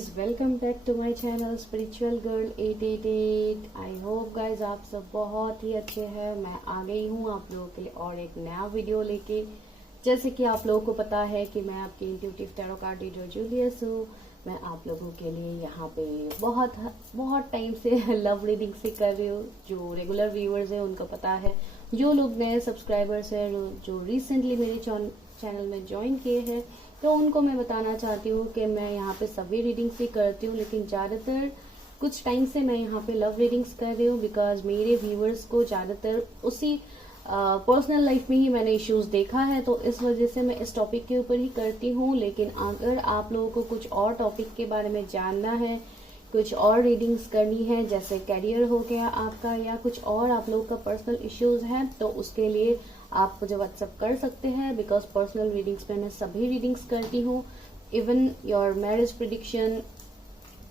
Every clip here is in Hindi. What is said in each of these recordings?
Guys, welcome back to my channel spiritual girl 888। I hope guys आप सब बहुत ही अच्छे हैं। मैं आ गई हूँ आप लोगों के लिए और एक नया वीडियो लेके। जैसे कि आप लोगों को पता है कि मैं आपकी intuitive tarot card reader Julius हूँ। मैं आप लोगों के लिए यहाँ पे बहुत टाइम से लव रीडिंग से कर रही हूँ। जो रेगुलर व्यूअर्स हैं उनको पता है, जो लोग नए सब्सक्राइबर्स हैं जो रिसेंटली मेरे चैनल में ज्वाइन किए हैं, तो उनको मैं बताना चाहती हूँ कि मैं यहाँ पे सभी रीडिंग्स ही करती हूँ, लेकिन ज़्यादातर कुछ टाइम से मैं यहाँ पे लव रीडिंग्स कर रही हूँ बिकॉज मेरे व्यूअर्स को ज़्यादातर उसी पर्सनल लाइफ में ही मैंने इश्यूज देखा है, तो इस वजह से मैं इस टॉपिक के ऊपर ही करती हूँ। लेकिन अगर आप लोगों को कुछ और टॉपिक के बारे में जानना है, कुछ और रीडिंग्स करनी है, जैसे कैरियर हो गया आपका या कुछ और आप लोगों का पर्सनल इश्यूज है, तो उसके लिए आप मुझे व्हाट्सअप कर सकते हैं बिकॉज पर्सनल रीडिंग्स में मैं सभी रीडिंग्स करती हूँ। Even your marriage prediction,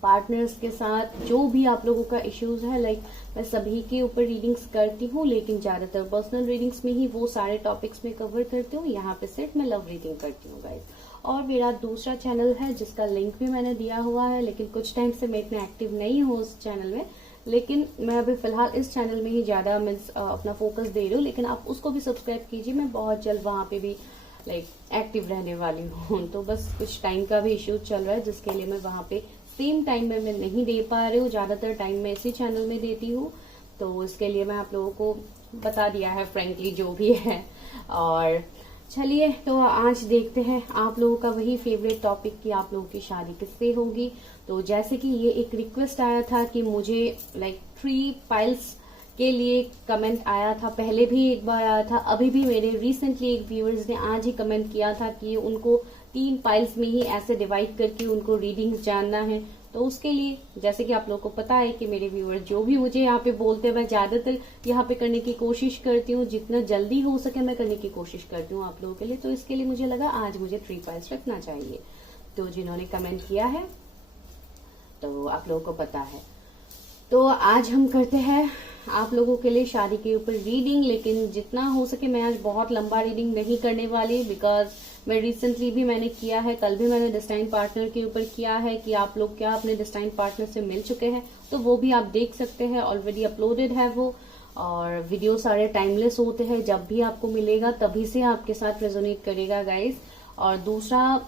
partners के साथ जो भी आप लोगों का इश्यूज है, लाइक मैं सभी के ऊपर रीडिंग्स करती हूँ, लेकिन ज्यादातर पर्सनल रीडिंग्स में ही वो सारे टॉपिक्स में कवर करती हूँ। यहाँ पे सिर्फ मैं लव रीडिंग करती हूँ गाइज। और मेरा दूसरा चैनल है जिसका लिंक भी मैंने दिया हुआ है, लेकिन कुछ टाइम से मैं इतने एक्टिव नहीं हूँ उस चैनल में, लेकिन मैं अभी फिलहाल इस चैनल में ही ज्यादा मीन्स अपना फोकस दे रही हूँ। लेकिन आप उसको भी सब्सक्राइब कीजिए, मैं बहुत जल्द वहां पे भी लाइक एक्टिव रहने वाली हूँ। तो बस कुछ टाइम का भी इश्यू चल रहा है जिसके लिए मैं वहां पे सेम टाइम में मैं नहीं दे पा रही हूँ। ज्यादातर टाइम मैं इसी चैनल में देती हूँ, तो इसके लिए मैं आप लोगों को बता दिया है फ्रेंकली जो भी है। और चलिए, तो आज देखते हैं आप लोगों का वही फेवरेट टॉपिक कि आप लोगों की शादी किससे होगी। तो जैसे कि ये एक रिक्वेस्ट आया था कि मुझे लाइक 3 पाइल्स के लिए कमेंट आया था, पहले भी एक बार आया था, अभी भी मेरे रिसेंटली एक व्यूअर्स ने आज ही कमेंट किया था कि उनको 3 पाइल्स में ही ऐसे डिवाइड करके उनको रीडिंग्स जानना है। तो उसके लिए जैसे कि आप लोगों को पता है कि मेरे व्यूअर्स जो भी मुझे यहाँ पे बोलते हैं, मैं ज्यादातर यहाँ पे करने की कोशिश करती हूँ, जितना जल्दी हो सके मैं करने की कोशिश करती हूँ आप लोगों के लिए। तो इसके लिए मुझे लगा आज मुझे 3 पाइल्स रखना चाहिए। तो जिन्होंने कमेंट किया है तो आप लोगों को पता है। तो आज हम करते हैं आप लोगों के लिए शादी के ऊपर रीडिंग, लेकिन जितना हो सके मैं आज बहुत लंबा रीडिंग नहीं करने वाली बिकॉज मैं रिसेंटली भी मैंने किया है, कल भी मैंने डिस्टाइन पार्टनर के ऊपर किया है कि आप लोग क्या अपने डिस्टाइन पार्टनर से मिल चुके हैं, तो वो भी आप देख सकते हैं, ऑलरेडी अपलोडेड है वो। और वीडियो सारे टाइमलेस होते हैं, जब भी आपको मिलेगा तभी से आपके साथ रेजोनेट करेगा गाइज। और दूसरा,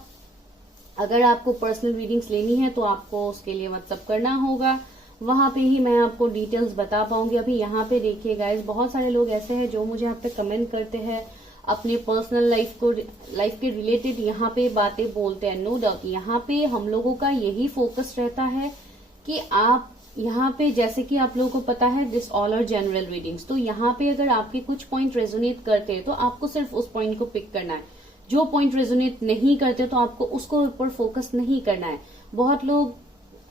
अगर आपको पर्सनल रीडिंग्स लेनी है तो आपको उसके लिए व्हाट्सअप करना होगा, वहां पे ही मैं आपको डिटेल्स बता पाऊंगी। अभी यहाँ पे देखिए गाइज, बहुत सारे लोग ऐसे हैं जो मुझे यहाँ पे कमेंट करते हैं, अपने पर्सनल लाइफ के रिलेटेड यहाँ पे बातें बोलते हैं। नो डाउट यहाँ पे हम लोगों का यही फोकस रहता है कि आप यहाँ पे, जैसे कि आप लोगों को पता है this all are general readings, तो यहाँ पे अगर आपके कुछ पॉइंट रेजोनेट करते हैं तो आपको सिर्फ उस पॉइंट को पिक करना है। जो पॉइंट रेजोनेट नहीं करते तो आपको उसको ऊपर फोकस नहीं करना है। बहुत लोग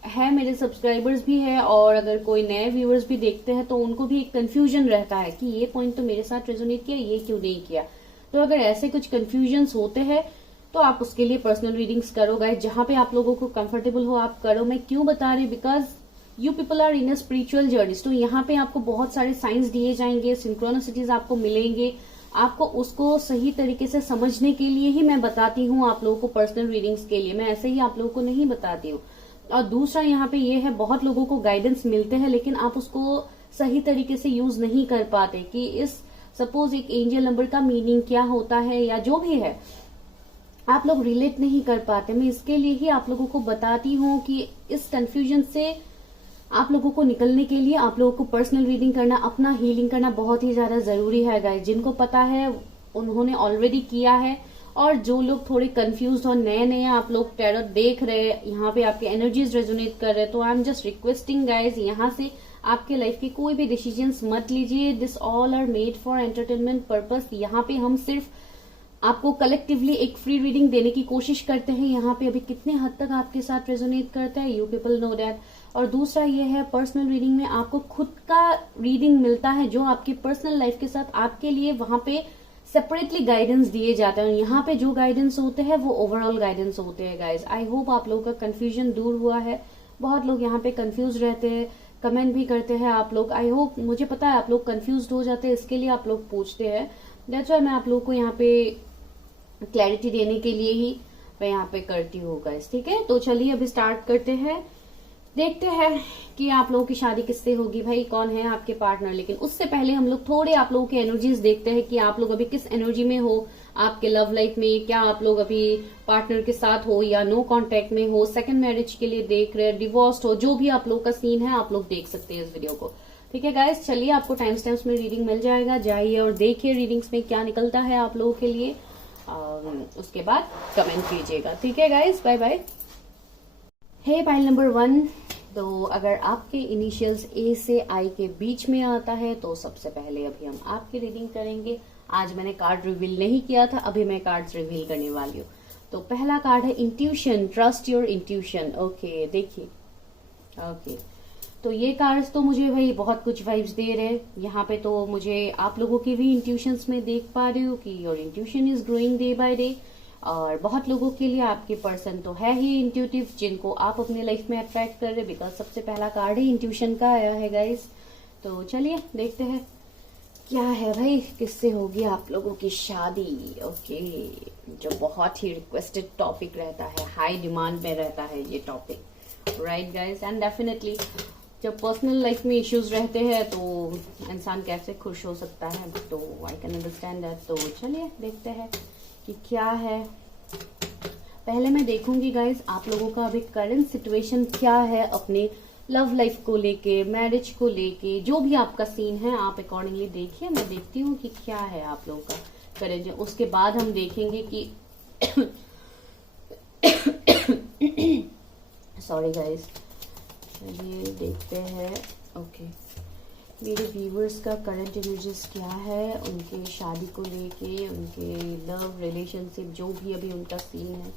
है, मेरे सब्सक्राइबर्स भी है, और अगर कोई नए व्यूअर्स भी देखते हैं तो उनको भी एक कंफ्यूजन रहता है कि ये पॉइंट तो मेरे साथ रेजोनेट किया, ये क्यों नहीं किया। तो अगर ऐसे कुछ कंफ्यूजन्स होते हैं तो आप उसके लिए पर्सनल रीडिंग्स करो गाइस, जहां पे आप लोगों को कंफर्टेबल हो आप करो। मैं क्यों बता रही, because you people are in a spiritual journeys, तो यहाँ पे आपको बहुत सारे साइंस दिए जाएंगे, सिंक्रोनिसिटीज आपको मिलेंगे, आपको उसको सही तरीके से समझने के लिए ही मैं बताती हूँ आप लोगों को पर्सनल रीडिंग्स के लिए, मैं ऐसे ही आप लोगों को नहीं बताती हूँ। और दूसरा यहाँ पे ये है, बहुत लोगों को गाइडेंस मिलते हैं लेकिन आप उसको सही तरीके से यूज नहीं कर पाते कि इस सपोज एक एंजल नंबर का मीनिंग क्या होता है या जो भी है, आप लोग रिलेट नहीं कर पाते। मैं इसके लिए ही आप लोगों को बताती हूँ कि इस कंफ्यूजन से आप लोगों को निकलने के लिए आप लोगों को पर्सनल रीडिंग करना, अपना हीलिंग करना बहुत ही ज्यादा जरूरी है गाइस। जिनको पता है उन्होंने ऑलरेडी किया है, और जो लोग थोड़े कंफ्यूज और नए नए आप लोग टैरो देख रहे हैं, यहाँ पे आपके एनर्जीज रेजोनेट कर रहे हैं, तो I am just requesting guys, यहाँ से आपके लाइफ के कोई भी डिसीजंस मत लीजिए। This all are made for entertainment purpose. यहाँ पे हम सिर्फ आपको कलेक्टिवली एक फ्री रीडिंग देने की कोशिश करते हैं। यहाँ पे अभी कितने हद तक आपके साथ रेजोनेट करता है, यू पीपल नो दैट। और दूसरा ये है, पर्सनल रीडिंग में आपको खुद का रीडिंग मिलता है जो आपकी पर्सनल लाइफ के साथ आपके लिए वहां पे सेपरेटली गाइडेंस दिए जाते हैं। यहाँ पे जो गाइडेंस होते हैं वो ओवरऑल गाइडेंस होते हैं गाइज। आई होप आप लोगों का कंफ्यूजन दूर हुआ है। बहुत लोग यहाँ पे कंफ्यूज रहते हैं, कमेंट भी करते हैं आप लोग। आई होप, मुझे पता है आप लोग कंफ्यूज हो जाते हैं, इसके लिए आप लोग पूछते हैं। दैट्स व्हाई मैं आप लोगों को यहाँ पे क्लैरिटी देने के लिए ही मैं यहाँ पे करती हूँ गाइस। ठीक है, तो चलिए अभी स्टार्ट करते हैं। देखते हैं कि आप लोगों की शादी किससे होगी भाई, कौन है आपके पार्टनर। लेकिन उससे पहले हम लोग थोड़े आप लोगों की एनर्जीज देखते हैं कि आप लोग अभी किस एनर्जी में हो आपके लव लाइफ में। क्या आप लोग अभी पार्टनर के साथ हो या नो कांटेक्ट में हो, सेकंड मैरिज के लिए देख रहे हैं, डिवोर्स्ड हो, जो भी आप लोग का सीन है आप लोग देख सकते हैं इस वीडियो को। ठीक है गाइस, चलिए आपको टाइम स्टैम्प्स में रीडिंग मिल जाएगा, जाइए और देखिए रीडिंग्स में क्या निकलता है आप लोगों के लिए। उसके बाद कमेंट कीजिएगा। ठीक है गाइस, बाय बाय। हे पाइल नंबर 1, तो अगर आपके इनिशियल्स ए से आई के बीच में आता है तो सबसे पहले अभी हम आपकी रीडिंग करेंगे। आज मैंने कार्ड रिवील नहीं किया था, अभी मैं कार्ड्स रिवील करने वाली हूँ। तो पहला कार्ड है intuition, trust your intuition. Okay, देखिए ओके, तो ये कार्ड्स तो मुझे भाई बहुत कुछ वाइब्स दे रहे हैं यहाँ पे। तो मुझे आप लोगों की भी इंट्यूशंस में देख पा रही हूँ कि your intuition is growing day by day. और बहुत लोगों के लिए आपके पर्सन तो है ही इंट्यूटिव, जिनको आप अपने लाइफ में अट्रैक्ट कर रहे, बिकॉज सबसे पहला कार्ड ही इंट्यूशन का आया है गाइस। तो चलिए देखते हैं क्या है भाई, किससे होगी आप लोगों की शादी। ओके, जो बहुत ही रिक्वेस्टेड टॉपिक रहता है, हाई डिमांड में रहता है ये topic, right guys. And definitely जब पर्सनल लाइफ में इश्यूज रहते हैं तो इंसान कैसे खुश हो सकता है, तो आई कैन अंडरस्टैंड दैट। तो चलिए देखते हैं कि क्या है। पहले मैं देखूंगी गाइस आप लोगों का अभी करंट सिचुएशन क्या है अपने लव लाइफ को लेके, मैरिज को लेके, जो भी आपका सीन है आप अकॉर्डिंगली देखिए। मैं देखती हूँ कि क्या है आप लोगों का करंट, उसके बाद हम देखेंगे कि सॉरी गाइस, चलिए देखते हैं। ओके, मेरे व्यूवर्स का करंट एनर्जीज क्या है, उनके शादी को लेके, उनके लव रिलेशनशिप, जो भी अभी उनका सीन है,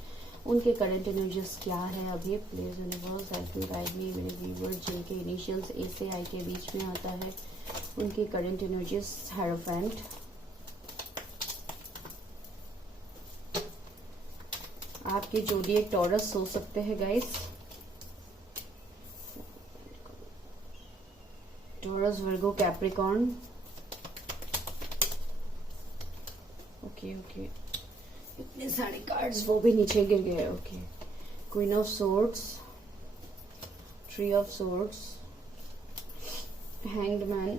उनके करंट एनर्जीज क्या है अभी। Please universe help me guide मी। मेरे व्यूवर्स जिनके इनिशियल्स ए से आई के बीच में आता है, उनके करंट एनर्जीज। हेरोफेंट, आपके जोडिएक टॉरस हो सकते हैं guys, taurus, Virgo, Capricorn. Okay okay, इतने सारे कार्ड्स वो भी नीचे गिर गए। Okay, queen of swords, tree of swords, hanged man,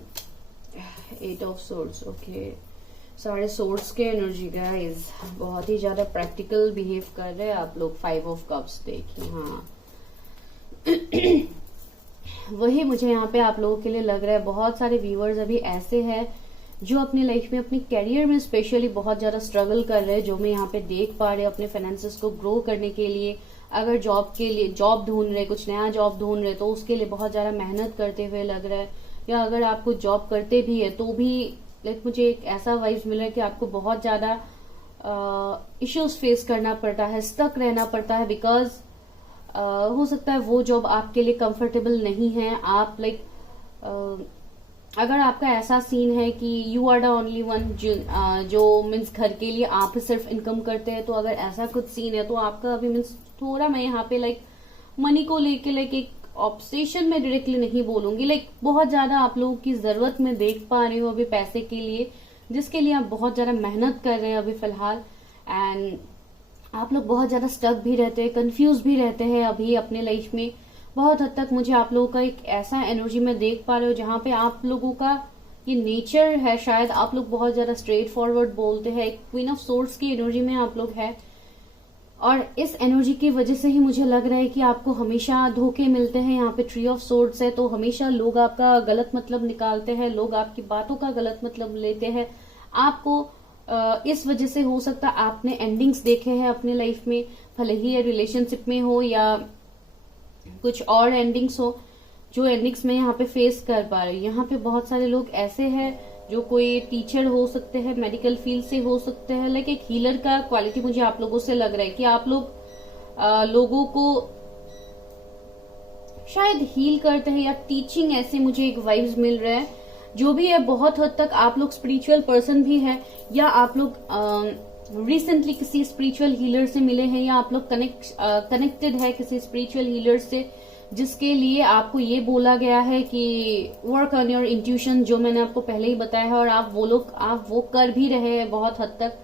8 of swords. Okay, सारे सोर्ड्स के एनर्जी गाइस, बहुत ही ज्यादा प्रैक्टिकल बिहेव कर रहे हैं आप लोग। 5 ऑफ कप्स देखिए, हाँ वही मुझे यहाँ पे आप लोगों के लिए लग रहा है। बहुत सारे व्यूअर्स अभी ऐसे हैं जो अपनी लाइफ में, अपने कैरियर में स्पेशली बहुत ज्यादा स्ट्रगल कर रहे हैं, जो मैं यहाँ पे देख पा रहे हैं। अपने फाइनेंसेस को ग्रो करने के लिए अगर जॉब के लिए जॉब ढूंढ रहे, कुछ नया जॉब ढूंढ रहे, तो उसके लिए बहुत ज्यादा मेहनत करते हुए लग रहा है। या अगर आप कुछ जॉब करते भी है तो भी लाइक मुझे एक ऐसा वाइब्स मिल रहा है कि आपको बहुत ज्यादा इश्यूज फेस करना पड़ता है, स्टक रहना पड़ता है, बिकॉज हो सकता है वो जॉब आपके लिए कंफर्टेबल नहीं है। आप लाइक अगर आपका ऐसा सीन है कि you are the only one जो मीन्स घर के लिए आप ही सिर्फ इनकम करते हैं, तो अगर ऐसा कुछ सीन है तो आपका अभी मीन्स थोड़ा, मैं यहाँ पे लाइक मनी को लेके लाइक एक ऑब्सेशन में डायरेक्टली नहीं बोलूंगी, लाइक बहुत ज्यादा आप लोगों की जरूरत में देख पा रही हूँ अभी पैसे के लिए, जिसके लिए आप बहुत ज्यादा मेहनत कर रहे हैं अभी फिलहाल। एंड आप लोग बहुत ज्यादा स्टक भी रहते हैं, कंफ्यूज भी रहते हैं अभी अपने लाइफ में। बहुत हद तक मुझे आप लोगों का एक ऐसा एनर्जी में देख पा रहे हो जहां पे आप लोगों का ये नेचर है, शायद आप लोग बहुत ज्यादा स्ट्रेट फॉरवर्ड बोलते हैं। एक क्वीन ऑफ सोर्ड्स की एनर्जी में आप लोग है, और इस एनर्जी की वजह से ही मुझे लग रहा है कि आपको हमेशा धोखे मिलते हैं। यहाँ पे ट्री ऑफ सोर्ड्स है, तो हमेशा लोग आपका गलत मतलब निकालते हैं, लोग आपकी बातों का गलत मतलब लेते हैं। आपको इस वजह से हो सकता है आपने एंडिंग्स देखे हैं अपने लाइफ में, भले ही ये रिलेशनशिप में हो या कुछ और एंडिंग्स हो, जो एंडिंग्स में यहाँ पे फेस कर पा रहे हो। यहाँ पे बहुत सारे लोग ऐसे हैं जो कोई टीचर हो सकते हैं, मेडिकल फील्ड से हो सकते हैं, लाइक एक हीलर का क्वालिटी मुझे आप लोगों से लग रहा है कि आप लोग लोगों को शायद हील करते हैं या टीचिंग, ऐसे मुझे एक वाइब्स मिल रहा है। जो भी है, बहुत हद तक आप लोग स्पिरिचुअल पर्सन भी है, या आप लोग रिसेंटली किसी स्पिरिचुअल हीलर से मिले हैं, या आप लोग कनेक्टेड है किसी स्पिरिचुअल हीलर से, जिसके लिए आपको ये बोला गया है कि वर्क ऑन योर इंट्यूशन, जो मैंने आपको पहले ही बताया है, और आप वो कर भी रहे हैं बहुत हद तक।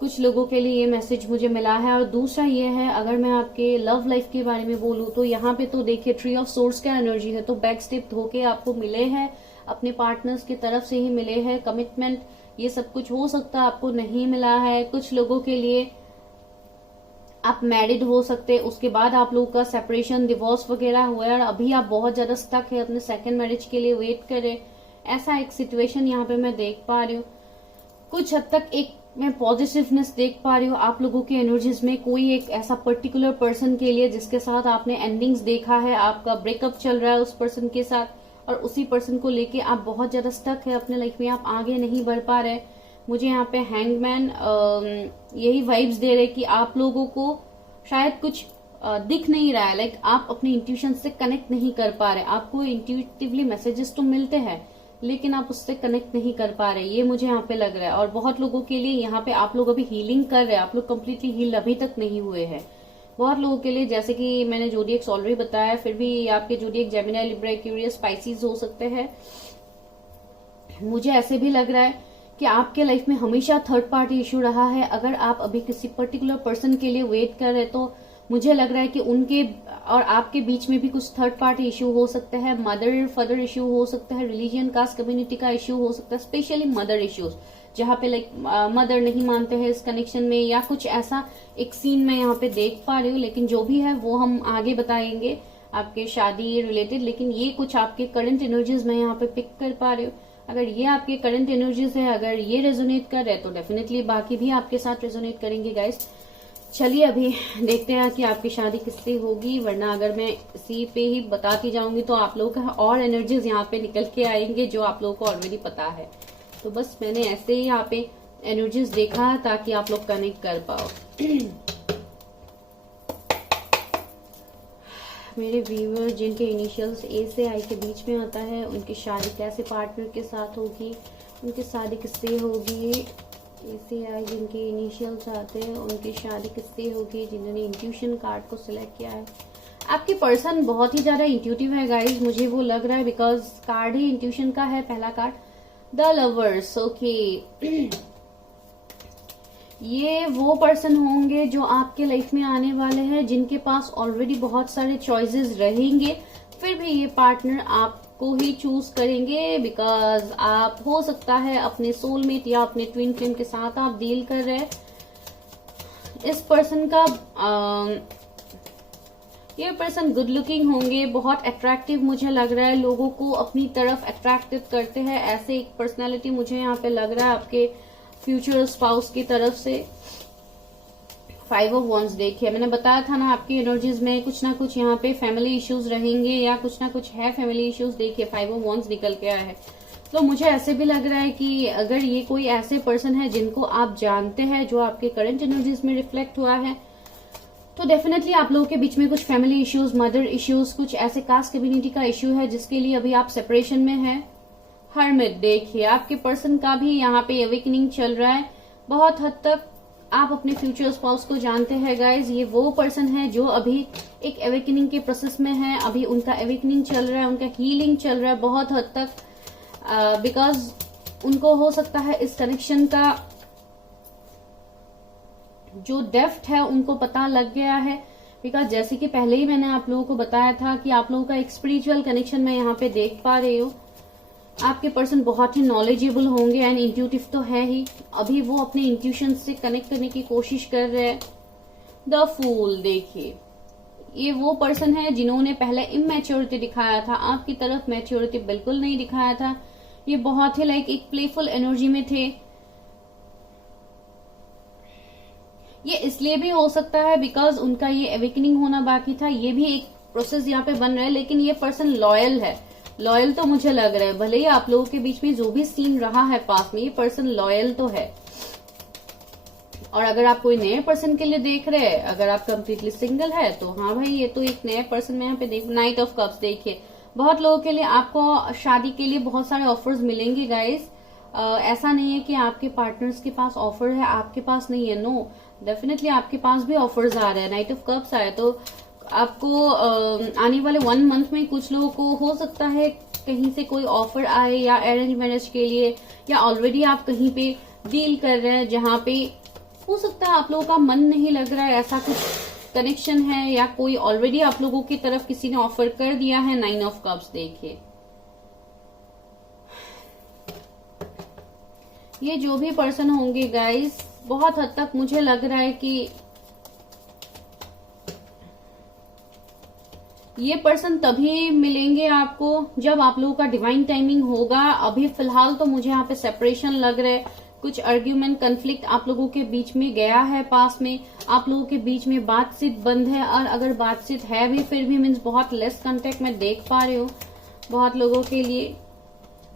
कुछ लोगों के लिए ये मैसेज मुझे मिला है। और दूसरा ये है, अगर मैं आपके लव लाइफ के बारे में बोलूं तो यहाँ पे तो देखिए ट्री ऑफ सोर्स का एनर्जी है, तो बैक स्टेप होके आपको मिले हैं, अपने पार्टनर्स की तरफ से ही मिले हैं, कमिटमेंट ये सब कुछ हो सकता है आपको नहीं मिला है। कुछ लोगों के लिए आप मैरिड हो सकते हैं, उसके बाद आप लोगों का सेपरेशन, डिवोर्स वगैरह हुआ है और अभी आप बहुत ज्यादा स्टक है, अपने सेकंड मैरिज के लिए वेट करें, ऐसा एक सिचुएशन यहाँ पे मैं देख पा रही हूँ। कुछ हद तक एक मैं पॉजिटिवनेस देख पा रही हूँ आप लोगों के एनर्जीज में। कोई एक ऐसा पर्टिकुलर पर्सन के लिए जिसके साथ आपने एंडिंग्स देखा है, आपका ब्रेकअप चल रहा है उस पर्सन के साथ और उसी पर्सन को लेके आप बहुत ज्यादा स्टक है अपने लाइफ में, आप आगे नहीं बढ़ पा रहे। मुझे यहाँ पे हैंगमैन यही वाइब्स दे रहे कि आप लोगों को शायद कुछ दिख नहीं रहा है, लाइक आप अपने इंट्यूशन से कनेक्ट नहीं कर पा रहे। आपको इंट्यूटिवली मैसेजेस तो मिलते हैं लेकिन आप उससे कनेक्ट नहीं कर पा रहे, ये मुझे यहाँ पे लग रहा है। और बहुत लोगों के लिए यहाँ पे आप लोग अभी हीलिंग कर रहे हैं, आप लोग कम्प्लीटली हील अभी तक नहीं हुए हैं। बहुत लोगों के लिए, जैसे कि मैंने जोडिएक्स ऑलरेडी बताया, फिर भी आपके जोडिएक जेमिनी, लिब्रा, एक्वेरियस, स्पाइसीज हो सकते हैं। मुझे ऐसे भी लग रहा है कि आपके लाइफ में हमेशा थर्ड पार्टी इश्यू रहा है। अगर आप अभी किसी पर्टिकुलर पर्सन के लिए वेट कर रहे तो मुझे लग रहा है कि उनके और आपके बीच में भी कुछ थर्ड पार्टी इश्यू हो सकते हैं, मदर फादर इश्यू हो सकता है, रिलीजियन, कास्ट, कम्युनिटी का इश्यू हो सकता है, स्पेशली मदर इश्यूज, जहाँ पे लाइक मदर नहीं मानते हैं इस कनेक्शन में, या कुछ ऐसा एक सीन मैं यहाँ पे देख पा रही हूँ। लेकिन जो भी है वो हम आगे बताएंगे आपके शादी रिलेटेड। लेकिन ये कुछ आपके करंट एनर्जीज मैं यहाँ पे पिक कर पा रही हूँ। अगर ये आपके करंट एनर्जीज है, अगर ये रेजोनेट कर रहे हैं तो डेफिनेटली बाकी भी आपके साथ रेजोनेट करेंगे गाइस। चलिए अभी देखते हैं कि आपकी शादी किससे होगी, वरना अगर मैं इसी पे ही बताती जाऊंगी तो आप लोगों का और एनर्जीज यहाँ पे निकल के आएंगे जो आप लोगों को ऑलरेडी पता है। तो बस मैंने ऐसे ही यहाँ पे एनर्जीज देखा ताकि आप लोग कनेक्ट कर पाओ। मेरे व्यूअर जिनके इनिशियल्स ए से आई के बीच में आता है, उनकी शादी कैसे पार्टनर के साथ होगी, उनकी शादी किससे होगी। ए से आई जिनके इनिशियल्स आते हैं, उनकी शादी किससे होगी, जिन्होंने इंट्यूशन कार्ड को सिलेक्ट किया है। आपके पर्सन बहुत ही ज्यादा इंट्यूटिव है गाइज, मुझे वो लग रहा है, बिकॉज कार्ड ही इंट्यूशन का है, पहला कार्ड द लवर्स। ओके, ये वो पर्सन होंगे जो आपके लाइफ में आने वाले हैं, जिनके पास ऑलरेडी बहुत सारे चॉइसेस रहेंगे, फिर भी ये पार्टनर आपको ही चूज करेंगे, बिकॉज आप हो सकता है अपने सोलमेट या अपने ट्विन फ्लेम के साथ आप डील कर रहे हैं। इस पर्सन का ये पर्सन गुड लुकिंग होंगे, बहुत अट्रैक्टिव मुझे लग रहा है, लोगों को अपनी तरफ अट्रैक्टिव करते हैं, ऐसे एक पर्सनालिटी मुझे यहाँ पे लग रहा है आपके फ्यूचर स्पाउस की तरफ से। 5 ऑफ वॉन्ड्स देखिए, मैंने बताया था ना आपकी एनर्जीज में कुछ ना कुछ यहाँ पे फैमिली इश्यूज रहेंगे या कुछ ना कुछ है फैमिली इश्यूज। देखिए 5 ऑफ वॉन्ड्स निकल के आया है। तो मुझे ऐसे भी लग रहा है कि अगर ये कोई ऐसे पर्सन है जिनको आप जानते हैं, जो आपके करंट एनर्जीज में रिफ्लेक्ट हुआ है, तो डेफिनेटली आप लोगों के बीच में कुछ फैमिली इश्यूज, मदर इश्यूज, कुछ ऐसे कास्ट कम्युनिटी का इश्यू है जिसके लिए अभी आप सेपरेशन में है। हर्मिट देखिए, आपके पर्सन का भी यहाँ पे अवेकनिंग चल रहा है। बहुत हद तक आप अपने फ्यूचर स्पाउस को जानते हैं गाइज, ये वो पर्सन है जो अभी एक अवेकनिंग के प्रोसेस में है, अभी उनका अवेकनिंग चल रहा है, उनका हीलिंग चल रहा है बहुत हद तक, बिकॉज उनको हो सकता है इस कनेक्शन का जो डेप्थ है उनको पता लग गया है। बिकॉज जैसे कि पहले ही मैंने आप लोगों को बताया था कि आप लोगों का एक स्पिरिचुअल कनेक्शन मैं यहाँ पे देख पा रही हूँ। आपके पर्सन बहुत ही नॉलेजेबल होंगे एंड इंट्यूटिव तो है ही, अभी वो अपने इंट्यूशन से कनेक्ट करने की कोशिश कर रहे हैं। द फूल देखिए, ये वो पर्सन है जिन्होंने पहले इमैच्योरिटी दिखाया था, आपकी तरफ मैच्योरिटी बिल्कुल नहीं दिखाया था। ये बहुत ही लाइक एक प्लेफुल एनर्जी में थे। ये इसलिए भी हो सकता है बिकॉज उनका ये अवेकनिंग होना बाकी था, ये भी एक प्रोसेस यहाँ पे बन रहा है। लेकिन ये पर्सन लॉयल है, लॉयल तो मुझे लग रहा है, भले ही आप लोगों के बीच में जो भी सीन रहा है पास में, ये पर्सन लॉयल तो है। और अगर आप कोई नए पर्सन के लिए देख रहे हैं, अगर आप कंप्लीटली सिंगल है तो हाँ भाई, ये तो एक नए पर्सन में यहाँ पे देख। नाइट ऑफ कप्स देखिए, बहुत लोगों के लिए आपको शादी के लिए बहुत सारे ऑफर्स मिलेंगे गाइस। ऐसा नहीं है कि आपके पार्टनर्स के पास ऑफर है आपके पास नहीं है, नो, डेफिनेटली आपके पास भी ऑफर्स आ रहे हैं। नाइट ऑफ कप्स आए तो आपको आने वाले 1 मंथ में कुछ लोगों को हो सकता है कहीं से कोई ऑफर आए, या अरेंज मैरिज के लिए, या ऑलरेडी आप कहीं पे डील कर रहे हैं जहां पे हो सकता है आप लोगों का मन नहीं लग रहा है, ऐसा कुछ कनेक्शन है, या कोई ऑलरेडी आप लोगों की तरफ किसी ने ऑफर कर दिया है। 9 ऑफ कप्स देखिए, ये जो भी पर्सन होंगे गाइस, बहुत हद तक मुझे लग रहा है कि ये पर्सन तभी मिलेंगे आपको जब आप लोगों का डिवाइन टाइमिंग होगा। अभी फिलहाल तो मुझे यहाँ पे सेपरेशन लग रहा है, कुछ आर्ग्यूमेंट कंफ्लिक्ट आप लोगों के बीच में गया है, पास में आप लोगों के बीच में बातचीत बंद है, और अगर बातचीत है भी फिर भी मीन्स बहुत लेस कांटेक्ट में देख पा रही हूँ बहुत लोगों के लिए।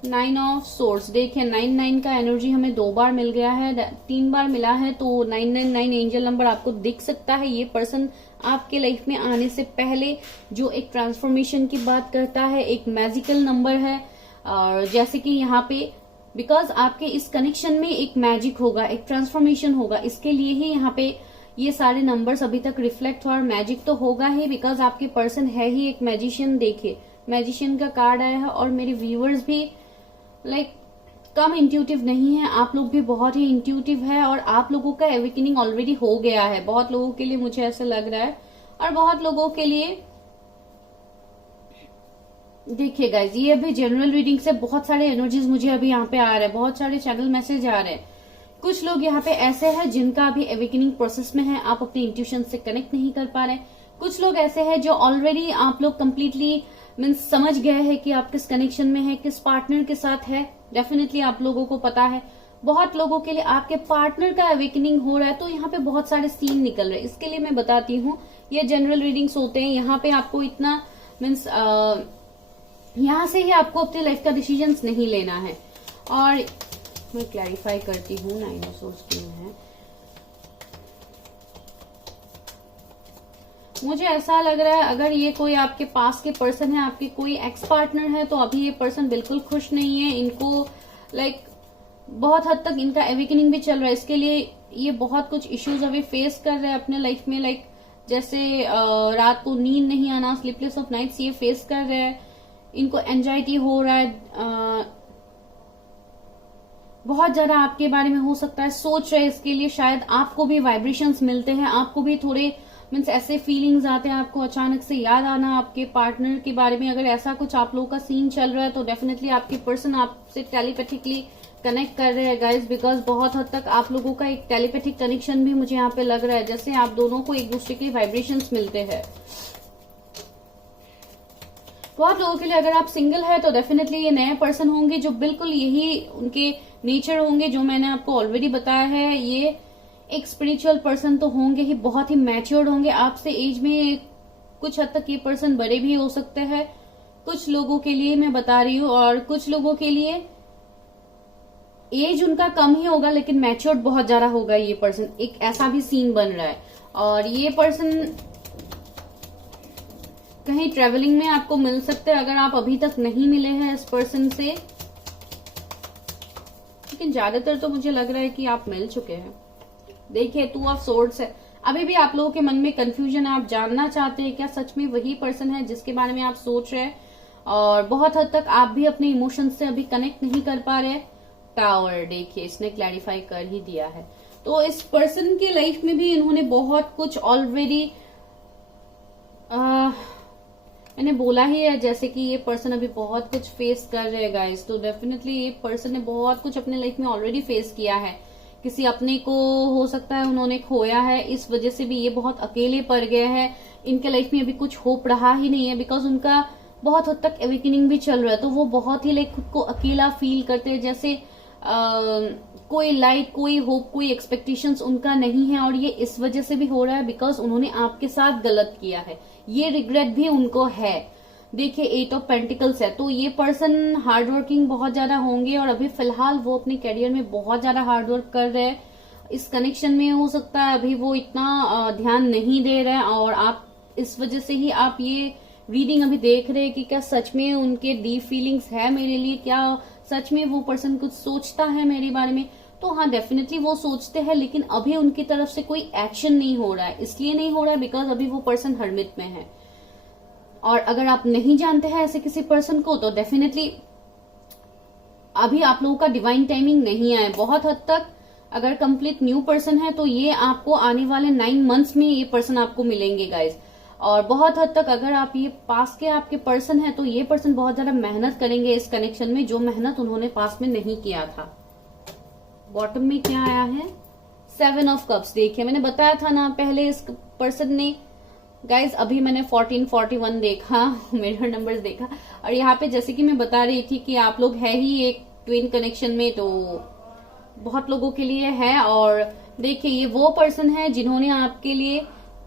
9 ऑफ सोर्स देखिए, 9 का एनर्जी हमें 2 बार मिल गया है, 3 बार मिला है, तो 999 एंजल नंबर आपको दिख सकता है। ये पर्सन आपके लाइफ में आने से पहले जो एक ट्रांसफॉर्मेशन की बात करता है, एक मैजिकल नंबर है। और जैसे कि यहाँ पे बिकॉज आपके इस कनेक्शन में एक मैजिक होगा, एक ट्रांसफॉर्मेशन होगा, इसके लिए ही यहाँ पे ये सारे नंबर्स अभी तक रिफ्लेक्ट हुआ। और मैजिक तो होगा ही बिकॉज आपके पर्सन है ही एक मैजिशियन। देखिए मैजिशियन का कार्ड आया है, और मेरे व्यूअर्स भी कम इंट्यूटिव नहीं है, आप लोग भी बहुत ही इंट्यूटिव है, और आप लोगों का एवेकनिंग ऑलरेडी हो गया है। बहुत लोगों के लिए मुझे ऐसा लग रहा है, और बहुत लोगों के लिए देखिए गाइज, ये अभी जनरल रीडिंग से बहुत सारे एनर्जीज मुझे अभी यहाँ पे आ रहे हैं, बहुत सारे चैनल मैसेज आ रहे हैं। कुछ लोग यहाँ पे ऐसे हैं जिनका अभी एवेकनिंग प्रोसेस में है, आप अपने इंट्यूशन से कनेक्ट नहीं कर पा रहे। कुछ लोग ऐसे हैं जो ऑलरेडी आप लोग कंप्लीटली मीन्स समझ गए हैं कि आप किस कनेक्शन में है, किस पार्टनर के साथ है, डेफिनेटली आप लोगों को पता है। बहुत लोगों के लिए आपके पार्टनर का अवेकनिंग हो रहा है, तो यहाँ पे बहुत सारे सीन निकल रहे हैं। इसके लिए मैं बताती हूँ, ये जनरल रीडिंग्स होते हैं, यहाँ पे आपको इतना मीन्स यहाँ से ही आपको अपनी लाइफ का डिसीजंस नहीं लेना है। और मैं क्लैरिफाई करती हूँ 9 ऑफ सोर्स क्यों है। मुझे ऐसा लग रहा है अगर ये कोई आपके पास के पर्सन है, आपके कोई एक्स पार्टनर है, तो अभी ये पर्सन बिल्कुल खुश नहीं है। इनको बहुत हद तक इनका एवेकनिंग भी चल रहा है, इसके लिए ये बहुत कुछ इश्यूज अभी फेस कर रहे हैं अपने लाइफ में। जैसे रात को नींद नहीं आना, स्लीपलेस ऑफ नाइट्स ये फेस कर रहे हैं। इनको एंजाइटी हो रहा है, बहुत ज्यादा आपके बारे में हो सकता है सोच रहे हैं। इसके लिए शायद आपको भी वाइब्रेशंस मिलते हैं, आपको भी थोड़े मीन्स ऐसे फीलिंग्स आते हैं, आपको अचानक से याद आना आपके पार्टनर के बारे में। अगर ऐसा कुछ आप लोगों का सीन चल रहा है तो डेफिनेटली आपके पर्सन आपसे टेलीपैथिकली कनेक्ट कर रहे हैं गाइज, बिकॉज बहुत हद तक आप लोगों का एक टेलीपैथिक कनेक्शन भी मुझे यहाँ पे लग रहा है, जैसे आप दोनों को एक दूसरे के वाइब्रेशंस मिलते हैं। बहुत लोगों के लिए अगर आप सिंगल है तो डेफिनेटली ये नए पर्सन होंगे जो बिल्कुल यही उनके नेचर होंगे जो मैंने आपको ऑलरेडी बताया है। ये एक स्पिरिचुअल पर्सन तो होंगे ही, बहुत ही मैच्योर्ड होंगे, आपसे एज में कुछ हद तक ये पर्सन बड़े भी हो सकते हैं कुछ लोगों के लिए मैं बता रही हूँ, और कुछ लोगों के लिए एज उनका कम ही होगा लेकिन मैच्योर्ड बहुत ज्यादा होगा ये पर्सन। एक ऐसा भी सीन बन रहा है। और ये पर्सन कहीं ट्रेवलिंग में आपको मिल सकते हैं अगर आप अभी तक नहीं मिले हैं इस पर्सन से, लेकिन ज्यादातर तो मुझे लग रहा है कि आप मिल चुके हैं। देखिए 2 ऑफ सोर्ड्स है, अभी भी आप लोगों के मन में कंफ्यूजन है, आप जानना चाहते हैं क्या सच में वही पर्सन है जिसके बारे में आप सोच रहे हैं, और बहुत हद तक आप भी अपने इमोशंस से अभी कनेक्ट नहीं कर पा रहे। टावर देखिए इसने क्लैरिफाई कर ही दिया है। तो इस पर्सन के लाइफ में भी इन्होंने बहुत कुछ ऑलरेडी मैंने बोला ही है, जैसे कि ये पर्सन अभी बहुत कुछ फेस कर रहे हैं गाइस, तो डेफिनेटली ये पर्सन ने बहुत कुछ अपने लाइफ में ऑलरेडी फेस किया है। किसी अपने को हो सकता है उन्होंने खोया है, इस वजह से भी ये बहुत अकेले पड़ गए हैं। इनके लाइफ में अभी कुछ होप रहा ही नहीं है, बिकॉज उनका बहुत हद तक एवेकनिंग भी चल रहा है, तो वो बहुत ही खुद को अकेला फील करते हैं, जैसे कोई लाइट, कोई होप, कोई एक्सपेक्टेशंस उनका नहीं है। और ये इस वजह से भी हो रहा है बिकॉज उन्होंने आपके साथ गलत किया है, ये रिग्रेट भी उनको है। देखिए 8 ऑफ पेंटिकल्स है, तो ये पर्सन हार्ड वर्किंग बहुत ज्यादा होंगे, और अभी फिलहाल वो अपने करियर में बहुत ज्यादा हार्ड वर्क कर रहे हैं। इस कनेक्शन में हो सकता है अभी वो इतना ध्यान नहीं दे रहे हैं, और आप इस वजह से ही आप ये रीडिंग अभी देख रहे हैं कि क्या सच में उनके डीप फीलिंग्स है मेरे लिए, क्या सच में वो पर्सन कुछ सोचता है मेरे बारे में। तो हाँ डेफिनेटली वो सोचते हैं, लेकिन अभी उनकी तरफ से कोई एक्शन नहीं हो रहा है। इसलिए नहीं हो रहा है बिकॉज अभी वो पर्सन हर्मिट में है। और अगर आप नहीं जानते हैं ऐसे किसी पर्सन को, तो डेफिनेटली अभी आप लोगों का डिवाइन टाइमिंग नहीं आया। बहुत हद तक अगर कंप्लीट न्यू पर्सन है तो ये आपको आने वाले 9 मंथ्स में ये पर्सन आपको मिलेंगे गाइज। और बहुत हद तक अगर आप ये पास के आपके पर्सन है तो ये पर्सन बहुत ज्यादा मेहनत करेंगे इस कनेक्शन में, जो मेहनत उन्होंने पास में नहीं किया था। बॉटम में क्या आया है, 7 ऑफ कप्स। देखिए मैंने बताया था ना पहले इस पर्सन ने गाइज, अभी मैंने 1441 देखा, मिरर नंबर्स देखा, और यहाँ पे जैसे कि मैं बता रही थी कि आप लोग है ही एक ट्विन कनेक्शन में, तो बहुत लोगों के लिए है। और देखिए ये वो पर्सन है जिन्होंने आपके लिए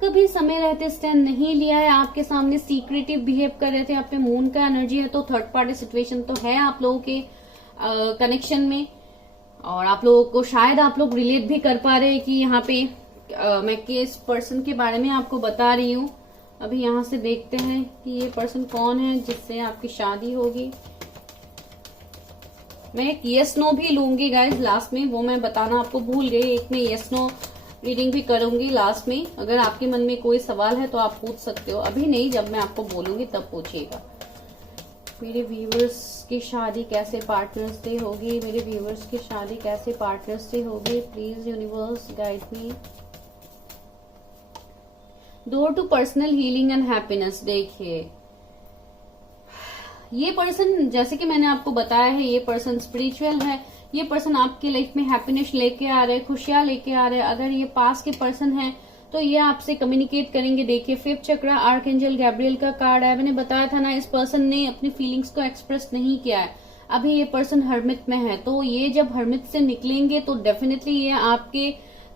कभी समय रहते स्टैंड नहीं लिया है, आपके सामने सीक्रेटिव बिहेव कर रहे थे। आप पे मून का एनर्जी है तो थर्ड पार्टी सिचुएशन तो है आप लोगों के कनेक्शन में, और आप लोगों को शायद आप लोग रिलेट भी कर पा रहे हैं कि यहाँ पे मैं किस पर्सन के बारे में आपको बता रही हूँ। अभी यहाँ से देखते हैं कि ये पर्सन कौन है जिससे आपकी शादी होगी। मैं एक यस नो भी लूंगी गाइज लास्ट में, वो मैं बताना आपको भूल गई। एक में यस नो रीडिंग भी करूंगी लास्ट में। अगर आपके मन में कोई सवाल है तो आप पूछ सकते हो, अभी नहीं, जब मैं आपको बोलूंगी तब पूछिएगा। मेरे व्यूवर्स की शादी कैसे पार्टनर्स से होगी, मेरे व्यूवर्स की शादी कैसे पार्टनर्स से होगी, please universe guide me. Door to personal healing and happiness. देखिए ये पर्सन, जैसे कि मैंने आपको बताया है, ये पर्सन स्पिरिचुअल है। ये पर्सन आपकी लाइफ में हैप्पीनेस लेके आ रहे हैं, खुशियां लेके आ रहे हैं। अगर ये पास के पर्सन है तो ये आपसे कम्युनिकेट करेंगे। देखिए 5th चक्र आर्कएंजल गैब्रियल का कार्ड है। मैंने बताया था ना, इस पर्सन ने अपनी फीलिंग्स को एक्सप्रेस नहीं किया है। अभी ये पर्सन हर्मिट में है, तो ये जब हर्मिट से निकलेंगे तो डेफिनेटली ये आपके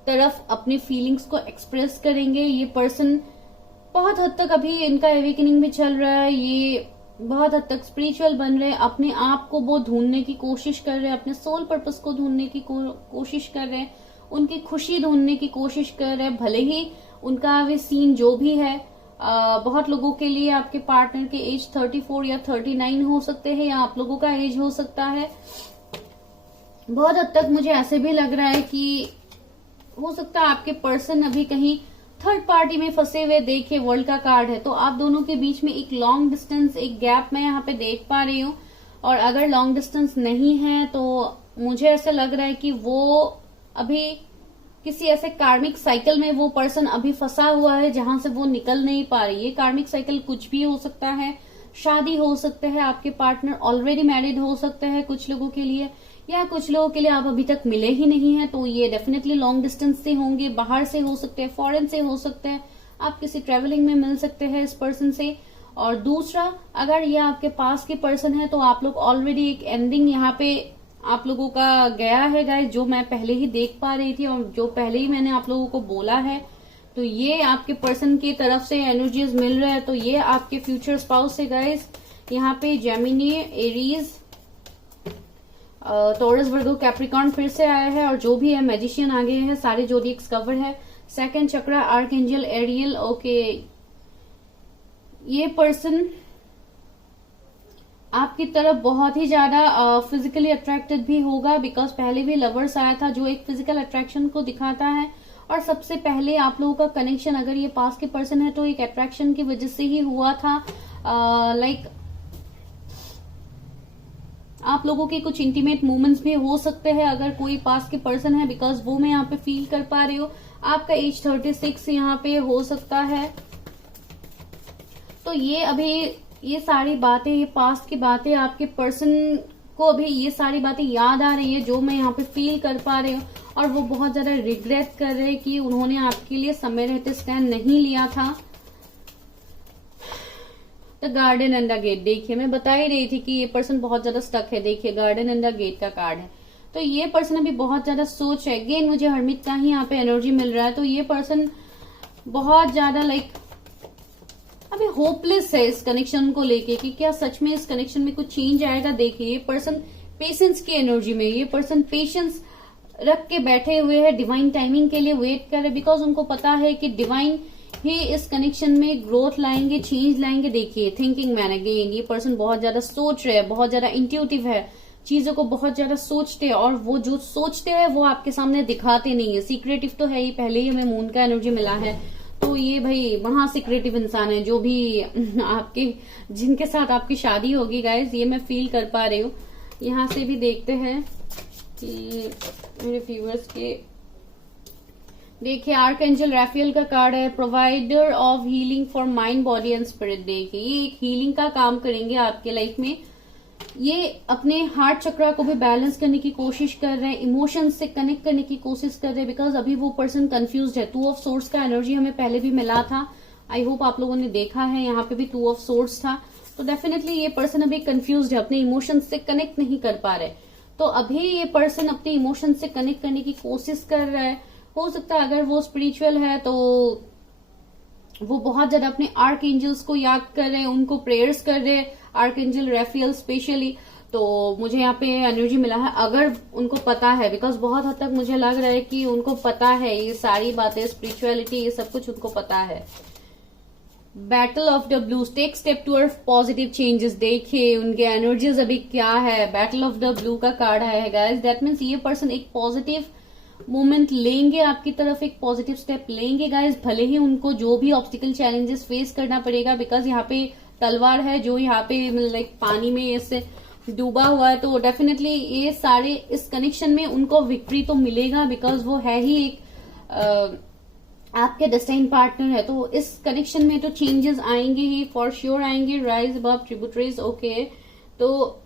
तरफ अपनी फीलिंग्स को एक्सप्रेस करेंगे। ये पर्सन बहुत हद तक अभी इनका एवेकनिंग भी चल रहा है, ये बहुत हद तक स्पिरिचुअल बन रहे हैं, अपने आप को वो ढूंढने की कोशिश कर रहे हैं, अपने सोल पर्पस को ढूंढने की कोशिश कर रहे हैं, उनकी खुशी ढूंढने की कोशिश कर रहे हैं। भले ही उनका वे सीन जो भी है, बहुत लोगों के लिए आपके पार्टनर के एज 34 या 39 हो सकते हैं, या आप लोगों का एज हो सकता है। बहुत हद तक मुझे ऐसे भी लग रहा है कि हो सकता है आपके पर्सन अभी कहीं थर्ड पार्टी में फंसे हुए। देखिए वर्ल्ड का कार्ड है, तो आप दोनों के बीच में एक लॉन्ग डिस्टेंस, एक गैप मैं यहाँ पे देख पा रही हूँ। और अगर लॉन्ग डिस्टेंस नहीं है तो मुझे ऐसा लग रहा है कि वो अभी किसी ऐसे कार्मिक साइकिल में वो पर्सन अभी फंसा हुआ है जहां से वो निकल नहीं पा रही। ये कार्मिक साइकिल कुछ भी हो सकता है, शादी हो सकते हैं, आपके पार्टनर ऑलरेडी मैरिड हो सकते हैं कुछ लोगों के लिए, या कुछ लोगों के लिए आप अभी तक मिले ही नहीं है, तो ये डेफिनेटली लॉन्ग डिस्टेंस से होंगे। बाहर से हो सकते हैं, फॉरेन से हो सकते हैं, आप किसी ट्रेवलिंग में मिल सकते हैं इस पर्सन से। और दूसरा, अगर ये आपके पास के पर्सन है तो आप लोग ऑलरेडी एक एंडिंग यहाँ पे आप लोगों का गया है गाइस, जो मैं पहले ही देख पा रही थी और जो पहले ही मैंने आप लोगों को बोला है। तो ये आपके पर्सन की तरफ से एनर्जीज मिल रहा है, तो ये आपके फ्यूचर स्पाउस से गाइस। यहाँ पे Gemini, Aries, taurus, Virgo, Capricorn फिर से आया है, और जो भी है मैजिशियन आ गए हैं, सारे जोडिएक्स कवर है। 2nd चक्र आर्कएंजल एरियल। ओके, ये पर्सन आपकी तरफ बहुत ही ज्यादा फिजिकली अट्रैक्टेड भी होगा, बिकॉज पहले भी लवर्स आया था जो एक फिजिकल अट्रैक्शन को दिखाता है। और सबसे पहले आप लोगों का कनेक्शन, अगर ये पास के पर्सन है तो एक अट्रैक्शन की वजह से ही हुआ था। लाइक आप लोगों के कुछ इंटीमेट मोमेंट्स भी हो सकते हैं अगर कोई पास के पर्सन है, बिकॉज वो मैं यहाँ पे फील कर पा रही हूँ। आपका एज 36 यहाँ पे हो सकता है। तो ये अभी ये सारी बातें, ये पास्ट की बातें आपके पर्सन को अभी ये सारी बातें याद आ रही है जो मैं यहाँ पे फील कर पा रही हूँ, और वो बहुत ज्यादा रिग्रेट कर रहे हैं कि उन्होंने आपके लिए समय रहते स्टैंड नहीं लिया था। The garden and the gate. देखिए मैं बता ही रही थी कि ये पर्सन बहुत ज्यादा स्टक है। देखिए गार्डन एंड द गेट का कार्ड है, तो ये पर्सन अभी बहुत ज्यादा सोच है। अगेन मुझे हर्मिट का ही यहाँ पे एनर्जी मिल रहा है, तो ये पर्सन बहुत ज्यादा लाइक अभी होपलेस है इस कनेक्शन को लेके कि क्या सच में इस कनेक्शन में कुछ चेंज आएगा। देखिए ये पर्सन पेशेंस की एनर्जी में, ये पर्सन पेशेंस रख के बैठे हुए हैं, डिवाइन टाइमिंग के लिए वेट कर रहे, बिकॉज उनको पता है कि डिवाइन ही इस कनेक्शन में ग्रोथ लाएंगे, चेंज लाएंगे। देखिए थिंकिंग मैन, अगेन ये पर्सन बहुत ज्यादा सोच रहे हैं, बहुत ज्यादा इंट्यूटिव है, चीजों को बहुत ज्यादा सोचते हैं, और वो जो सोचते हैं वो आपके सामने दिखाते नहीं है। सीक्रेटिव तो है ही, पहले ही हमें मून का एनर्जी मिला है, तो ये भाई बड़ा सीक्रेटिव इंसान है। जो भी आपके जिनके साथ आपकी शादी होगी गाइज, ये मैं फील कर पा रही हूँ। यहाँ से भी देखते हैं कि मेरे व्यूअर्स के। देखिए आर्कएंजल राफेल का कार्ड है, provider of healing for mind body and spirit. देखिए ये एक हीलिंग का काम करेंगे आपके लाइफ में। ये अपने हार्ट चक्रा को भी बैलेंस करने की कोशिश कर रहे हैं, इमोशंस से कनेक्ट करने की कोशिश कर रहे हैं, बिकॉज अभी वो पर्सन कंफ्यूज्ड है। 2 ऑफ सोर्ड्स का एनर्जी हमें पहले भी मिला था, आई होप आप लोगों ने देखा है, यहाँ पे भी 2 ऑफ सोर्ड्स था। तो डेफिनेटली ये पर्सन अभी कंफ्यूज्ड है, अपने इमोशंस से कनेक्ट नहीं कर पा रहे। तो अभी ये पर्सन अपने इमोशंस से कनेक्ट करने की कोशिश कर रहा है। हो सकता है अगर वो स्पिरिचुअल है तो वो बहुत ज्यादा अपने आर्क एंजल्स को याद कर रहे हैं, उनको प्रेयर्स कर रहे हैं, आर्क एंजल राफेल स्पेशली। तो मुझे यहाँ पे एनर्जी मिला है, अगर उनको पता है, बिकॉज बहुत हद तक मुझे लग रहा है कि उनको पता है ये सारी बातें, स्पिरिचुअलिटी, ये सब कुछ उनको पता है। Battle of the blues, take step towards positive changes. देखिए उनके एनर्जीज अभी क्या है, बैटल ऑफ द ब्लू का कार्ड है गाइस। दैट मीन्स ये पर्सन एक पॉजिटिव मूवमेंट लेंगे आपकी तरफ, एक पॉजिटिव स्टेप लेंगे गाइस, भले ही उनको जो भी ऑब्स्टिकल चैलेंजेस फेस करना पड़ेगा। बिकॉज यहाँ पे तलवार है जो यहाँ पे लाइक पानी में ऐसे डूबा हुआ है, तो डेफिनेटली ये सारे इस कनेक्शन में उनको विक्ट्री तो मिलेगा, बिकॉज वो है ही एक आपके डेस्टाइन पार्टनर है। तो इस कनेक्शन में तो चेंजेस आएंगे ही, फॉर श्योर आएंगे। Rise above tributaries, okay. तो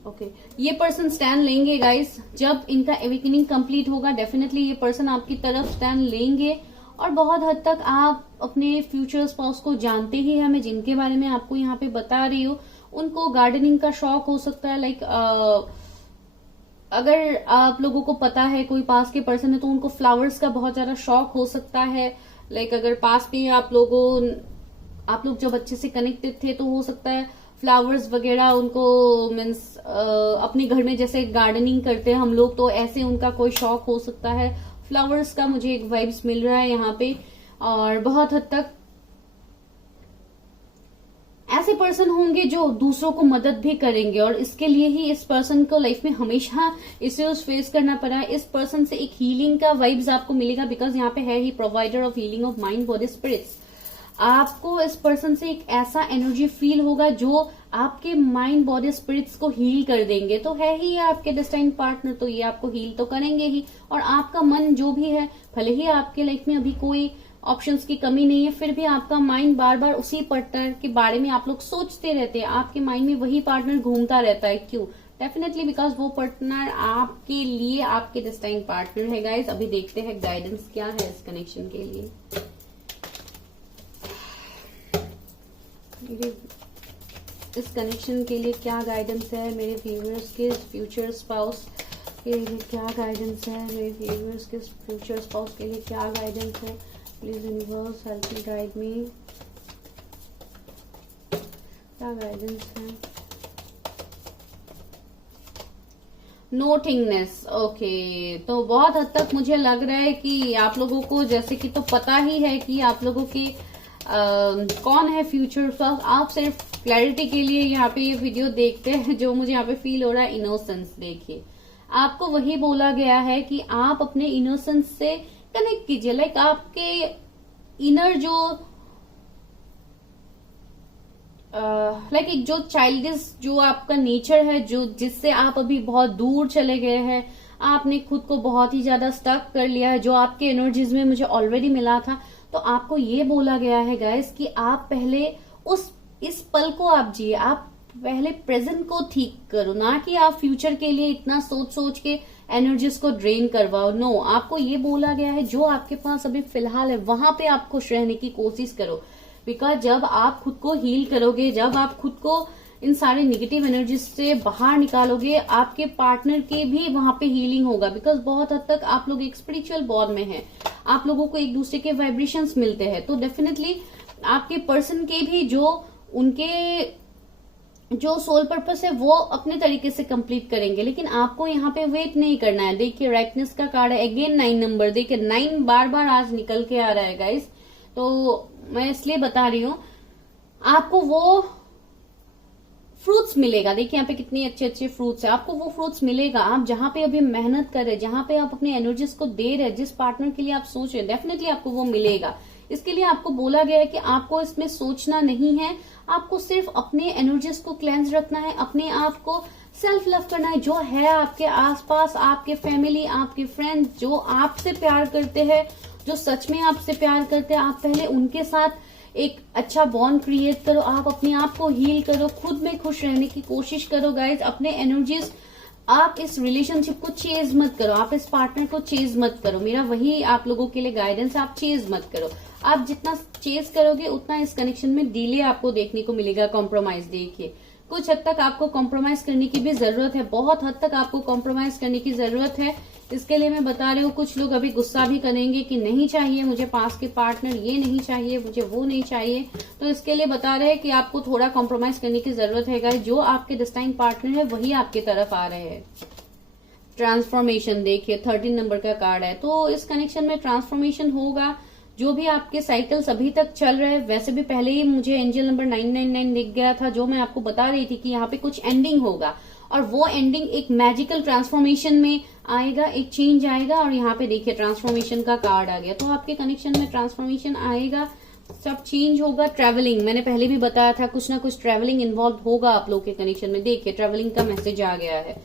ओके ये पर्सन स्टैंड लेंगे गाइस, जब इनका एवेकनिंग कंप्लीट होगा डेफिनेटली ये पर्सन आपकी तरफ स्टैंड लेंगे। और बहुत हद तक आप अपने फ्यूचर स्पाउस को जानते ही हैं, मैं जिनके बारे में आपको यहाँ पे बता रही हूँ। उनको गार्डनिंग का शौक हो सकता है, लाइक अगर आप लोगों को पता है कोई पास के पर्सन है तो उनको फ्लावर्स का बहुत ज्यादा शौक हो सकता है। लाइक अगर पास में आप लोग जब अच्छे से कनेक्टेड थे तो हो सकता है फ्लावर्स वगैरह उनको मीन्स अपने घर में जैसे गार्डनिंग करते हैं हम लोग, तो ऐसे उनका कोई शौक हो सकता है। फ्लावर्स का मुझे एक वाइब्स मिल रहा है यहाँ पे। और बहुत हद तक ऐसे पर्सन होंगे जो दूसरों को मदद भी करेंगे, और इसके लिए ही इस पर्सन को लाइफ में हमेशा इश्यूज फेस करना पड़ा है। इस पर्सन से एक हीलिंग का वाइब्स आपको मिलेगा, बिकॉज यहाँ पे है ही provider of healing of mind body spirits. आपको इस पर्सन से एक ऐसा एनर्जी फील होगा जो आपके माइंड बॉडी स्पिरिट्स को हील कर देंगे। तो है ही आपके डेस्टाइन पार्टनर, तो ये आपको हील तो करेंगे ही। और आपका मन जो भी है, भले ही आपके लाइफ में अभी कोई ऑप्शंस की कमी नहीं है, फिर भी आपका माइंड बार बार उसी पार्टनर के बारे में आप लोग सोचते रहते हैं, आपके माइंड में वही पार्टनर घूमता रहता है। क्यों? डेफिनेटली बिकॉज वो पार्टनर आपके लिए आपके डेस्टाइन पार्टनर है गाइस। अभी देखते हैं गाइडेंस क्या है इस कनेक्शन के लिए। इस कनेक्शन के लिए क्या गाइडेंस है मेरे व्यूअर्स के फ्यूचर स्पाउस के लिए, क्या गाइडेंस है मेरे व्यूअर्स के फ्यूचर स्पाउस के लिए, क्या गाइडेंस है। Please universe help me, guide मी, क्या गाइडेंस है। नोटिंगनेस, ओके। तो बहुत हद तक मुझे लग रहा है कि आप लोगों को जैसे कि तो पता ही है कि आप लोगों के कौन है फ्यूचर स्पाउस। आप सिर्फ क्लैरिटी के लिए यहाँ पे ये वीडियो देखते हैं, जो मुझे यहाँ पे फील हो रहा है इनोसेंस। देखिए आपको वही बोला गया है कि आप अपने इनोसेंस से कनेक्ट कीजिए, लाइक आपके इनर जो लाइक एक जो चाइल्डिश जो आपका नेचर है, जो जिससे आप अभी बहुत दूर चले गए हैं, आपने खुद को बहुत ही ज्यादा स्टक कर लिया है, जो आपके एनर्जीज में मुझे ऑलरेडी मिला था। तो आपको ये बोला गया है गाइस कि आप पहले इस पल को आप जिए, आप पहले प्रेजेंट को ठीक करो, ना कि आप फ्यूचर के लिए इतना सोच सोच के एनर्जीज को ड्रेन करवाओ। नो, आपको ये बोला गया है जो आपके पास अभी फिलहाल है वहां पे आप खुश रहने की कोशिश करो। बिकॉज जब आप खुद को हील करोगे, जब आप खुद को इन सारे निगेटिव एनर्जीज से बाहर निकालोगे, आपके पार्टनर की भी वहां पे हीलिंग होगा। बिकॉज बहुत हद तक आप लोग एक स्पिरिचुअल बॉन्ड में हैं, आप लोगों को एक दूसरे के वाइब्रेशंस मिलते हैं। तो डेफिनेटली आपके पर्सन के भी उनके जो सोल पर्पस है वो अपने तरीके से कंप्लीट करेंगे, लेकिन आपको यहाँ पे वेट नहीं करना है। देखिए राइटनेस का कार्ड है, अगेन 9 नंबर। देखिए 9 बार बार आज निकल के आ रहा है गाइस, तो मैं इसलिए बता रही हूँ आपको वो फ्रूट्स मिलेगा। देखिए यहाँ पे कितने अच्छे अच्छे फ्रूट्स है, आपको वो फ्रूट्स मिलेगा। आप जहां पे अभी मेहनत कर रहे हैं, जहां पे आप अपनी एनर्जीज को दे रहे हैं, जिस पार्टनर के लिए आप सोच रहे हैं, डेफिनेटली आपको वो मिलेगा। इसके लिए आपको बोला गया है कि आपको इसमें सोचना नहीं है, आपको सिर्फ अपने एनर्जीज को क्लेंस रखना है, अपने आप को सेल्फ लव करना है। जो है आपके आसपास, आपके फैमिली, आपके फ्रेंड्स जो आपसे प्यार करते हैं, जो सच में आपसे प्यार करते हैं, आप पहले उनके साथ एक अच्छा बॉन्ड क्रिएट करो। आप अपने आप को हील करो, खुद में खुश रहने की कोशिश करो गाइज। अपने एनर्जीज, आप इस रिलेशनशिप को चेज मत करो, आप इस पार्टनर को चेज मत करो। मेरा वही आप लोगों के लिए गाइडेंस, आप चेज मत करो। आप जितना चेज करोगे उतना इस कनेक्शन में डिले आपको देखने को मिलेगा, कॉम्प्रोमाइज। देखिए कुछ हद तक आपको कॉम्प्रोमाइज करने की भी जरूरत है, बहुत हद तक आपको कॉम्प्रोमाइज करने की जरूरत है। इसके लिए मैं बता रही हूँ, कुछ लोग अभी गुस्सा भी करेंगे कि नहीं चाहिए मुझे पास के पार्टनर, ये नहीं चाहिए मुझे, वो नहीं चाहिए। तो इसके लिए बता रहे हैं कि आपको थोड़ा कॉम्प्रोमाइज करने की जरूरत है गाइस। जो आपके डेस्टाइन पार्टनर है वही आपकी तरफ आ रहे हैं। ट्रांसफॉर्मेशन देखिए 13 नंबर का कार्ड है, तो इस कनेक्शन में ट्रांसफॉर्मेशन होगा। जो भी आपके साइकिल्स अभी तक चल रहे हैं, वैसे भी पहले ही मुझे एंजल नंबर 999 दिख गया था, जो मैं आपको बता रही थी कि यहाँ पे कुछ एंडिंग होगा, और वो एंडिंग एक मैजिकल ट्रांसफॉर्मेशन में आएगा, एक चेंज आएगा। और यहाँ पे देखिए ट्रांसफॉर्मेशन का कार्ड आ गया, तो आपके कनेक्शन में ट्रांसफॉर्मेशन आएगा, सब चेंज होगा। ट्रेवलिंग मैंने पहले भी बताया था, कुछ ना कुछ ट्रेवलिंग इन्वॉल्व होगा आप लोग के कनेक्शन में। देखिए ट्रेवलिंग का मैसेज आ गया है,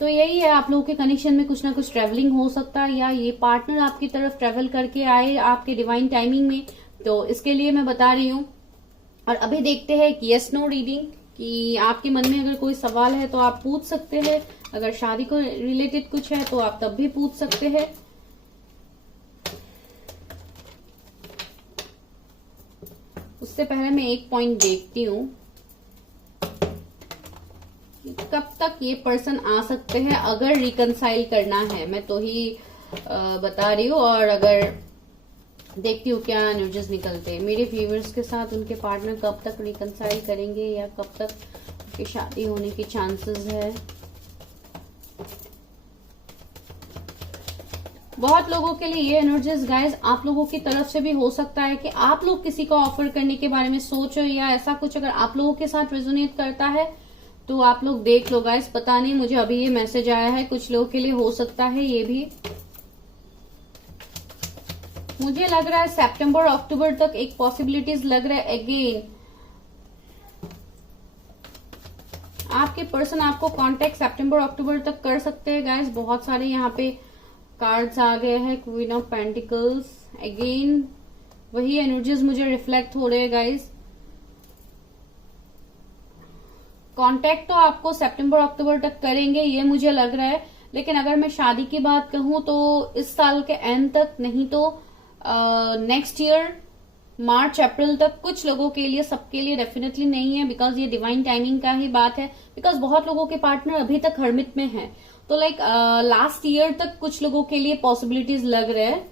तो यही है, आप लोगों के कनेक्शन में कुछ ना कुछ ट्रैवलिंग हो सकता है, या ये पार्टनर आपकी तरफ ट्रैवल करके आए आपके डिवाइन टाइमिंग में। तो इसके लिए मैं बता रही हूँ। और अभी देखते हैं कि यस नो रीडिंग, कि आपके मन में अगर कोई सवाल है तो आप पूछ सकते हैं। अगर शादी को रिलेटेड कुछ है तो आप तब भी पूछ सकते हैं। उससे पहले मैं एक पॉइंट देखती हूँ, कब तक ये पर्सन आ सकते हैं अगर रिकंसाइल करना है, मैं तो ही बता रही हूँ। और अगर देखती हूँ क्या एनर्जीज निकलते हैं मेरे व्यूअर्स के साथ, उनके पार्टनर कब तक रिकंसाइल करेंगे या कब तक उनकी शादी होने की चांसेस है। बहुत लोगों के लिए ये एनर्जीज गाइज आप लोगों की तरफ से भी हो सकता है कि आप लोग किसी को ऑफर करने के बारे में सोचो, या ऐसा कुछ अगर आप लोगों के साथ रेजोनेट करता है तो आप लोग देख लो गाइस। पता नहीं, मुझे अभी ये मैसेज आया है, कुछ लोगों के लिए हो सकता है ये भी। मुझे लग रहा है सितंबर अक्टूबर तक एक पॉसिबिलिटीज लग रहा है। अगेन आपके पर्सन आपको कांटेक्ट सितंबर अक्टूबर तक कर सकते हैं गाइस। बहुत सारे यहाँ पे कार्ड्स आ गए हैं, क्वीन ऑफ पेंटिकल्स। अगेन वही एनर्जीज मुझे रिफ्लेक्ट हो रहे हैं गाइस। कांटेक्ट तो आपको सितंबर अक्टूबर तक करेंगे ये मुझे लग रहा है, लेकिन अगर मैं शादी की बात कहूं तो इस साल के एंड तक, नहीं तो नेक्स्ट ईयर मार्च अप्रैल तक कुछ लोगों के लिए, सबके लिए डेफिनेटली नहीं है, बिकॉज ये डिवाइन टाइमिंग का ही बात है। बिकॉज बहुत लोगों के पार्टनर अभी तक हर्मिट में हैं, तो लाइक लास्ट ईयर तक कुछ लोगों के लिए पॉसिबिलिटीज लग रहे हैं।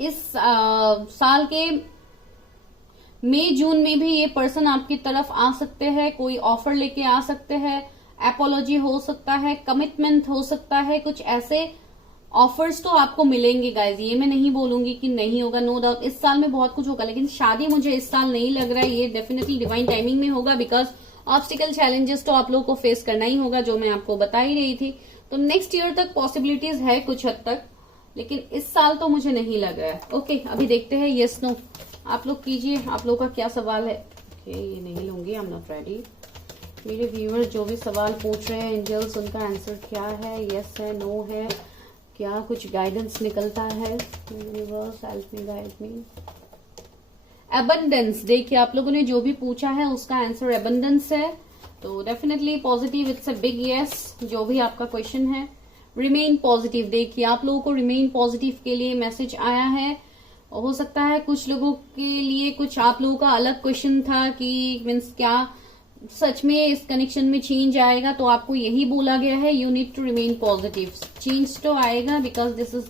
इस साल के मई जून में भी ये पर्सन आपकी तरफ आ सकते हैं, कोई ऑफर लेके आ सकते हैं, एपोलॉजी हो सकता है, कमिटमेंट हो सकता है, कुछ ऐसे ऑफर्स तो आपको मिलेंगे गाइज। ये मैं नहीं बोलूंगी कि नहीं होगा, नो डाउट इस साल में बहुत कुछ होगा, लेकिन शादी मुझे इस साल नहीं लग रहा है। ये डेफिनेटली डिवाइन टाइमिंग में होगा, बिकॉज ऑब्स्टिकल चैलेंजेस तो आप लोगों को फेस करना ही होगा, जो मैं आपको बता ही रही थी। तो नेक्स्ट ईयर तक पॉसिबिलिटीज है कुछ हद तक, लेकिन इस साल तो मुझे नहीं लग रहा है। ओके अभी देखते हैं यस नो, आप लोग कीजिए, आप लोगों का क्या सवाल है। ये नहीं लूंगी, आई एम नॉट रेडी। मेरे व्यूअर्स जो भी सवाल पूछ रहे हैं एंजल्स, उनका आंसर क्या है, यस है, नो है, क्या कुछ गाइडेंस निकलता है। यूनिवर्स हेल्प मी, गाइड मी। एबंडेंस, देखिए आप लोगों ने जो भी पूछा है उसका आंसर एबंडेंस है, तो definitely positive, it's a big yes जो भी आपका क्वेश्चन है। रिमेन पॉजिटिव, देखिए आप लोगों को रिमेन पॉजिटिव के लिए मैसेज आया है। हो सकता है कुछ लोगों के लिए कुछ आप लोगों का अलग क्वेश्चन था कि मीन्स क्या सच में इस कनेक्शन में चेंज आएगा, तो आपको यही बोला गया है you need to remain positive. Change तो आएगा because this is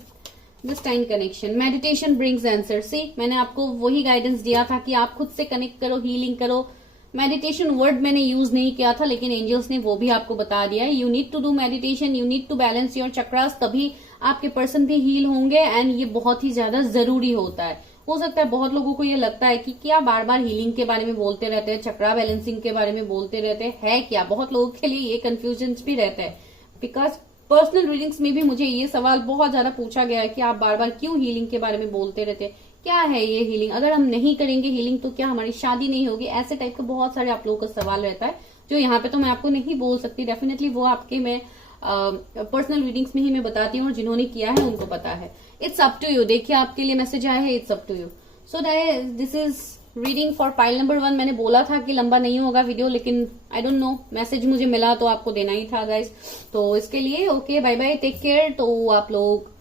this time connection. Meditation brings answer. See मैंने आपको वही गाइडेंस दिया था कि आप खुद से कनेक्ट करो, हीलिंग करो। मेडिटेशन वर्ड मैंने यूज नहीं किया था, लेकिन एंजल्स ने वो भी आपको बता दिया है। You need to do meditation, you need to balance your chakras, तभी आपके पर्सन भी हील होंगे, एंड ये बहुत ही ज्यादा जरूरी होता है। हो सकता है बहुत लोगों को ये लगता है कि क्या बार बार हीलिंग के बारे में बोलते रहते हैं, चक्रा बैलेंसिंग के बारे में बोलते रहते हैं, है क्या? बहुत लोगों के लिए ये कंफ्यूजन भी रहता है, बिकॉज पर्सनल रीडिंग्स में भी मुझे ये सवाल बहुत ज्यादा पूछा गया है कि आप बार बार क्यों हीलिंग के बारे में बोलते रहते हैं, क्या है ये हीलिंग, अगर हम नहीं करेंगे हीलिंग तो क्या हमारी शादी नहीं होगी, ऐसे टाइप का बहुत सारे आप लोगों का सवाल रहता है, जो यहाँ पे तो मैं आपको नहीं बोल सकती। डेफिनेटली वो आपके मैं पर्सनल रीडिंग्स में ही मैं बताती हूँ, और जिन्होंने किया है उनको पता है। It's up to you. देखिए आपके लिए मैसेज आया है, it's up to you. So this is reading for pile number 1। मैंने बोला था कि लंबा नहीं होगा वीडियो, लेकिन आई डोंट नो, मैसेज मुझे मिला तो आपको देना ही था गाइस। तो इसके लिए okay, bye bye, take care. तो आप लोग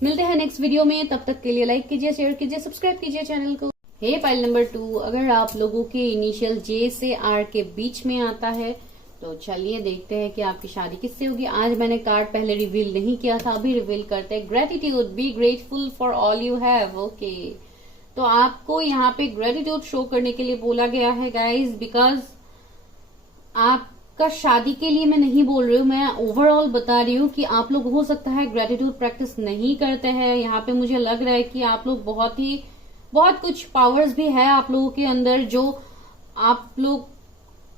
मिलते हैं नेक्स्ट वीडियो में, तब तक के लिए लाइक कीजिए, शेयर कीजिए, सब्सक्राइब कीजिए चैनल को। हे पाइल नंबर 2, अगर आप लोगों के इनिशियल जे से आर के बीच में आता है तो चलिए देखते हैं कि आपकी शादी किससे होगी। आज मैंने कार्ड पहले रिवील नहीं किया था, अभी रिवील करते हैं। Gratitude, be grateful for all you have. Okay, तो आपको यहाँ पे ग्रेटिट्यूड शो करने के लिए बोला गया है गाइज, बिकॉज आपका शादी के लिए मैं नहीं बोल रही हूँ, मैं ओवरऑल बता रही हूँ कि आप लोग हो सकता है ग्रेटिट्यूड प्रैक्टिस नहीं करते हैं। यहाँ पे मुझे लग रहा है कि आप लोग बहुत कुछ पावर्स भी है आप लोगों के अंदर, जो आप लोग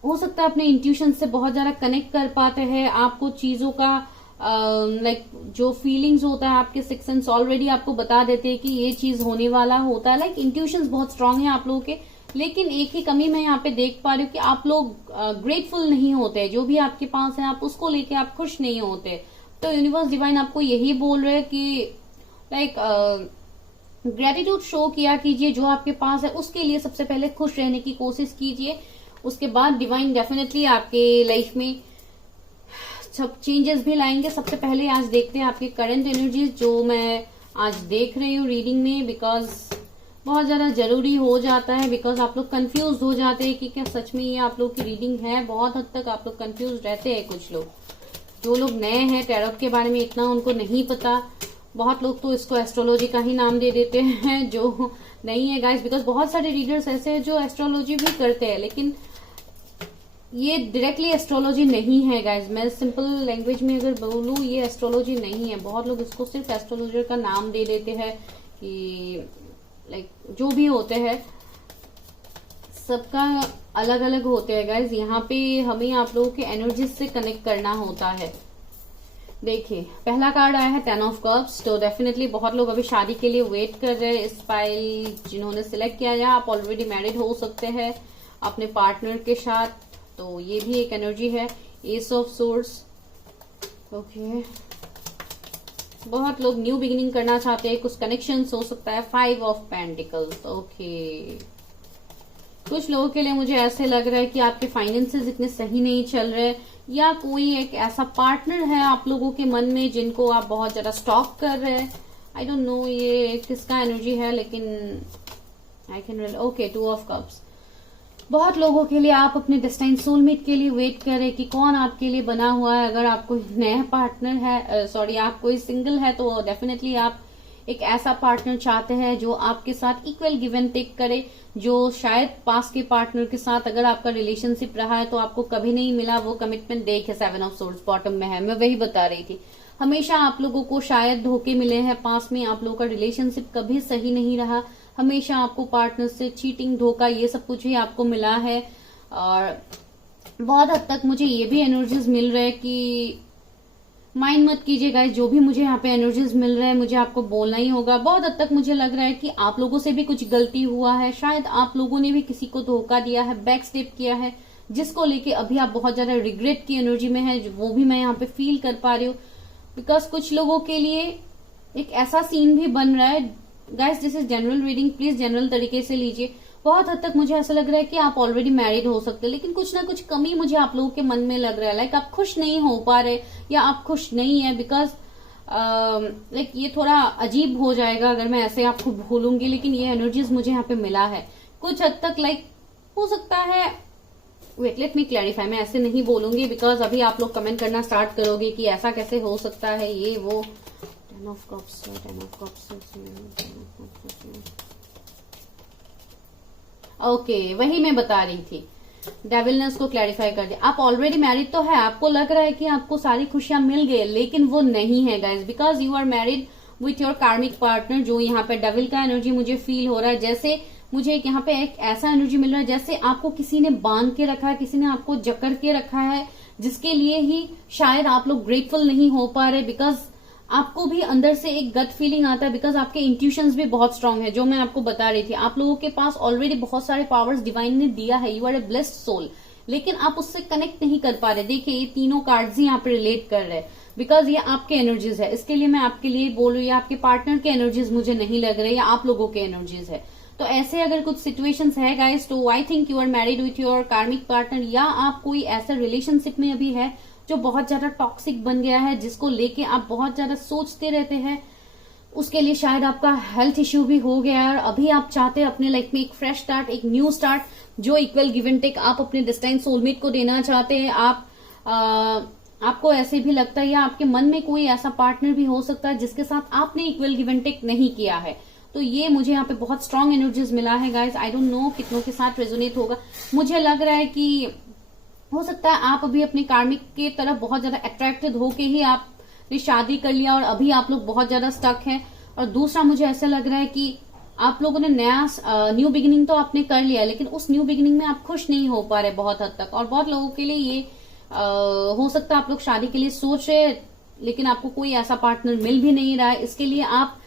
हो सकता है अपने इंट्यूशन से बहुत ज्यादा कनेक्ट कर पाते हैं। आपको चीजों का लाइक जो फीलिंग्स होता है, आपके सिक्स सेंस ऑलरेडी आपको बता देते हैं कि ये चीज होने वाला होता है। लाइक इंट्यूशंस बहुत स्ट्रांग है आप लोगों के, लेकिन एक ही कमी मैं यहाँ पे देख पा रही हूँ कि आप लोग ग्रेटफुल नहीं होते। जो भी आपके पास है आप उसको लेके आप खुश नहीं होते। तो यूनिवर्स डिवाइन आपको यही बोल रहे हैं कि लाइक ग्रेटिट्यूड शो किया कीजिए, जो आपके पास है उसके लिए सबसे पहले खुश रहने की कोशिश कीजिए। उसके बाद डिवाइन डेफिनेटली आपके लाइफ में सब चेंजेस भी लाएंगे। सबसे पहले आज देखते हैं आपके करंट एनर्जीज, जो मैं आज देख रही हूँ रीडिंग में, बिकॉज बहुत ज्यादा जरूरी हो जाता है। बिकॉज आप लोग कंफ्यूज हो जाते हैं कि क्या सच में ये आप लोग की रीडिंग है। बहुत हद तक आप लोग कंफ्यूज रहते हैं। कुछ लोग, जो लोग नए हैं टैरोट के बारे में इतना उनको नहीं पता, बहुत लोग तो इसको एस्ट्रोलॉजी का ही नाम दे देते हैं, जो नहीं है गाइस। बिकॉज बहुत सारे रीडर्स ऐसे हैं जो एस्ट्रोलॉजी भी करते हैं, लेकिन ये डायरेक्टली एस्ट्रोलॉजी नहीं है गाइज। मैं सिंपल लैंग्वेज में अगर बोलूं, ये एस्ट्रोलॉजी नहीं है। बहुत लोग इसको सिर्फ एस्ट्रोलॉजर का नाम दे देते हैं कि लाइक जो भी होते हैं सबका अलग अलग होते हैं गाइज। यहाँ पे हमें आप लोगों के एनर्जीज से कनेक्ट करना होता है। देखिए पहला कार्ड आया है 10 ऑफ कप्स। तो डेफिनेटली बहुत लोग अभी शादी के लिए वेट कर रहे हैं। इस पाइल जिन्होंने सिलेक्ट किया है, आप ऑलरेडी मैरिड हो सकते हैं अपने पार्टनर के साथ, तो ये भी एक एनर्जी है। एस ऑफ सोर्ड्स, ओके, बहुत लोग न्यू बिगिनिंग करना चाहते हैं, कुछ कनेक्शंस हो सकता है। 5 ऑफ पेंटिकल्स, ओके, कुछ लोगों के लिए मुझे ऐसे लग रहा है कि आपके फाइनेंसेस इतने सही नहीं चल रहे, या कोई एक ऐसा पार्टनर है आप लोगों के मन में जिनको आप बहुत ज्यादा स्टॉक कर रहे हैं। आई डोंट नो ये किसका एनर्जी है, लेकिन I can okay 2 of cups. बहुत लोगों के लिए आप अपने डेस्टाइन सोलमेट के लिए वेट कर रहे हैं कि कौन आपके लिए बना हुआ है। अगर आप कोई नया पार्टनर है, सॉरी आप कोई सिंगल है, तो डेफिनेटली आप एक ऐसा पार्टनर चाहते हैं जो आपके साथ इक्वल गिव एंड टेक करे, जो शायद पास के पार्टनर के साथ अगर आपका रिलेशनशिप रहा है तो आपको कभी नहीं मिला वो कमिटमेंट। देखिए 7 ऑफ सोर्ड्स बॉटम में है, मैं वही बता रही थी। हमेशा आप लोगों को शायद धोखे मिले हैं पास में, आप लोगों का रिलेशनशिप कभी सही नहीं रहा, हमेशा आपको पार्टनर से चीटिंग, धोखा, ये सब कुछ ही आपको मिला है। और बहुत हद तक मुझे ये भी एनर्जीज मिल रहे हैं कि माइंड मत कीजिए गाइस, जो भी मुझे यहाँ पे एनर्जीज मिल रहा है मुझे आपको बोलना ही होगा। बहुत हद तक मुझे लग रहा है कि आप लोगों से भी कुछ गलती हुआ है, शायद आप लोगों ने भी किसी को धोखा दिया है, बैक स्टेप किया है, जिसको लेके अभी आप बहुत ज्यादा रिग्रेट की एनर्जी में है, वो भी मैं यहाँ पे फील कर पा रही हूँ। बिकॉज कुछ लोगों के लिए एक ऐसा सीन भी बन रहा है guys, this is general reading, please general तरीके से लीजिए। बहुत हद तक मुझे ऐसा लग रहा है कि आप ऑलरेडी मैरिड हो सकते हैं, लेकिन कुछ ना कुछ कमी मुझे आप लोगों के मन में लग रहा है। लाइक आप खुश नहीं हो पा रहे, या आप खुश नहीं है, बिकॉज लाइक ये थोड़ा अजीब हो जाएगा अगर मैं ऐसे आपको भूलूंगी, लेकिन ये एनर्जीज मुझे यहाँ पे मिला है कुछ हद तक। लाइक हो सकता है, वेट लेट मी क्लैरिफाई, मैं ऐसे नहीं बोलूंगी बिकॉज अभी आप लोग कमेंट करना स्टार्ट करोगे कि ऐसा कैसे हो सकता है, ये वो। 10 of cups, 10 of cups, okay, वही मैं बता रही थी। डेविल ने उसको क्लैरिफाई कर दिया। आप ऑलरेडी मैरिड तो है, आपको लग रहा है कि आपको सारी खुशियां मिल गई, लेकिन वो नहीं है guys, because you are married with your karmic partner. जो यहाँ पे डेविल का एनर्जी मुझे फील हो रहा है, जैसे मुझे एक यहाँ पे एक ऐसा एनर्जी मिल रहा है जैसे आपको किसी ने बांध के रखा है, किसी ने आपको जकड़ के रखा है, जिसके लिए ही शायद आप लोग ग्रेटफुल नहीं हो पा रहे, बिकॉज आपको भी अंदर से एक गट फीलिंग आता है, बिकॉज आपके इंट्यूशंस भी बहुत स्ट्रांग है, जो मैं आपको बता रही थी। आप लोगों के पास ऑलरेडी बहुत सारे पावर्स डिवाइन ने दिया है, you are a blessed soul, लेकिन आप उससे कनेक्ट नहीं कर पा रहे। देखिए ये तीनों कार्ड्स ही यहाँ पे रिलेट कर रहे हैं, बिकॉज ये आपके एनर्जीज है। इसके लिए मैं आपके लिए बोल रही हूँ, आपके पार्टनर के एनर्जीज मुझे नहीं लग रहे, या आप लोगों के एनर्जीज है। तो ऐसे अगर कुछ सिचुएशंस है गाइस, तो I think you are married with your karmic partner, या आप कोई ऐसा रिलेशनशिप में अभी है जो बहुत ज्यादा टॉक्सिक बन गया है, जिसको लेके आप बहुत ज्यादा सोचते रहते हैं। उसके लिए शायद आपका हेल्थ इश्यू भी हो गया है, और अभी आप चाहते हैं अपने लाइफ में एक फ्रेश स्टार्ट, एक न्यू स्टार्ट, जो इक्वल गिव एंड टेक आप अपने डेस्टाइन सोलमेट को देना चाहते हैं। आपको ऐसे भी लगता है, या आपके मन में कोई ऐसा पार्टनर भी हो सकता है जिसके साथ आपने इक्वल गिव एंड टेक नहीं किया है। तो ये मुझे यहाँ पे बहुत स्ट्रांग एनर्जीज मिला है गाइस। आई डोंट नो कितनों के साथ रेजोनेट होगा। मुझे लग रहा है कि हो सकता है आप अभी अपने कार्मिक के तरफ बहुत ज्यादा अट्रैक्टेड होके ही आपने शादी कर लिया, और अभी आप लोग बहुत ज्यादा स्टक हैं। और दूसरा मुझे ऐसा लग रहा है कि आप लोगों ने नया न्यू बिगिनिंग तो आपने कर लिया, लेकिन उस न्यू बिगिनिंग में आप खुश नहीं हो पा रहे बहुत हद तक। और बहुत लोगों के लिए ये हो सकता है आप लोग शादी के लिए सोच रहे, लेकिन आपको कोई ऐसा पार्टनर मिल भी नहीं रहा है। इसके लिए आप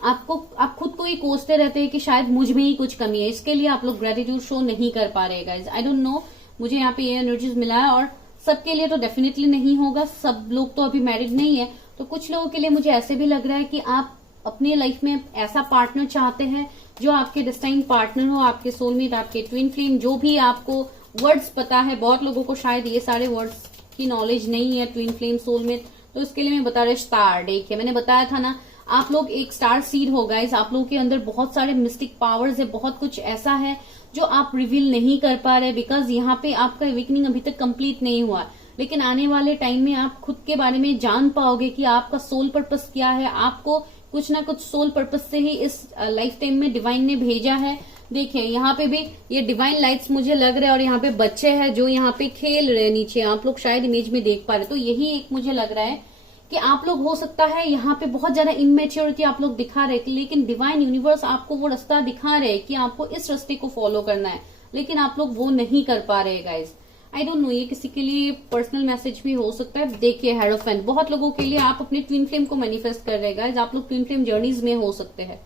आप खुद को ही कोसते रहते हैं कि शायद मुझ में ही कुछ कमी है। इसके लिए आप लोग ग्रेटिट्यूड शो नहीं कर पा रहे गाइज। आई डोंट नो, मुझे यहाँ पे ये एनर्जीज मिला है, और सबके लिए तो डेफिनेटली नहीं होगा, सब लोग तो अभी मैरिड नहीं है। तो कुछ लोगों के लिए मुझे ऐसे भी लग रहा है कि आप अपनी लाइफ में ऐसा पार्टनर चाहते हैं जो आपके डेस्टाइन पार्टनर हो, आपके सोलमेट, आपके ट्विन फ्लेम, जो भी आपको वर्ड्स पता है। बहुत लोगों को शायद ये सारे वर्ड्स की नॉलेज नहीं है, ट्विन फ्लेम, सोलमेट। तो इसके लिए मैं बता रही स्टार। देखिए मैंने बताया था ना, आप लोग एक स्टार सीड हो गाइस। आप लोगों के अंदर बहुत सारे मिस्टिक पावर्स है, बहुत कुछ ऐसा है जो आप रिवील नहीं कर पा रहे, बिकॉज यहाँ पे आपका एवेकनिंग अभी तक कंप्लीट नहीं हुआ। लेकिन आने वाले टाइम में आप खुद के बारे में जान पाओगे कि आपका सोल पर्पस क्या है। आपको कुछ ना कुछ सोल पर्पस से ही इस लाइफ टाइम में डिवाइन ने भेजा है। देखिए यहाँ पे भी ये डिवाइन लाइट्स मुझे लग रहे हैं, और यहाँ पे बच्चे हैं जो यहाँ पे खेल रहे हैं नीचे, आप लोग शायद इमेज में देख पा रहे। तो यही एक मुझे लग रहा है कि आप लोग हो सकता है यहाँ पे बहुत ज्यादा इमेच्योरिटी आप लोग दिखा रहे, लेकिन डिवाइन यूनिवर्स आपको वो रास्ता दिखा रहे कि आपको इस रास्ते को फॉलो करना है, लेकिन आप लोग वो नहीं कर पा रहे गाइज। आई डोंट नो, ये किसी के लिए पर्सनल मैसेज भी हो सकता है। देखिए हेरोफेंट, बहुत लोगों के लिए आप अपने ट्विन फ्लेम को मैनिफेस्ट कर रहे गाइज। आप लोग ट्विन फ्लेम जर्नीज में हो सकते हैं।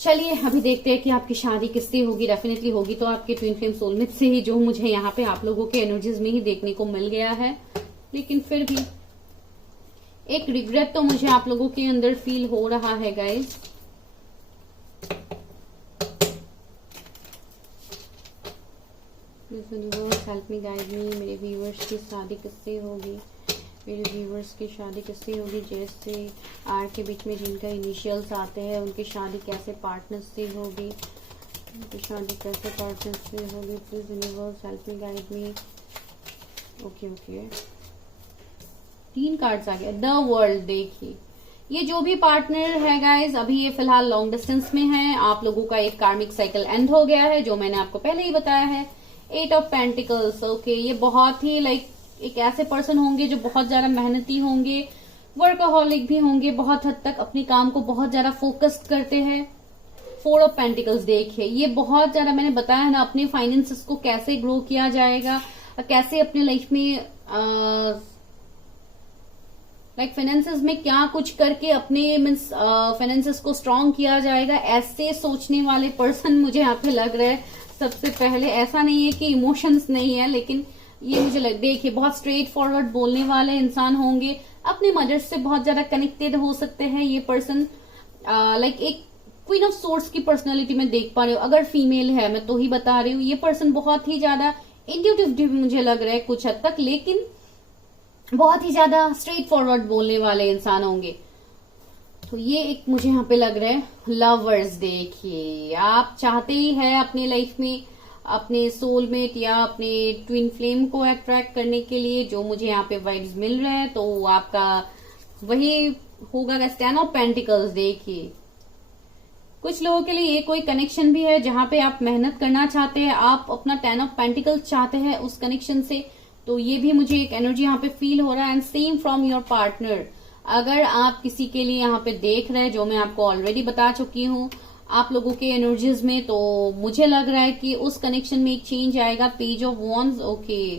चलिए अभी देखते हैं कि आपकी शादी किससे होगी। डेफिनेटली होगी तो आपके ट्विन फ्लेम सोलमेट से ही, जो मुझे यहाँ पे आप लोगों के एनर्जीज में ही देखने को मिल गया है। लेकिन फिर भी एक रिग्रेट तो मुझे आप लोगों के अंदर फील हो रहा है guys. Universe help me, guide मी। मेरे व्यूवर्स की शादी किससे होगी, मेरे व्यूवर्स की शादी किससे होगी। जैसे आर के बीच में जिनका इनिशियल्स आते हैं, उनकी शादी कैसे पार्टनर से होगी, उनकी शादी कैसे पार्टनर से होगी। Please universe help me, guide me. Okay okay, 3 cards आ गए। द वर्ल्ड, देखिए ये जो भी पार्टनर है गाइज, अभी ये फिलहाल लॉन्ग डिस्टेंस में है। आप लोगों का एक कार्मिक साइकिल एंड हो गया है, जो मैंने आपको पहले ही बताया है। 8 ऑफ पेंटिकल्स, ओके, ये बहुत ही एक ऐसे पर्सन होंगे जो बहुत ज्यादा मेहनती होंगे, वर्कaholic भी होंगे, बहुत हद तक अपने काम को बहुत ज्यादा फोकस्ड करते हैं। 4 ऑफ पेंटिकल्स, देखिए ये बहुत ज्यादा, मैंने बताया ना, अपने फाइनेंसेस को कैसे ग्रो किया जाएगा, कैसे अपने लाइफ में फाइनेंसेस में क्या कुछ करके अपने मीन्स फाइनेंसेस को स्ट्रांग किया जाएगा, ऐसे सोचने वाले पर्सन मुझे यहाँ पे लग रहा है सबसे पहले। ऐसा नहीं है कि इमोशंस नहीं है, लेकिन ये मुझे देखिए बहुत स्ट्रेट फॉरवर्ड बोलने वाले इंसान होंगे। अपने मदर से बहुत ज्यादा कनेक्टेड हो सकते हैं ये पर्सन। एक क्वीन ऑफ सोर्स की पर्सनालिटी में देख पा रही हूँ। अगर फीमेल है, मैं तो ही बता रही हूँ, ये पर्सन बहुत ही ज्यादा इंट्यूटिव मुझे लग रहा है कुछ हद तक, लेकिन बहुत ही ज्यादा स्ट्रेट फॉरवर्ड बोलने वाले इंसान होंगे। तो ये एक मुझे यहाँ पे लग रहा है। लवर्स, देखिए आप चाहते ही है अपने लाइफ में अपने सोलमेट या अपने ट्विन फ्लेम को अट्रैक्ट करने के लिए, जो मुझे यहाँ पे वाइब्स मिल रहे हैं, तो आपका वही होगा। 10 ऑफ पेंटिकल्स, देखिए कुछ लोगों के लिए ये कोई कनेक्शन भी है जहां पे आप मेहनत करना चाहते हैं, आप अपना 10 ऑफ पेंटिकल्स चाहते हैं उस कनेक्शन से। तो ये भी मुझे एक एनर्जी यहाँ पे फील हो रहा है। And same from your partner, अगर आप किसी के लिए यहाँ पे देख रहे हैं, जो मैं आपको ऑलरेडी बता चुकी हूँ, आप लोगों के एनर्जीज में। तो मुझे लग रहा है कि उस कनेक्शन में एक चेंज आएगा। पेज ऑफ वॉन्ड्स, ओके,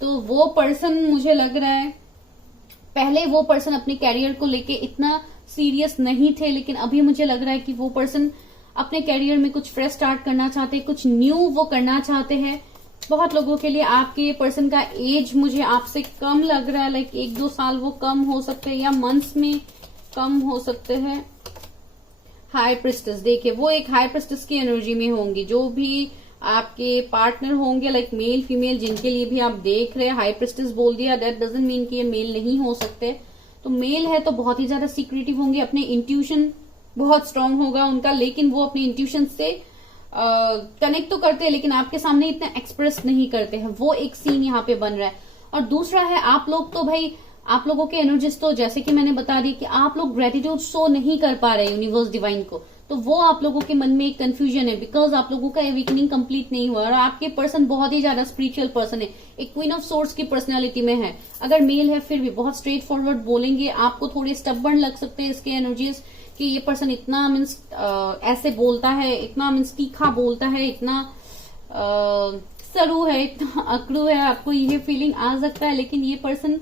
तो वो पर्सन मुझे लग रहा है पहले वो पर्सन अपने कैरियर को लेके इतना सीरियस नहीं थे, लेकिन अभी मुझे लग रहा है कि वो पर्सन अपने कैरियर में कुछ फ्रेश स्टार्ट करना चाहते हैं, कुछ न्यू वो करना चाहते हैं। बहुत लोगों के लिए आपके पर्सन का एज मुझे आपसे कम लग रहा है, लाइक 1-2 साल वो कम हो सकते हैं या मंथ्स में कम हो सकते हैं। हाई प्रिस्टेस, देखिए वो एक हाई प्रिस्टेस की एनर्जी में होंगी। जो भी आपके पार्टनर होंगे, लाइक मेल फीमेल, जिनके लिए भी आप देख रहे हैं, हाई प्रिस्टेस बोल दिया, दैट डजंट मीन कि ये मेल नहीं हो सकते। तो मेल है तो बहुत ही ज्यादा सीक्रेटिव होंगे, अपने इंट्यूशन बहुत स्ट्रांग होगा उनका, लेकिन वो अपने इंट्यूशन से कनेक्ट तो करते हैं लेकिन आपके सामने इतना एक्सप्रेस नहीं करते हैं। वो एक सीन यहाँ पे बन रहा है। और दूसरा है आप लोग तो भाई, आप लोगों के एनर्जीज तो जैसे कि मैंने बता दी कि आप लोग ग्रेटिट्यूड शो नहीं कर पा रहे यूनिवर्स डिवाइन को, तो वो आप लोगों के मन में एक कंफ्यूजन है, बिकॉज आप लोगों का एवेकनिंग कंप्लीट नहीं हुआ और आपके पर्सन बहुत ही ज्यादा स्पिरिचुअल पर्सन है, एक क्वीन ऑफ सोर्ड्स की पर्सनालिटी में है। अगर मेल है फिर भी बहुत स्ट्रेट फॉरवर्ड बोलेंगे, आपको थोड़े स्टबर्न लग सकते हैं इसके एनर्जीज कि ये पर्सन इतना मीन्स ऐसे बोलता है, इतना मीन्स तीखा बोलता है, इतना सरू है, इतना अकड़ू है, आपको ये फीलिंग आ सकता है। लेकिन ये पर्सन,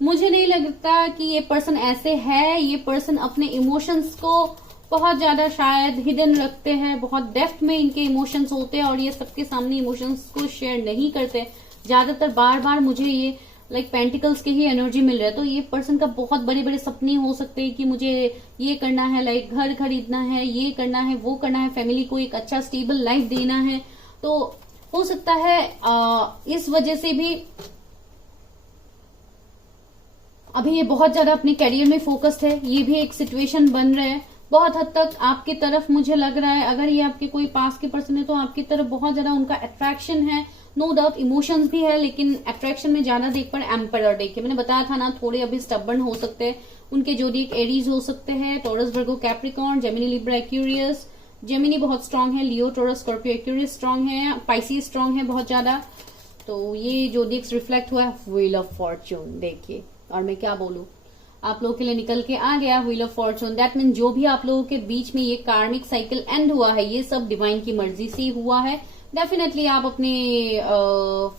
मुझे नहीं लगता कि ये पर्सन ऐसे है। ये पर्सन अपने इमोशंस को बहुत ज्यादा शायद हिडन रखते हैं, बहुत डेप्थ में इनके इमोशंस होते हैं और ये सबके सामने इमोशंस को शेयर नहीं करते ज्यादातर। बार बार मुझे ये लाइक पेंटिकल्स के ही एनर्जी मिल रहा है। तो ये पर्सन का बहुत बड़े बड़े सपने हो सकते हैं कि मुझे ये करना है, लाइक घर खरीदना है, ये करना है, वो करना है, फैमिली को एक अच्छा स्टेबल लाइफ देना है। तो हो सकता है इस वजह से भी अभी ये बहुत ज्यादा अपने कैरियर में फोकस्ड है। ये भी एक सिचुएशन बन रहा है बहुत हद तक आपकी तरफ। मुझे लग रहा है अगर ये आपके कोई पास के पर्सन है तो आपकी तरफ बहुत ज्यादा उनका अट्रैक्शन है, नो डाउट इमोशंस भी है, लेकिन अट्रैक्शन में ज्यादा देख पर एम्परर देखिए, मैंने बताया था ना, थोड़े अभी स्टबर्न हो सकते हैं। उनके जोडिएक एरीज हो सकते हैं, Taurus, Virgo, Capricorn, Gemini, Libra, Aquarius. Gemini बहुत स्ट्रांग है, Leo, Taurus, Scorpio, Aquarius strong है, पाइसिस स्ट्रांग है बहुत ज्यादा। तो ये जोडिएक्स रिफ्लेक्ट हुआ है व्हील ऑफ फॉर्च्यून देखिए, और मैं क्या बोलूं, आप लोगों के लिए निकल के आ गया wheel of Fortune. That mean जो भी आप लोगों के बीच में ये कार्मिक साइकिल एंड हुआ है, ये सब डिवाइन की मर्जी से हुआ है। डेफिनेटली आप अपने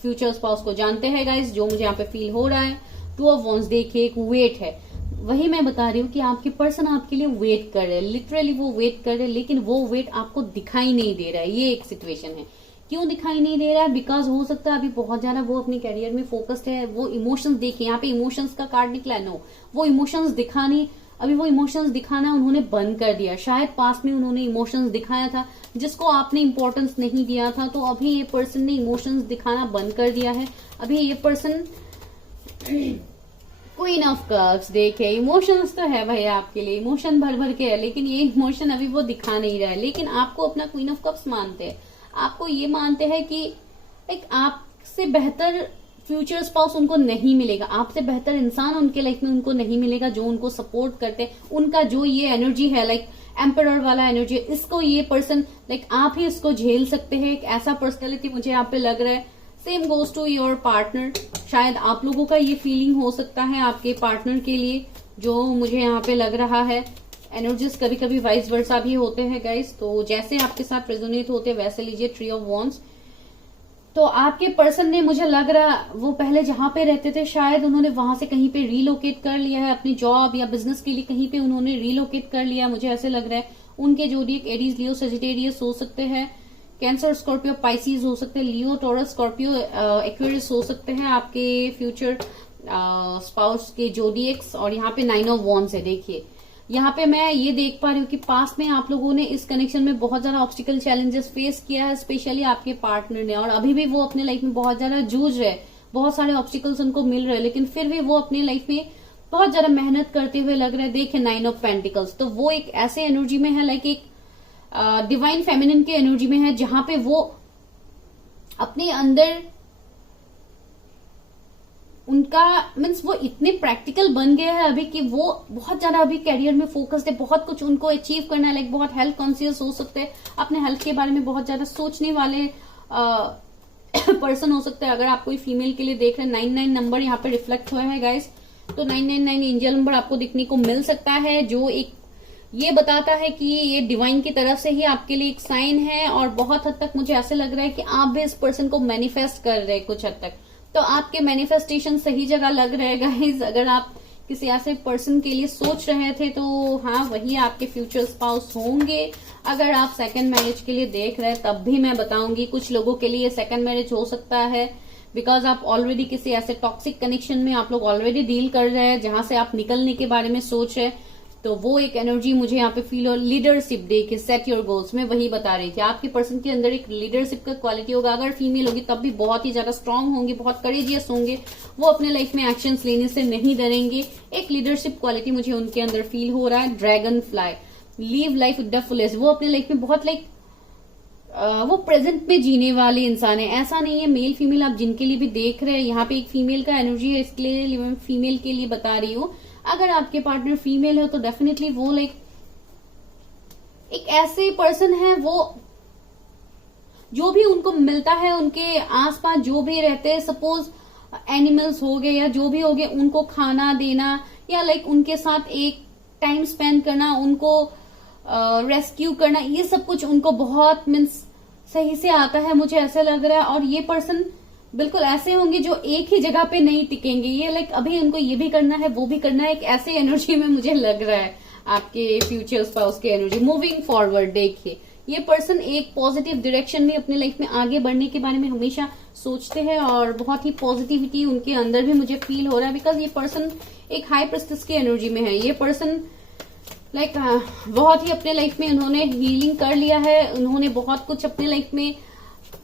फ्यूचर स्पाउस को जानते हैं गाइस, जो मुझे यहाँ पे फील हो रहा है। 2 ऑफ वॉन्ड्स देखिए, एक वेट है, वही मैं बता रही हूँ कि आपके पर्सन आपके लिए वेट कर रहे हैं, लिटरली वो वेट कर रहे हैं, लेकिन वो वेट आपको दिखाई नहीं दे रहा है। ये एक सिचुएशन है। क्यों दिखाई नहीं दे रहा है? बिकॉज हो सकता है अभी बहुत ज्यादा वो अपने कैरियर में फोकस्ड है। वो इमोशंस देखिए, यहाँ पे इमोशंस का कार्ड निकला, नो, वो इमोशंस दिखाने, अभी वो इमोशंस दिखाना उन्होंने बंद कर दिया। शायद पास में उन्होंने इमोशंस दिखाया था जिसको आपने इंपॉर्टेंस नहीं दिया था, तो अभी ये पर्सन ने इमोशंस दिखाना बंद कर दिया है। अभी ये पर्सन क्वीन ऑफ कप्स देखे, इमोशंस तो है भाई आपके लिए, इमोशन भर भर के है, लेकिन ये इमोशन अभी वो दिखा नहीं रहा है। लेकिन आपको अपना क्वीन ऑफ कप्स मानते हैं, आपको ये मानते हैं कि एक आपसे बेहतर फ्यूचर स्पाउस उनको नहीं मिलेगा, आपसे बेहतर इंसान उनके लाइफ में उनको नहीं मिलेगा जो उनको सपोर्ट करते। उनका जो ये एनर्जी है, लाइक एम्परर वाला एनर्जी, इसको ये पर्सन, लाइक आप ही इसको झेल सकते हैं। एक ऐसा पर्सनैलिटी मुझे यहाँ पे लग रहा है। Same goes to your partner. शायद आप लोगों का ये फीलिंग हो सकता है आपके पार्टनर के लिए, जो मुझे यहाँ पे लग रहा है। एनर्जीज कभी कभी वाइस वर्सा भी होते हैं गाइस, तो जैसे आपके साथ रेजोनेट होते हैं वैसे लीजिए। 3 ऑफ वॉन्ड्स, तो आपके पर्सन ने, मुझे लग रहा, वो पहले जहां पे रहते थे शायद उन्होंने वहां से कहीं पे रीलोकेट कर लिया है, अपनी जॉब या बिजनेस के लिए कहीं पे उन्होंने रीलोकेट कर लिया, मुझे ऐसे लग रहा है। उनके जोडिएक एरीज, लियो, सजिटेरियस हो सकते हैं, कैंसर, स्कॉर्पियो, पाइसिस हो सकते हैं, लियो, टॉरस, स्कॉर्पियो, एक्वेरियस हो सकते हैं आपके फ्यूचर स्पाउस के जोडिएक्स। और यहाँ पे 9 ऑफ वॉन्ड्स है देखिए। यहाँ पे मैं ये देख पा रही हूँ कि पास में आप लोगों ने इस कनेक्शन में बहुत ज्यादा ऑब्स्टिकल चैलेंजेस फेस किया है, स्पेशली आपके पार्टनर ने, और अभी भी वो अपने लाइफ में बहुत ज्यादा जूझ रहे, बहुत सारे ऑब्स्टिकल्स उनको मिल रहे हैं, लेकिन फिर भी वो अपनी लाइफ में बहुत ज्यादा मेहनत करते हुए लग रहे हैं। देखिए 9 ऑफ पेंटिकल्स, तो वो एक ऐसे एनर्जी में है, लाइक एक डिवाइन फेमिनिन के एनर्जी में है, जहां पे वो अपने अंदर उनका मीन्स वो इतने प्रैक्टिकल बन गया है अभी कि वो बहुत ज्यादा अभी कैरियर में फोकस्ड है, बहुत कुछ उनको अचीव करना है, लाइक बहुत हेल्थ कॉन्शियस हो सकते हैं, अपने हेल्थ के बारे में बहुत ज्यादा सोचने वाले पर्सन हो सकते हैं। अगर आप कोई फीमेल के लिए देख रहे हैं, 99 नंबर यहाँ पे रिफ्लेक्ट हुआ है गाइस, तो 999 एंजल नंबर आपको दिखने को मिल सकता है, जो एक ये बताता है कि ये डिवाइन की तरफ से ही आपके लिए एक साइन है, और बहुत हद तक मुझे ऐसे लग रहा है कि आप भी इस पर्सन को मैनिफेस्ट कर रहे हैं कुछ हद तक। तो आपके मैनिफेस्टेशन सही जगह लग रहे हैं गाइस। अगर आप किसी ऐसे पर्सन के लिए सोच रहे थे तो हाँ, वही आपके फ्यूचर स्पाउस होंगे। अगर आप सेकंड मैरिज के लिए देख रहे हैं तब भी मैं बताऊंगी, कुछ लोगों के लिए सेकंड मैरिज हो सकता है, बिकॉज आप ऑलरेडी किसी ऐसे टॉक्सिक कनेक्शन में आप लोग ऑलरेडी डील कर रहे हैं जहां से आप निकलने के बारे में सोच रहे हैं। तो वो एक एनर्जी मुझे यहाँ पे फील हो। लीडरशिप देखिए, सेट योर गोल्स, में वही बता रही थी आपके पर्सन के अंदर एक लीडरशिप का क्वालिटी होगा। अगर फीमेल होगी तब भी बहुत ही ज्यादा स्ट्रांग होंगे, बहुत करेजियस होंगे, वो अपने लाइफ में एक्शंस लेने से नहीं डरेंगे। एक लीडरशिप क्वालिटी मुझे उनके अंदर फील हो रहा है। Dragon fly, leave life with the fullest, वो अपने लाइफ में बहुत वो प्रेजेंट में जीने वाले इंसान है। ऐसा नहीं है मेल फीमेल आप जिनके लिए भी देख रहे हैं, यहाँ पे एक फीमेल का एनर्जी है, इसके लिए मैं फीमेल के लिए बता रही हूँ। अगर आपके पार्टनर फीमेल है तो डेफिनेटली वो एक ऐसे पर्सन है, वो जो भी उनको मिलता है उनके आसपास जो भी रहते हैं, सपोज एनिमल्स हो गए या जो भी हो गए, उनको खाना देना या उनके साथ एक टाइम स्पेंड करना, उनको रेस्क्यू करना, ये सब कुछ उनको बहुत मीन्स सही से आता है, मुझे ऐसा लग रहा है। और ये पर्सन बिल्कुल ऐसे होंगे जो एक ही जगह पे नहीं टिकेंगे। ये अभी उनको ये भी करना है वो भी करना है, एक ऐसे एनर्जी में मुझे लग रहा है आपके फ्यूचर स्पाउस की एनर्जी। मूविंग फॉरवर्ड देखिए, ये पर्सन एक पॉजिटिव डायरेक्शन में अपने लाइफ में आगे बढ़ने के बारे में हमेशा सोचते हैं, और बहुत ही पॉजिटिविटी उनके अंदर भी मुझे फील हो रहा है, बिकॉज ये पर्सन एक हाई प्रेस्टिस की एनर्जी में है। ये पर्सन बहुत ही अपने लाइफ में उन्होंने हीलिंग कर लिया है, उन्होंने बहुत कुछ अपने लाइफ में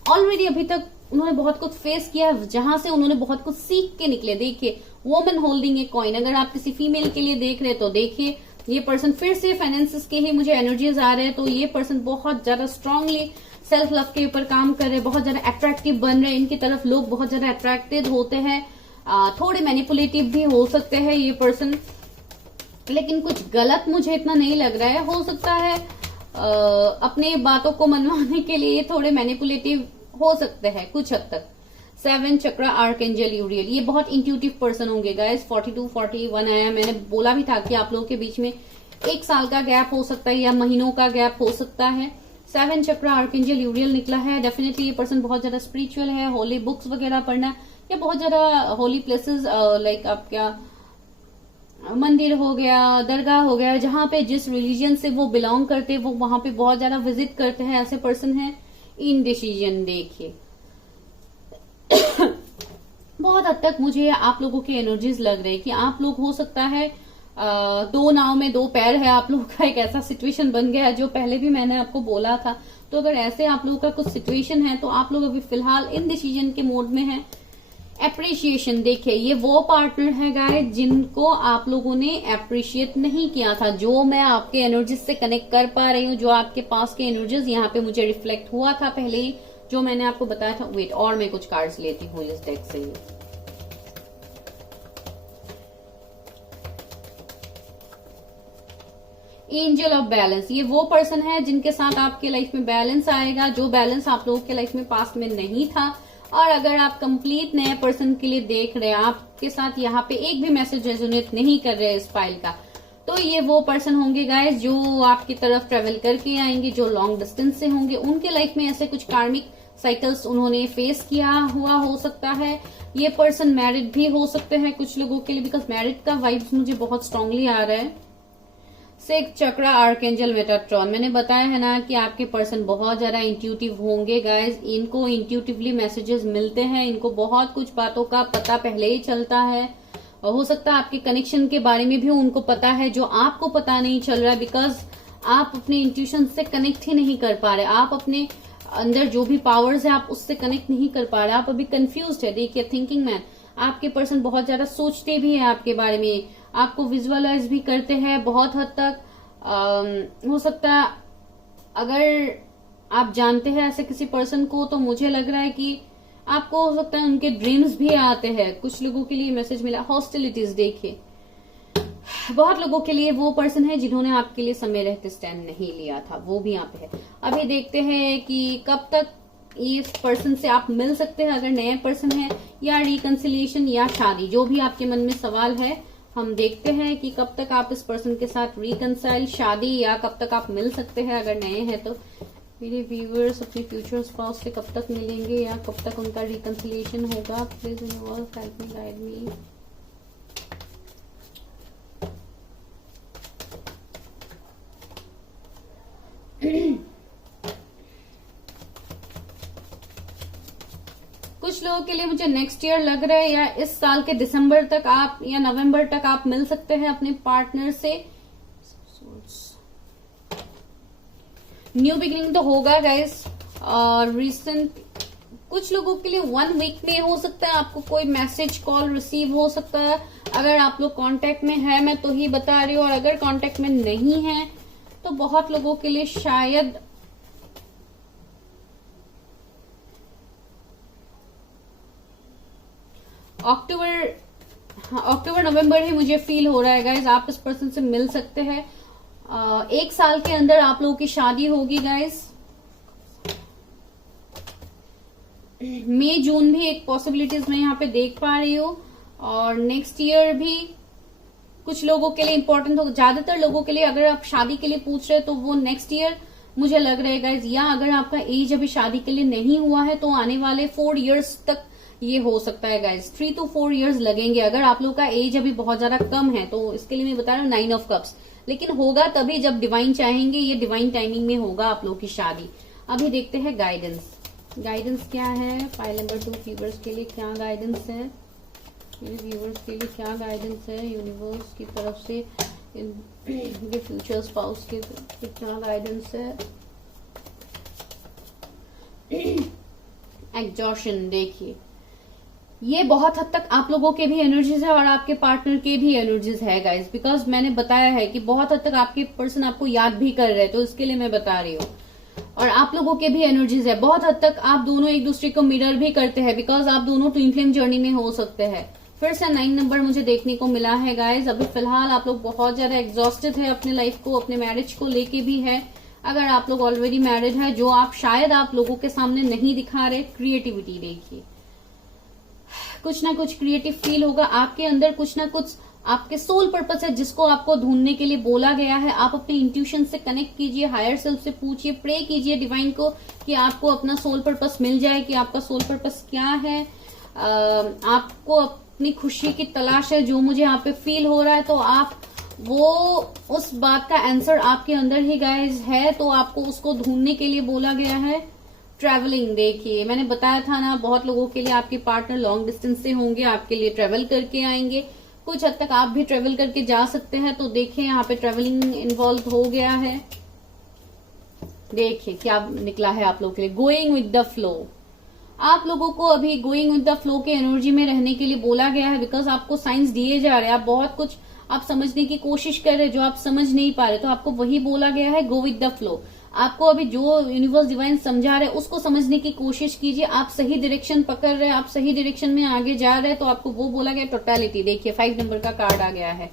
ऑलरेडी अभी तक उन्होंने बहुत कुछ फेस किया, जहां से उन्होंने बहुत कुछ सीख के निकले। देखिए, वुमन होल्डिंग ए कॉइन, अगर आप किसी फीमेल के लिए देख रहे हैं तो देखिए ये पर्सन फिर से फाइनेंसिस के ही मुझे एनर्जीज आ रहे हैं। तो ये पर्सन बहुत ज्यादा स्ट्रांगली सेल्फ लव के ऊपर काम कर रहे हैं, बहुत ज्यादा अट्रैक्टिव बन रहे हैं, इनकी तरफ लोग बहुत ज्यादा अट्रैक्टेड होते हैं। थोड़े मैनिपुलेटिव भी हो सकते हैं ये पर्सन, लेकिन कुछ गलत मुझे इतना नहीं लग रहा है। हो सकता है अपने बातों को मनवाने के लिए थोड़े मैनिपुलेटिव हो सकते हैं कुछ हद तक। 7 चक्रा आर्कएंजल यूरियल, ये बहुत इंट्यूटिव पर्सन होंगे गाइस। 42 41 आया, मैंने बोला भी था कि आप लोगों के बीच में 1 साल का गैप हो सकता है या महीनों का गैप हो सकता है। 7 चक्रा आर्कएंजल यूरियल निकला है। डेफिनेटली ये पर्सन बहुत ज्यादा स्पिरिचुअल है, होली बुक्स वगैरह पढ़ना या बहुत ज्यादा होली प्लेसेस आपका मंदिर हो गया, दरगाह हो गया, जहां पे जिस रिलीजन से वो बिलोंग करते हैं वो वहां पे बहुत ज्यादा विजिट करते हैं, ऐसे पर्सन है। इनडिसीजन देखिए बहुत हद तक मुझे आप लोगों की एनर्जीज लग रही है कि आप लोग हो सकता है 2 नाव में 2 पैर है, आप लोगों का एक ऐसा सिचुएशन बन गया है जो पहले भी मैंने आपको बोला था। तो अगर ऐसे आप लोगों का कुछ सिचुएशन है तो आप लोग अभी फिलहाल इनडिसीजन के मोड में है। एप्रिशिएशन देखिए, ये वो पार्टनर है गाइस जिनको आप लोगों ने अप्रिशिएट नहीं किया था, जो मैं आपके एनर्जीज से कनेक्ट कर पा रही हूँ, जो आपके पास के एनर्जीज यहाँ पे मुझे रिफ्लेक्ट हुआ था पहले ही, जो मैंने आपको बताया था। वेट, और मैं कुछ कार्ड्स लेती हूँ इस डेक से ही। एंजल ऑफ बैलेंस, ये वो पर्सन है जिनके साथ आपके लाइफ में बैलेंस आएगा, जो बैलेंस आप लोगों के लाइफ में पास्ट में नहीं था। और अगर आप कंप्लीट नए पर्सन के लिए देख रहे हैं, आपके साथ यहाँ पे एक भी मैसेज रेजोनेट नहीं कर रहे इस फाइल का, तो ये वो पर्सन होंगे गाइस जो आपकी तरफ ट्रेवल करके आएंगे, जो लॉन्ग डिस्टेंस से होंगे। उनके लाइफ में ऐसे कुछ कार्मिक साइकिल्स उन्होंने फेस किया हुआ हो सकता है। ये पर्सन मैरिड भी हो सकते हैं कुछ लोगों के लिए, बिकॉज मैरिड का वाइब्स मुझे बहुत स्ट्रांगली आ रहा है। 6 चक्रा आर्कएंजल मेटाट्रॉन, मैंने बताया है ना कि आपके पर्सन बहुत ज्यादा इंट्यूटिव होंगे गाइस, इनको इंट्यूटिवली मैसेजेस मिलते हैं, इनको बहुत कुछ बातों का पता पहले ही चलता है। और हो सकता है आपके कनेक्शन के बारे में भी उनको पता है जो आपको पता नहीं चल रहा है, बिकॉज आप अपने इंट्यूशन से कनेक्ट ही नहीं कर पा रहे, आप अपने अंदर जो भी पावर्स है आप उससे कनेक्ट नहीं कर पा रहे, आप अभी कंफ्यूज्ड है। देखिए, थिंकिंग मैन, आपके पर्सन बहुत ज्यादा सोचते भी है आपके बारे में, आपको विजुअलाइज भी करते हैं बहुत हद तक। हो सकता है अगर आप जानते हैं ऐसे किसी पर्सन को, तो मुझे लग रहा है कि आपको हो सकता है उनके ड्रीम्स भी आते हैं। कुछ लोगों के लिए मैसेज मिला हॉस्टिलिटीज, देखिए बहुत लोगों के लिए वो पर्सन है जिन्होंने आपके लिए समय रहते स्टैंड नहीं लिया था, वो भी यहाँ पे है। अभी देखते हैं कि कब तक इस पर्सन से आप मिल सकते हैं, अगर नए पर्सन है, या रिकंसिलिएशन या शादी, जो भी आपके मन में सवाल है हम देखते हैं कि कब तक आप इस पर्सन के साथ रिकंसाइल, शादी, या कब तक आप मिल सकते हैं। अगर नए हैं तो मेरे व्यूअर्स अपने फ्यूचर स्पाउस से कब तक मिलेंगे या कब तक उनका रिकंसिलिएशन होगा। Please universe help me, guide मी। कुछ लोगों के लिए मुझे नेक्स्ट ईयर लग रहा है, या इस साल के दिसंबर तक आप या नवंबर तक आप मिल सकते हैं अपने पार्टनर से। न्यू बिगिनिंग तो होगा गाइस। और रिसेंट कुछ लोगों के लिए 1 वीक में हो सकता है आपको कोई मैसेज कॉल रिसीव हो सकता है। अगर आप लोग कांटेक्ट में है, मैं तो ही बता रही हूँ, और अगर कांटेक्ट में नहीं है तो बहुत लोगों के लिए शायद अक्टूबर नवंबर ही मुझे फील हो रहा है गाइज आप इस पर्सन से मिल सकते हैं। 1 साल के अंदर आप लोगों की शादी होगी गाइज। मई जून भी एक पॉसिबिलिटीज मैं यहाँ पे देख पा रही हूँ, और नेक्स्ट ईयर भी कुछ लोगों के लिए इंपॉर्टेंट होगा। ज्यादातर लोगों के लिए अगर आप शादी के लिए पूछ रहे हैं तो वो नेक्स्ट ईयर मुझे लग रहा है गाइज, या अगर आपका एज अभी शादी के लिए नहीं हुआ है तो आने वाले 4 इयर्स तक ये हो सकता है गाइज। 3 to 4 इयर्स लगेंगे। अगर आप लोग का एज अभी बहुत ज्यादा कम है तो इसके लिए मैं बता रहा हूँ 9 ऑफ कप्स, लेकिन होगा तभी जब डिवाइन चाहेंगे। ये डिवाइन टाइमिंग में होगा आप लोग की शादी। अभी देखते हैं गाइडेंस। गाइडेंस क्या है फाइल नंबर 2 व्यूअर्स के लिए, क्या गाइडेंस है व्यूअर्स के लिए, क्या गाइडेंस है यूनिवर्स की तरफ से इनके फ्यूचर स्पाउस के, क्या गाइडेंस है। एग्जॉशन, देखिए ये बहुत हद तक आप लोगों के भी एनर्जीज है और आपके पार्टनर के भी एनर्जीज है गाइज, बिकॉज मैंने बताया है कि बहुत हद तक आपके पर्सन आपको याद भी कर रहे हैं, तो इसके लिए मैं बता रही हूँ। और आप लोगों के भी एनर्जीज है। बहुत हद तक आप दोनों एक दूसरे को मिरर भी करते हैं, बिकॉज आप दोनों ट्विन फ्लेम जर्नी में हो सकते हैं। फिर से 9 नंबर मुझे देखने को मिला है गाइज। अभी फिलहाल आप लोग बहुत ज्यादा एग्जॉस्टेड है अपने लाइफ को, अपने मैरिज को लेके भी है। अगर आप लोग ऑलरेडी मैरिड है, जो आप शायद आप लोगों के सामने नहीं दिखा रहे, क्रिएटिविटी देखिए, कुछ ना कुछ क्रिएटिव फील होगा आपके अंदर। कुछ ना कुछ आपके सोल पर्पस है जिसको आपको ढूंढने के लिए बोला गया है। आप अपने इंट्यूशन से कनेक्ट कीजिए, हायर सेल्फ से पूछिए, प्रे कीजिए डिवाइन को कि आपको अपना सोल पर्पस मिल जाए, कि आपका सोल पर्पस क्या है। आपको अपनी खुशी की तलाश है, जो मुझे यहाँ पे फील हो रहा है, तो आप वो उस बात का आंसर आपके अंदर ही गाइज है, तो आपको उसको ढूंढने के लिए बोला गया है। ट्रैवलिंग, देखिए मैंने बताया था ना, बहुत लोगों के लिए आपके पार्टनर लॉन्ग डिस्टेंस से होंगे, आपके लिए ट्रेवल करके आएंगे। कुछ हद तक आप भी ट्रेवल करके जा सकते हैं, तो देखिए यहाँ पे ट्रेवलिंग इन्वॉल्व हो गया है। देखिए क्या निकला है आप लोगों के लिए, गोइंग विद द फ्लो। आप लोगों को अभी गोइंग विद द फ्लो के एनर्जी में रहने के लिए बोला गया है, बिकॉज आपको साइंस दिए जा रहे हैं। आप बहुत कुछ आप समझने की कोशिश कर रहे हैं जो आप समझ नहीं पा रहे, तो आपको वही बोला गया है, गो विद द फ्लो। आपको अभी जो यूनिवर्स डिवाइन समझा रहे हैं उसको समझने की कोशिश कीजिए। आप सही डायरेक्शन पकड़ रहे हैं, आप सही डायरेक्शन में आगे जा रहे हैं, तो आपको वो बोला गया टोटलिटी। देखिए 5 नंबर का कार्ड आ गया है।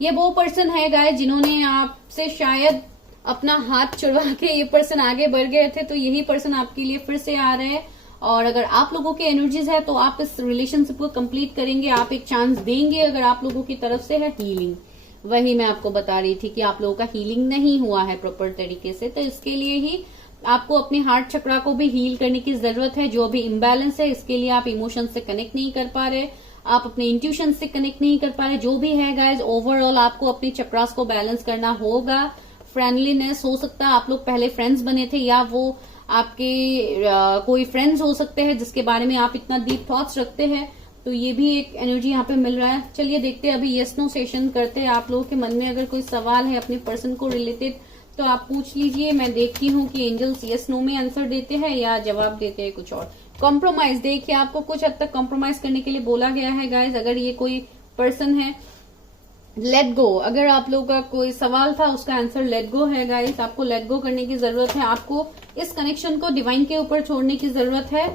ये वो पर्सन है गाइस जिन्होंने आपसे शायद अपना हाथ छुड़वा के ये पर्सन आगे बढ़ गए थे, तो यही पर्सन आपके लिए फिर से आ रहे हैं। और अगर आप लोगों के एनर्जीज है तो आप इस रिलेशनशिप को कंप्लीट करेंगे, आप एक चांस देंगे। अगर आप लोगों की तरफ से है हीलिंग, वही मैं आपको बता रही थी कि आप लोगों का हीलिंग नहीं हुआ है प्रॉपर तरीके से, तो इसके लिए ही आपको अपने हार्ट चक्रा को भी हील करने की जरूरत है। जो भी इम्बैलेंस है, इसके लिए आप इमोशन से कनेक्ट नहीं कर पा रहे, आप अपने इंट्यूशन से कनेक्ट नहीं कर पा रहे, जो भी है गाइज, ओवरऑल आपको अपने चक्रास को बैलेंस करना होगा। फ्रेंडलीनेस हो सकता है, आप लोग पहले फ्रेंड्स बने थे, या वो आपके कोई फ्रेंड्स हो सकते हैं जिसके बारे में आप इतना डीप थॉट्स रखते हैं, तो ये भी एक एनर्जी यहाँ पे मिल रहा है। चलिए देखते हैं, अभी यस नो सेशन करते हैं। आप लोगों के मन में अगर कोई सवाल है अपने पर्सन को रिलेटेड तो आप पूछ लीजिए। मैं देखती हूँ कि एंजल्स यस नो में आंसर देते हैं या जवाब देते हैं कुछ और। कॉम्प्रोमाइज, देखिए आपको कुछ हद तक कॉम्प्रोमाइज करने के लिए बोला गया है गाइज। अगर ये कोई पर्सन है, लेट गो। अगर आप लोगों का कोई सवाल था उसका आंसर लेट गो है गाइज। आपको लेट गो करने की जरूरत है, आपको इस कनेक्शन को डिवाइन के ऊपर छोड़ने की जरूरत है।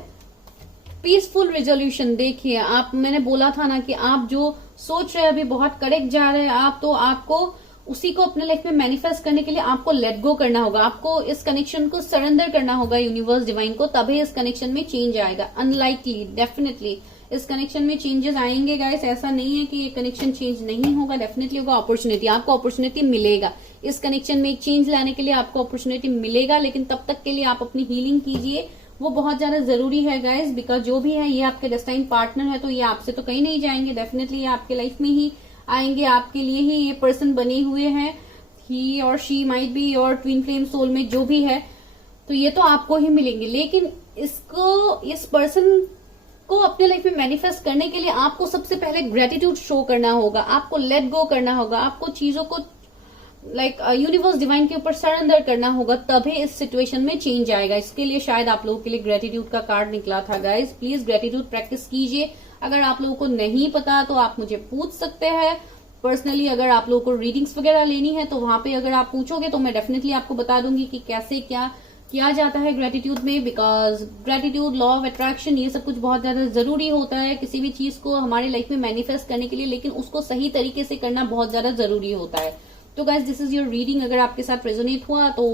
पीसफुल रेजोल्यूशन, देखिए आप, मैंने बोला था ना कि आप जो सोच रहे हैं अभी बहुत करेक्ट जा रहे हैं आप, तो आपको उसी को अपने लाइफ में मैनिफेस्ट करने के लिए आपको लेट गो करना होगा, आपको इस कनेक्शन को सरेंडर करना होगा यूनिवर्स डिवाइन को, तभी इस कनेक्शन में चेंज आएगा। अनलाइकली डेफिनेटली इस कनेक्शन में चेंजेस आएंगे गाइस, ऐसा नहीं है कि ये कनेक्शन चेंज नहीं होगा, डेफिनेटली होगा। अपॉर्चुनिटी, आपको अपॉर्चुनिटी मिलेगा इस कनेक्शन में एक चेंज लाने के लिए, आपको अपॉर्चुनिटी मिलेगा, लेकिन तब तक के लिए आप अपनी हीलिंग कीजिए, वो बहुत ज्यादा जरूरी है गाइस। बिकॉज जो भी है ये आपके डेस्टाइन पार्टनर है, तो ये आपसे तो कहीं नहीं जाएंगे, डेफिनेटली ये आपके लाइफ में ही आएंगे, आपके लिए ही ये पर्सन बने हुए हैं। ही और she might be your twin flame soul में, जो भी है, तो ये तो आपको ही मिलेंगे। लेकिन इसको, इस पर्सन को अपने लाइफ में मैनिफेस्ट करने के लिए आपको सबसे पहले ग्रेटिट्यूड शो करना होगा, आपको लेट गो करना होगा, आपको चीजों को यूनिवर्स डिवाइन के ऊपर सरेंडर करना होगा, तभी इस सिचुएशन में चेंज आएगा। इसके लिए शायद आप लोगों के लिए ग्रेटिट्यूड का कार्ड निकला था गाइज। प्लीज ग्रेटिट्यूड प्रैक्टिस कीजिए। अगर आप लोगों को नहीं पता तो आप मुझे पूछ सकते हैं पर्सनली। अगर आप लोगों को रीडिंग्स वगैरह लेनी है तो वहां पे अगर आप पूछोगे तो मैं डेफिनेटली आपको बता दूंगी कि कैसे क्या किया जाता है ग्रेटिट्यूड में। Because gratitude, law of attraction, ये सब कुछ बहुत ज्यादा जरूरी होता है किसी भी चीज को हमारे लाइफ में मैनिफेस्ट करने के लिए, लेकिन उसको सही तरीके से करना बहुत ज्यादा जरूरी होता है। तो guys this is your reading. अगर आपके साथ रेजोनेट हुआ तो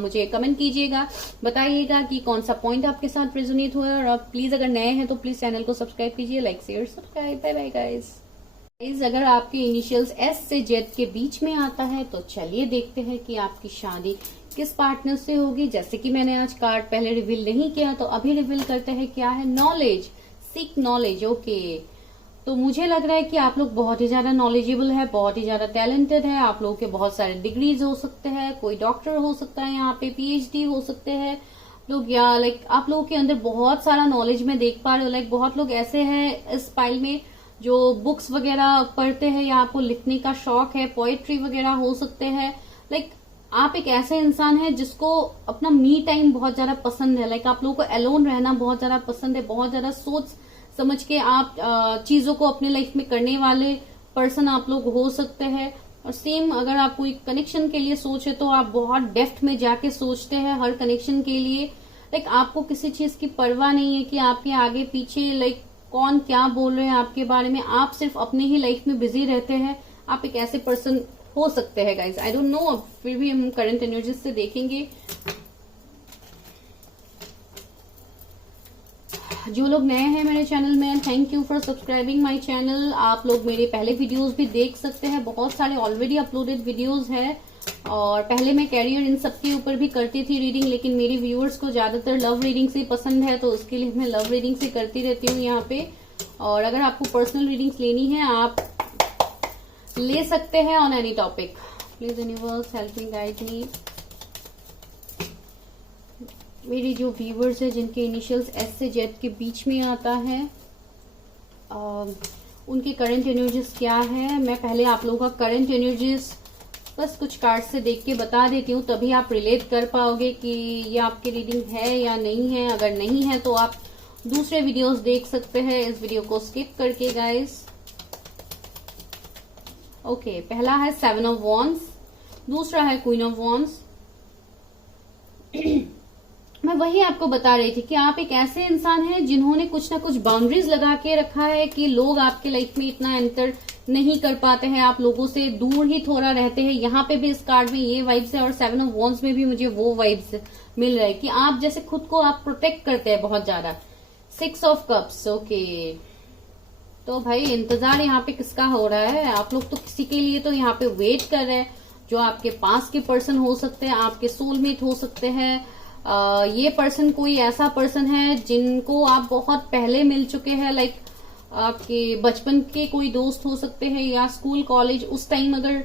मुझे कमेंट कीजिएगा, बताइएगा कि कौन सा पॉइंट आपके साथ रेजोनेट हुआ है। और आप प्लीज अगर नए हैं तो प्लीज चैनल को सब्सक्राइब कीजिए, like share subscribe. Bye bye guys. अगर आपके इनिशियल्स एस से जेड के बीच में आता है तो चलिए देखते हैं कि आपकी शादी किस पार्टनर से होगी। जैसे कि मैंने आज कार्ड पहले रिवील नहीं किया तो अभी रिवील करते हैं क्या है। Knowledge, seek knowledge. ओके, तो मुझे लग रहा है कि आप लोग बहुत ही ज्यादा नॉलेजेबल है, बहुत ही ज्यादा टैलेंटेड है। आप लोगों के बहुत सारे डिग्रीज हो सकते हैं, कोई डॉक्टर हो सकता है, यहाँ पे पीएचडी हो सकते हैं लोग, या आप लोगों के अंदर बहुत सारा नॉलेज में देख पा रहे हो। बहुत लोग ऐसे हैं इस फाइल में जो बुक्स वगैरह पढ़ते हैं, या आपको लिखने का शौक है, पोएट्री वगैरह हो सकते हैं। आप एक ऐसे इंसान है जिसको अपना मी टाइम बहुत ज्यादा पसंद है। आप लोगों को अलोन रहना बहुत ज्यादा पसंद है, बहुत ज्यादा सोच समझ के आप चीजों को अपने लाइफ में करने वाले पर्सन आप लोग हो सकते हैं। और सेम अगर आप कोई कनेक्शन के लिए सोचे तो आप बहुत डेप्थ में जाके सोचते हैं हर कनेक्शन के लिए। आपको किसी चीज की परवाह नहीं है कि आपके आगे पीछे कौन क्या बोल रहे हैं आपके बारे में, आप सिर्फ अपने ही लाइफ में बिजी रहते हैं। आप एक ऐसे पर्सन हो सकते हैं गाइज, आई डोंट नो, फिर भी हम करंट एनर्जी से देखेंगे। जो लोग नए हैं मेरे चैनल में, thank you for subscribing my channel. आप लोग मेरे पहले वीडियोस भी देख सकते हैं, बहुत सारे ऑलरेडी अपलोडेड वीडियोस है। और पहले मैं कैरियर इन सब के ऊपर भी करती थी रीडिंग, लेकिन मेरे व्यूअर्स को ज्यादातर लव रीडिंग से पसंद है, तो उसके लिए मैं लव रीडिंग से करती रहती हूँ यहाँ पे। और अगर आपको पर्सनल रीडिंग्स लेनी है आप ले सकते हैं on any topic. Please universe help me, guide मी। मेरी जो व्यूअर्स है जिनके इनिशियल्स एस से जेड के बीच में आता है, उनकी करंट एनर्जीज क्या है, मैं पहले आप लोगों का करंट एनर्जीज बस कुछ कार्ड से देख के बता देती हूँ, तभी आप रिलेट कर पाओगे कि ये आपकी रीडिंग है या नहीं है। अगर नहीं है तो आप दूसरे वीडियोस देख सकते हैं इस वीडियो को स्किप करके गाइस। ओके, पहला है 7 ऑफ वॉन्ड्स, दूसरा है क्वीन ऑफ वॉन्ड्स। मैं वही आपको बता रही थी कि आप एक ऐसे इंसान हैं जिन्होंने कुछ ना कुछ बाउंड्रीज लगा के रखा है कि लोग आपके लाइफ में इतना एंटर नहीं कर पाते हैं, आप लोगों से दूर ही थोड़ा रहते हैं। यहाँ पे भी इस कार्ड में ये वाइब्स है और 7 ऑफ वॉन्ड्स में भी मुझे वो वाइब्स मिल रहा है कि आप जैसे खुद को आप प्रोटेक्ट करते हैं बहुत ज्यादा। 6 ऑफ कप्स। ओके, तो भाई इंतजार यहाँ पे किसका हो रहा है, आप लोग तो किसी के लिए तो यहाँ पे वेट कर रहे हैं, जो आपके पास के पर्सन हो सकते हैं, आपके सोलमेट हो सकते हैं। ये पर्सन कोई ऐसा पर्सन है जिनको आप बहुत पहले मिल चुके हैं, आपके बचपन के कोई दोस्त हो सकते हैं या स्कूल कॉलेज उस टाइम अगर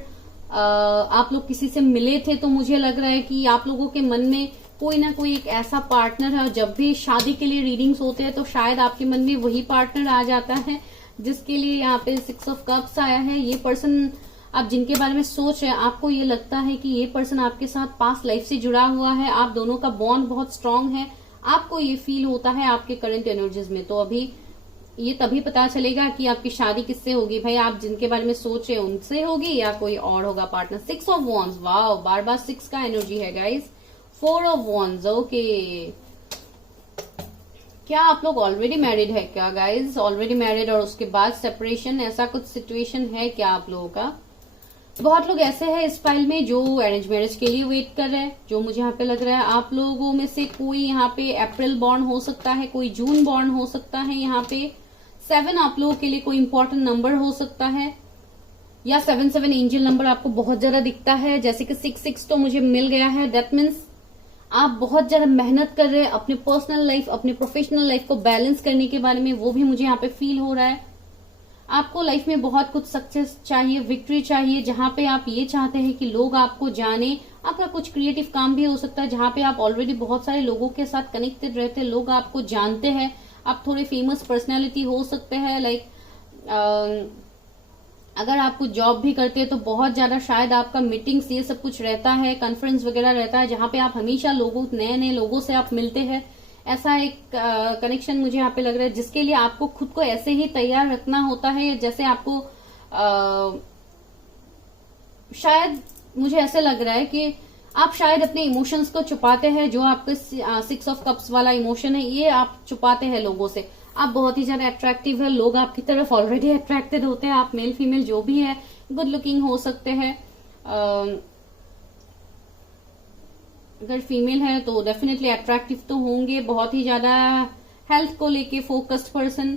आप लोग किसी से मिले थे, तो मुझे लग रहा है कि आप लोगों के मन में कोई ना कोई एक ऐसा पार्टनर है। जब भी शादी के लिए रीडिंग्स होते हैं तो शायद आपके मन में वही पार्टनर आ जाता है जिसके लिए यहाँ पे 6 ऑफ कप्स आया है। ये पर्सन आप जिनके बारे में सोच रहे हैं, आपको ये लगता है कि ये पर्सन आपके साथ पास्ट लाइफ से जुड़ा हुआ है, आप दोनों का बॉन्ड बहुत स्ट्रांग है, आपको ये फील होता है आपके करंट एनर्जीज में। तो अभी ये तभी पता चलेगा कि आपकी शादी किससे होगी भाई, आप जिनके बारे में सोच रहे हैं उनसे होगी या कोई और होगा पार्टनर। 6 ऑफ वॉन्ड्स, वाओ, बार बार 6 का एनर्जी है गाइज। 4 of wands. ओके, क्या आप लोग ऑलरेडी मैरिड है क्या गाइज? ऑलरेडी मैरिड और उसके बाद सेपरेशन, ऐसा कुछ सिचुएशन है क्या आप लोगों का? बहुत लोग ऐसे हैं इस फाइल में जो अरेंज मैरिज के लिए वेट कर रहे हैं, जो मुझे यहाँ पे लग रहा है आप लोगों में से कोई यहाँ पे अप्रैल बॉर्न हो सकता है, कोई जून बॉर्न हो सकता है। यहाँ पे 7 आप लोगों के लिए कोई इंपॉर्टेंट नंबर हो सकता है, या 7 एंजल नंबर आपको बहुत ज्यादा दिखता है, जैसे कि 6 तो मुझे मिल गया है। दैट मीन्स आप बहुत ज्यादा मेहनत कर रहे हैं अपने पर्सनल लाइफ अपने प्रोफेशनल लाइफ को बैलेंस करने के बारे में, वो भी मुझे यहाँ पे फील हो रहा है। आपको लाइफ में बहुत कुछ सक्सेस चाहिए, विक्ट्री चाहिए, जहां पे आप ये चाहते हैं कि लोग आपको जाने। आपका कुछ क्रिएटिव काम भी हो सकता है जहां पे आप ऑलरेडी बहुत सारे लोगों के साथ कनेक्टेड रहते हैं, लोग आपको जानते हैं, आप थोड़े फेमस पर्सनैलिटी हो सकते हैं। लाइक अगर आप कुछ जॉब भी करते हैं तो बहुत ज्यादा शायद आपका मीटिंग्स ये सब कुछ रहता है, कॉन्फ्रेंस वगैरह रहता है, जहां पे आप हमेशा नए नए लोगों से आप मिलते हैं। ऐसा एक कनेक्शन मुझे यहाँ पे लग रहा है, जिसके लिए आपको खुद को ऐसे ही तैयार रखना होता है जैसे आपको शायद मुझे ऐसे लग रहा है कि आप शायद अपने इमोशंस को छुपाते हैं। जो आपके 6 ऑफ कप्स वाला इमोशन है ये आप छुपाते हैं लोगों से। आप बहुत ही ज्यादा अट्रैक्टिव है, लोग आपकी तरफ ऑलरेडी अट्रैक्टेड होते हैं। आप मेल फीमेल जो भी है, गुड लुकिंग हो सकते हैं। अगर फीमेल है तो डेफिनेटली अट्रैक्टिव तो होंगे, बहुत ही ज्यादा हेल्थ को लेके फोकस्ड पर्सन।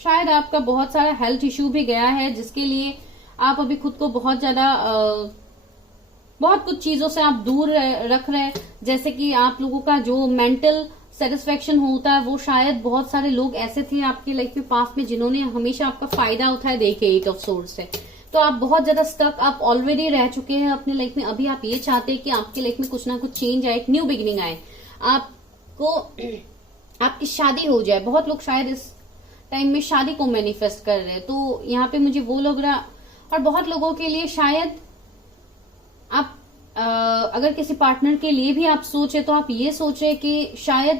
शायद आपका बहुत सारा हेल्थ इश्यू भी गया है, जिसके लिए आप अभी खुद को बहुत ज्यादा बहुत कुछ चीजों से आप दूर रख रहे हैं। जैसे कि आप लोगों का जो मेंटल सेटिस्फेक्शन होता है, वो शायद बहुत सारे लोग ऐसे थे आपकी लाइफ में पास्ट में जिन्होंने हमेशा आपका फायदा उठाया। देखिए 8 ऑफ सोर्ड्स से तो आप बहुत ज्यादा स्टक आप ऑलरेडी रह चुके हैं अपने लाइफ में। अभी आप ये चाहते हैं कि आपकी लाइफ में कुछ ना कुछ चेंज आए, एक न्यू बिगिनिंग आए, आपको आपकी शादी हो जाए। बहुत लोग शायद इस टाइम में शादी को मैनिफेस्ट कर रहे हैं, तो यहाँ पे मुझे वो लग रहा। और बहुत लोगों के लिए शायद आप अगर किसी पार्टनर के लिए भी आप सोचे तो आप ये सोचे कि शायद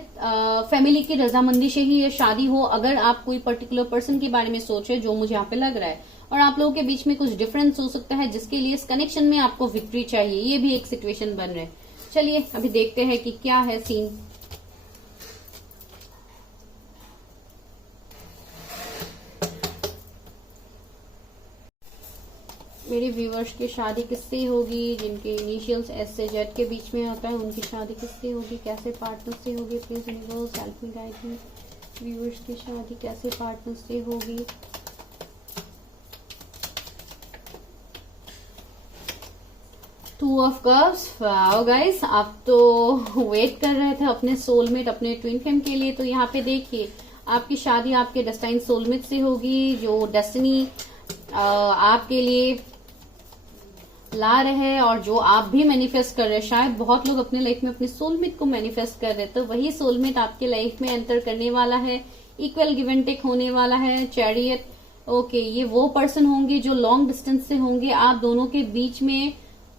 फैमिली की रजामंदी से ही ये शादी हो। अगर आप कोई पर्टिकुलर पर्सन के बारे में सोचे, जो मुझे यहाँ पे लग रहा है, और आप लोगों के बीच में कुछ डिफरेंस हो सकता है, जिसके लिए इस कनेक्शन में आपको विक्ट्री चाहिए, ये भी एक सिचुएशन बन रहा है। चलिए अभी देखते हैं कि क्या है सीन। मेरे व्यूवर्स की शादी किससे होगी, जिनके इनिशियल्स एस से जेड के बीच में आता है, उनकी शादी किससे होगी, कैसे पार्टनर से होगी। Please universe help me guide me. Viewers की शादी कैसे पार्टनर से होगी। Two of cups. Wow guys, आप तो वेट कर रहे थे अपने सोलमेट, अपने ट्विन फ्लेम के लिए। तो यहाँ पे देखिए आपकी शादी आपके डेस्टाइन सोलमेट से होगी, जो डेस्टिनी आपके लिए ला रहे हैं और जो आप भी मैनिफेस्ट कर रहे हैं। शायद बहुत लोग अपने लाइफ में अपने सोलमेट को मैनिफेस्ट कर रहे हैं, तो वही सोलमेट आपके लाइफ में एंटर करने वाला है। इक्वल गिव एंड टेक होने वाला है। चैरियट, ओके, ये वो पर्सन होंगे जो लॉन्ग डिस्टेंस से होंगे। आप दोनों के बीच में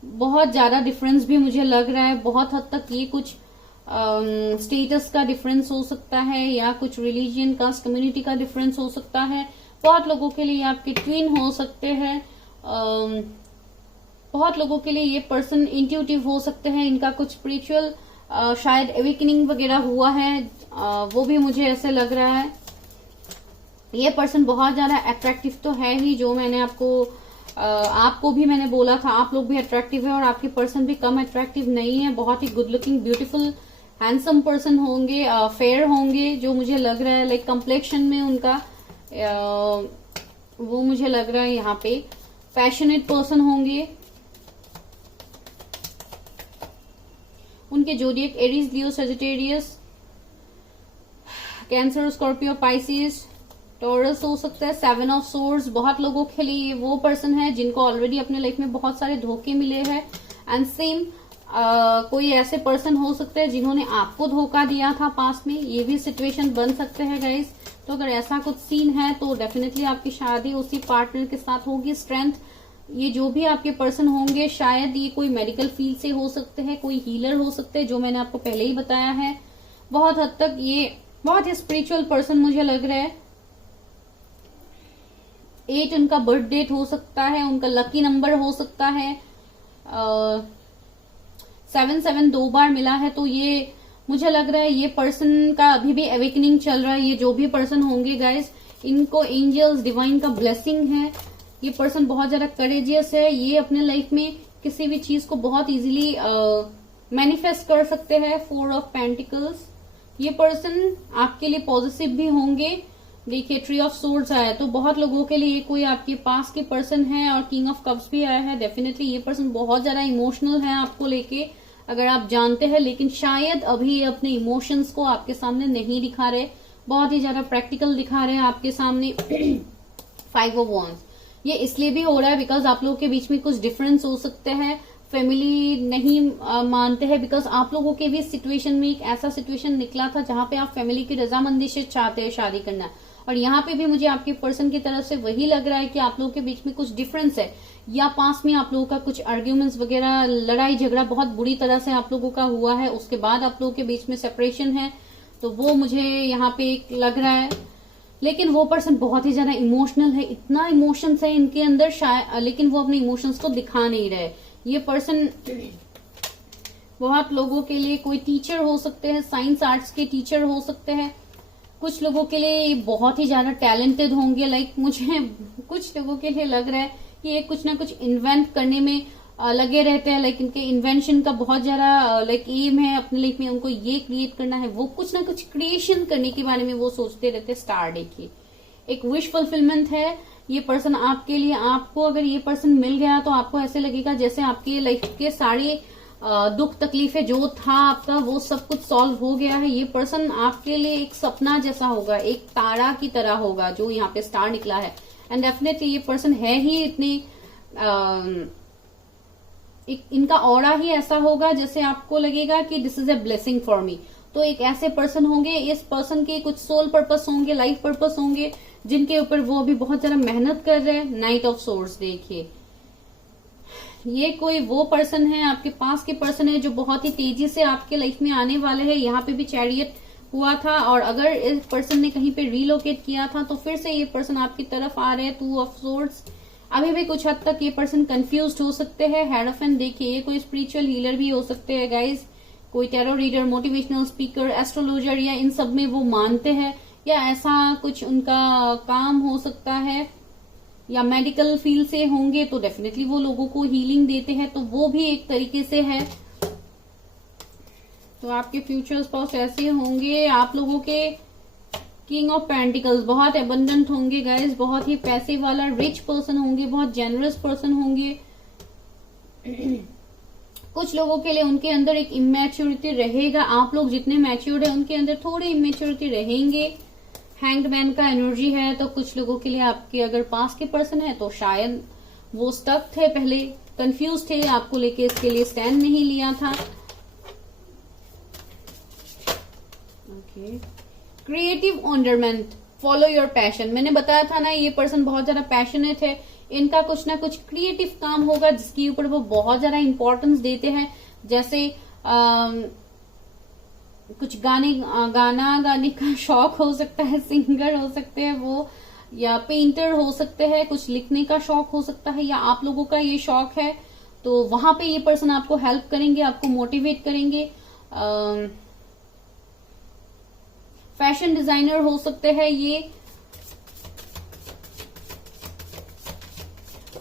बहुत ज्यादा डिफरेंस भी मुझे लग रहा है। बहुत हद तक ये कुछ स्टेटस का डिफरेंस हो सकता है, या कुछ रिलीजियन कास्ट कम्युनिटी का डिफरेंस हो सकता है। बहुत लोगों के लिए आपके ट्विन हो सकते हैं। बहुत लोगों के लिए ये पर्सन इंट्यूटिव हो सकते हैं। इनका कुछ स्पिरिचुअल शायद एवेकनिंग वगैरह हुआ है, वो भी मुझे ऐसे लग रहा है। ये पर्सन बहुत ज्यादा अट्रैक्टिव तो है ही, जो मैंने आपको भी मैंने बोला था, आप लोग भी अट्रैक्टिव है और आपके पर्सन भी कम अट्रैक्टिव नहीं है। बहुत ही good looking, beautiful, handsome person होंगे, फेयर होंगे, जो मुझे लग रहा है। लाइक कम्प्लेक्शन में उनका वो मुझे लग रहा है यहाँ पे पैशनेट पर्सन होंगे। उनके zodiac Aries, Leo, Sagittarius, cancer, Scorpio, Pisces, Taurus हो सकता है। 7 ऑफ सोर्ड्स, बहुत लोगों के लिए वो पर्सन है जिनको ऑलरेडी अपने लाइफ में बहुत सारे धोखे मिले हैं। एंड सेम कोई ऐसे पर्सन हो सकते हैं जिन्होंने आपको धोखा दिया था पास्ट में, ये भी सिचुएशन बन सकते हैं गाइस। तो अगर ऐसा कुछ सीन है तो डेफिनेटली आपकी शादी उसी पार्टनर के साथ होगी। स्ट्रेंथ, ये जो भी आपके पर्सन होंगे, शायद ये कोई मेडिकल फील्ड से हो सकते हैं, कोई हीलर हो सकते हैं, जो मैंने आपको पहले ही बताया है। बहुत हद तक ये बहुत ही स्पिरिचुअल पर्सन मुझे लग रहा है। 8 उनका बर्थ डेट हो सकता है, उनका लकी नंबर हो सकता है। 7 2 बार मिला है, तो ये मुझे लग रहा है ये पर्सन का अभी भी अवेकनिंग चल रहा है। ये जो भी पर्सन होंगे गाइस, इनको एंजल्स डिवाइन का ब्लेसिंग है। ये पर्सन बहुत ज्यादा करेजियस है। ये अपने लाइफ में किसी भी चीज को बहुत इजीली मैनिफेस्ट कर सकते हैं। 4 ऑफ पेंटिकल्स। ये पर्सन आपके लिए पॉजिटिव भी होंगे। देखिए ट्री ऑफ सोर्ड्स आया, तो बहुत लोगों के लिए कोई आपके पास के पर्सन है। और किंग ऑफ कप्स भी आया है। डेफिनेटली ये पर्सन बहुत ज्यादा इमोशनल है आपको लेके, अगर आप जानते हैं, लेकिन शायद अभी ये अपने इमोशंस को आपके सामने नहीं दिखा रहे, बहुत ही ज्यादा प्रैक्टिकल दिखा रहे हैं आपके सामने। 5 ऑफ वॉन्ड्स। ये इसलिए भी हो रहा है बिकॉज आप लोगों के बीच में कुछ डिफरेंस हो सकते हैं। फैमिली नहीं मानते हैं बिकॉज आप लोगों के भी सिचुएशन में एक ऐसा सिचुएशन निकला था जहां पे आप फैमिली की रजामंदी से चाहते हैं शादी करना। और यहाँ पे भी मुझे आपके पर्सन की तरफ से वही लग रहा है कि आप लोगों के बीच में कुछ डिफरेंस है, या पास में आप लोगों का कुछ आर्ग्यूमेंट्स वगैरह, लड़ाई झगड़ा बहुत बुरी तरह से आप लोगों का हुआ है। उसके बाद आप लोगों के बीच में सेपरेशन है, तो वो मुझे यहाँ पे एक लग रहा है। लेकिन वो पर्सन बहुत ही ज्यादा इमोशनल है, इतना इमोशंस है इनके अंदर शायद, लेकिन वो अपने इमोशंस को दिखा नहीं रहे। ये पर्सन बहुत लोगों के लिए कोई टीचर हो सकते हैं, साइंस आर्ट्स के टीचर हो सकते हैं। कुछ लोगों के लिए बहुत ही ज्यादा टैलेंटेड होंगे। लाइक मुझे कुछ लोगों के लिए लग रहा है कि ये कुछ ना कुछ इन्वेंट करने में लगे रहते हैं। लाइक इनके इन्वेंशन का बहुत ज्यादा लाइक एम है अपने लाइफ में, उनको ये क्रिएट करना है, वो कुछ ना कुछ क्रिएशन करने के बारे में वो सोचते रहते हैं। स्टार देखिए, एक विश फुलफिलमेंट है ये पर्सन आपके लिए। आपको अगर ये पर्सन मिल गया तो आपको ऐसे लगेगा जैसे आपकी लाइफ के सारे दुख तकलीफें जो था आपका वो सब कुछ सॉल्व हो गया है। ये पर्सन आपके लिए एक सपना जैसा होगा, एक तारा की तरह होगा जो यहाँ पे स्टार निकला है। एंड डेफिनेटली ये पर्सन है ही इतने इनका ऑरा ही ऐसा होगा जैसे आपको लगेगा कि this is a blessing for me. तो एक ऐसे पर्सन होंगे, इस पर्सन के कुछ सोल पर्पस होंगे, लाइफ पर्पस होंगे, जिनके ऊपर वो अभी बहुत ज्यादा मेहनत कर रहे हैं। नाइट ऑफ सोर्ड्स देखिए, ये कोई वो पर्सन है, आपके पास के पर्सन है जो बहुत ही तेजी से आपके लाइफ में आने वाले हैं। यहाँ पे भी चैरियट हुआ था, और अगर इस पर्सन ने कहीं पे रीलोकेट किया था तो फिर से ये पर्सन आपकी तरफ आ रहे हैं। 2 ऑफ सोर्ड्स। अभी भी कुछ हद तक ये पर्सन कंफ्यूज्ड हो सकते हैं। हेरोफेंट देखिए, ये कोई स्पिरिचुअल हीलर भी हो सकते हैं गाइज, कोई tarot reader, motivational speaker, astrologer, या इन सब में वो मानते हैं, या ऐसा कुछ उनका काम हो सकता है, या मेडिकल फील्ड से होंगे तो डेफिनेटली वो लोगों को हीलिंग देते हैं, तो वो भी एक तरीके से है। तो आपके फ्यूचर स्पाउस ऐसे होंगे। आप लोगों के किंग ऑफ पेंटिकल्स बहुत एबंडेंट होंगे गाइज, बहुत ही पैसे वाला रिच पर्सन होंगे, बहुत जेनरस पर्सन होंगे। कुछ लोगों के लिए उनके अंदर एक इमेच्योरिटी रहेगा। आप लोग जितने मैच्योर्ड है उनके अंदर थोड़ी इमेच्योरिटी रहेंगे। हैंग्ड मैन का एनर्जी है, तो कुछ लोगों के लिए आपके अगर पास के पर्सन है तो शायद वो स्टक थे, पहले कंफ्यूज थे, आपको लेके इसके लिए स्टैंड नहीं लिया था। Okay, creative wonderment, follow your passion. मैंने बताया था ना, ये पर्सन बहुत ज्यादा पैशनेट है। इनका कुछ ना कुछ क्रिएटिव काम होगा जिसके ऊपर वो बहुत ज्यादा इंपॉर्टेंस देते हैं। जैसे कुछ गाना गाने का शौक हो सकता है, सिंगर हो सकते हैं वो, या पेंटर हो सकते हैं, कुछ लिखने का शौक हो सकता है, या आप लोगों का ये शौक है तो वहां पे ये पर्सन आपको हेल्प करेंगे, आपको मोटिवेट करेंगे। फैशन डिजाइनर हो सकते हैं ये,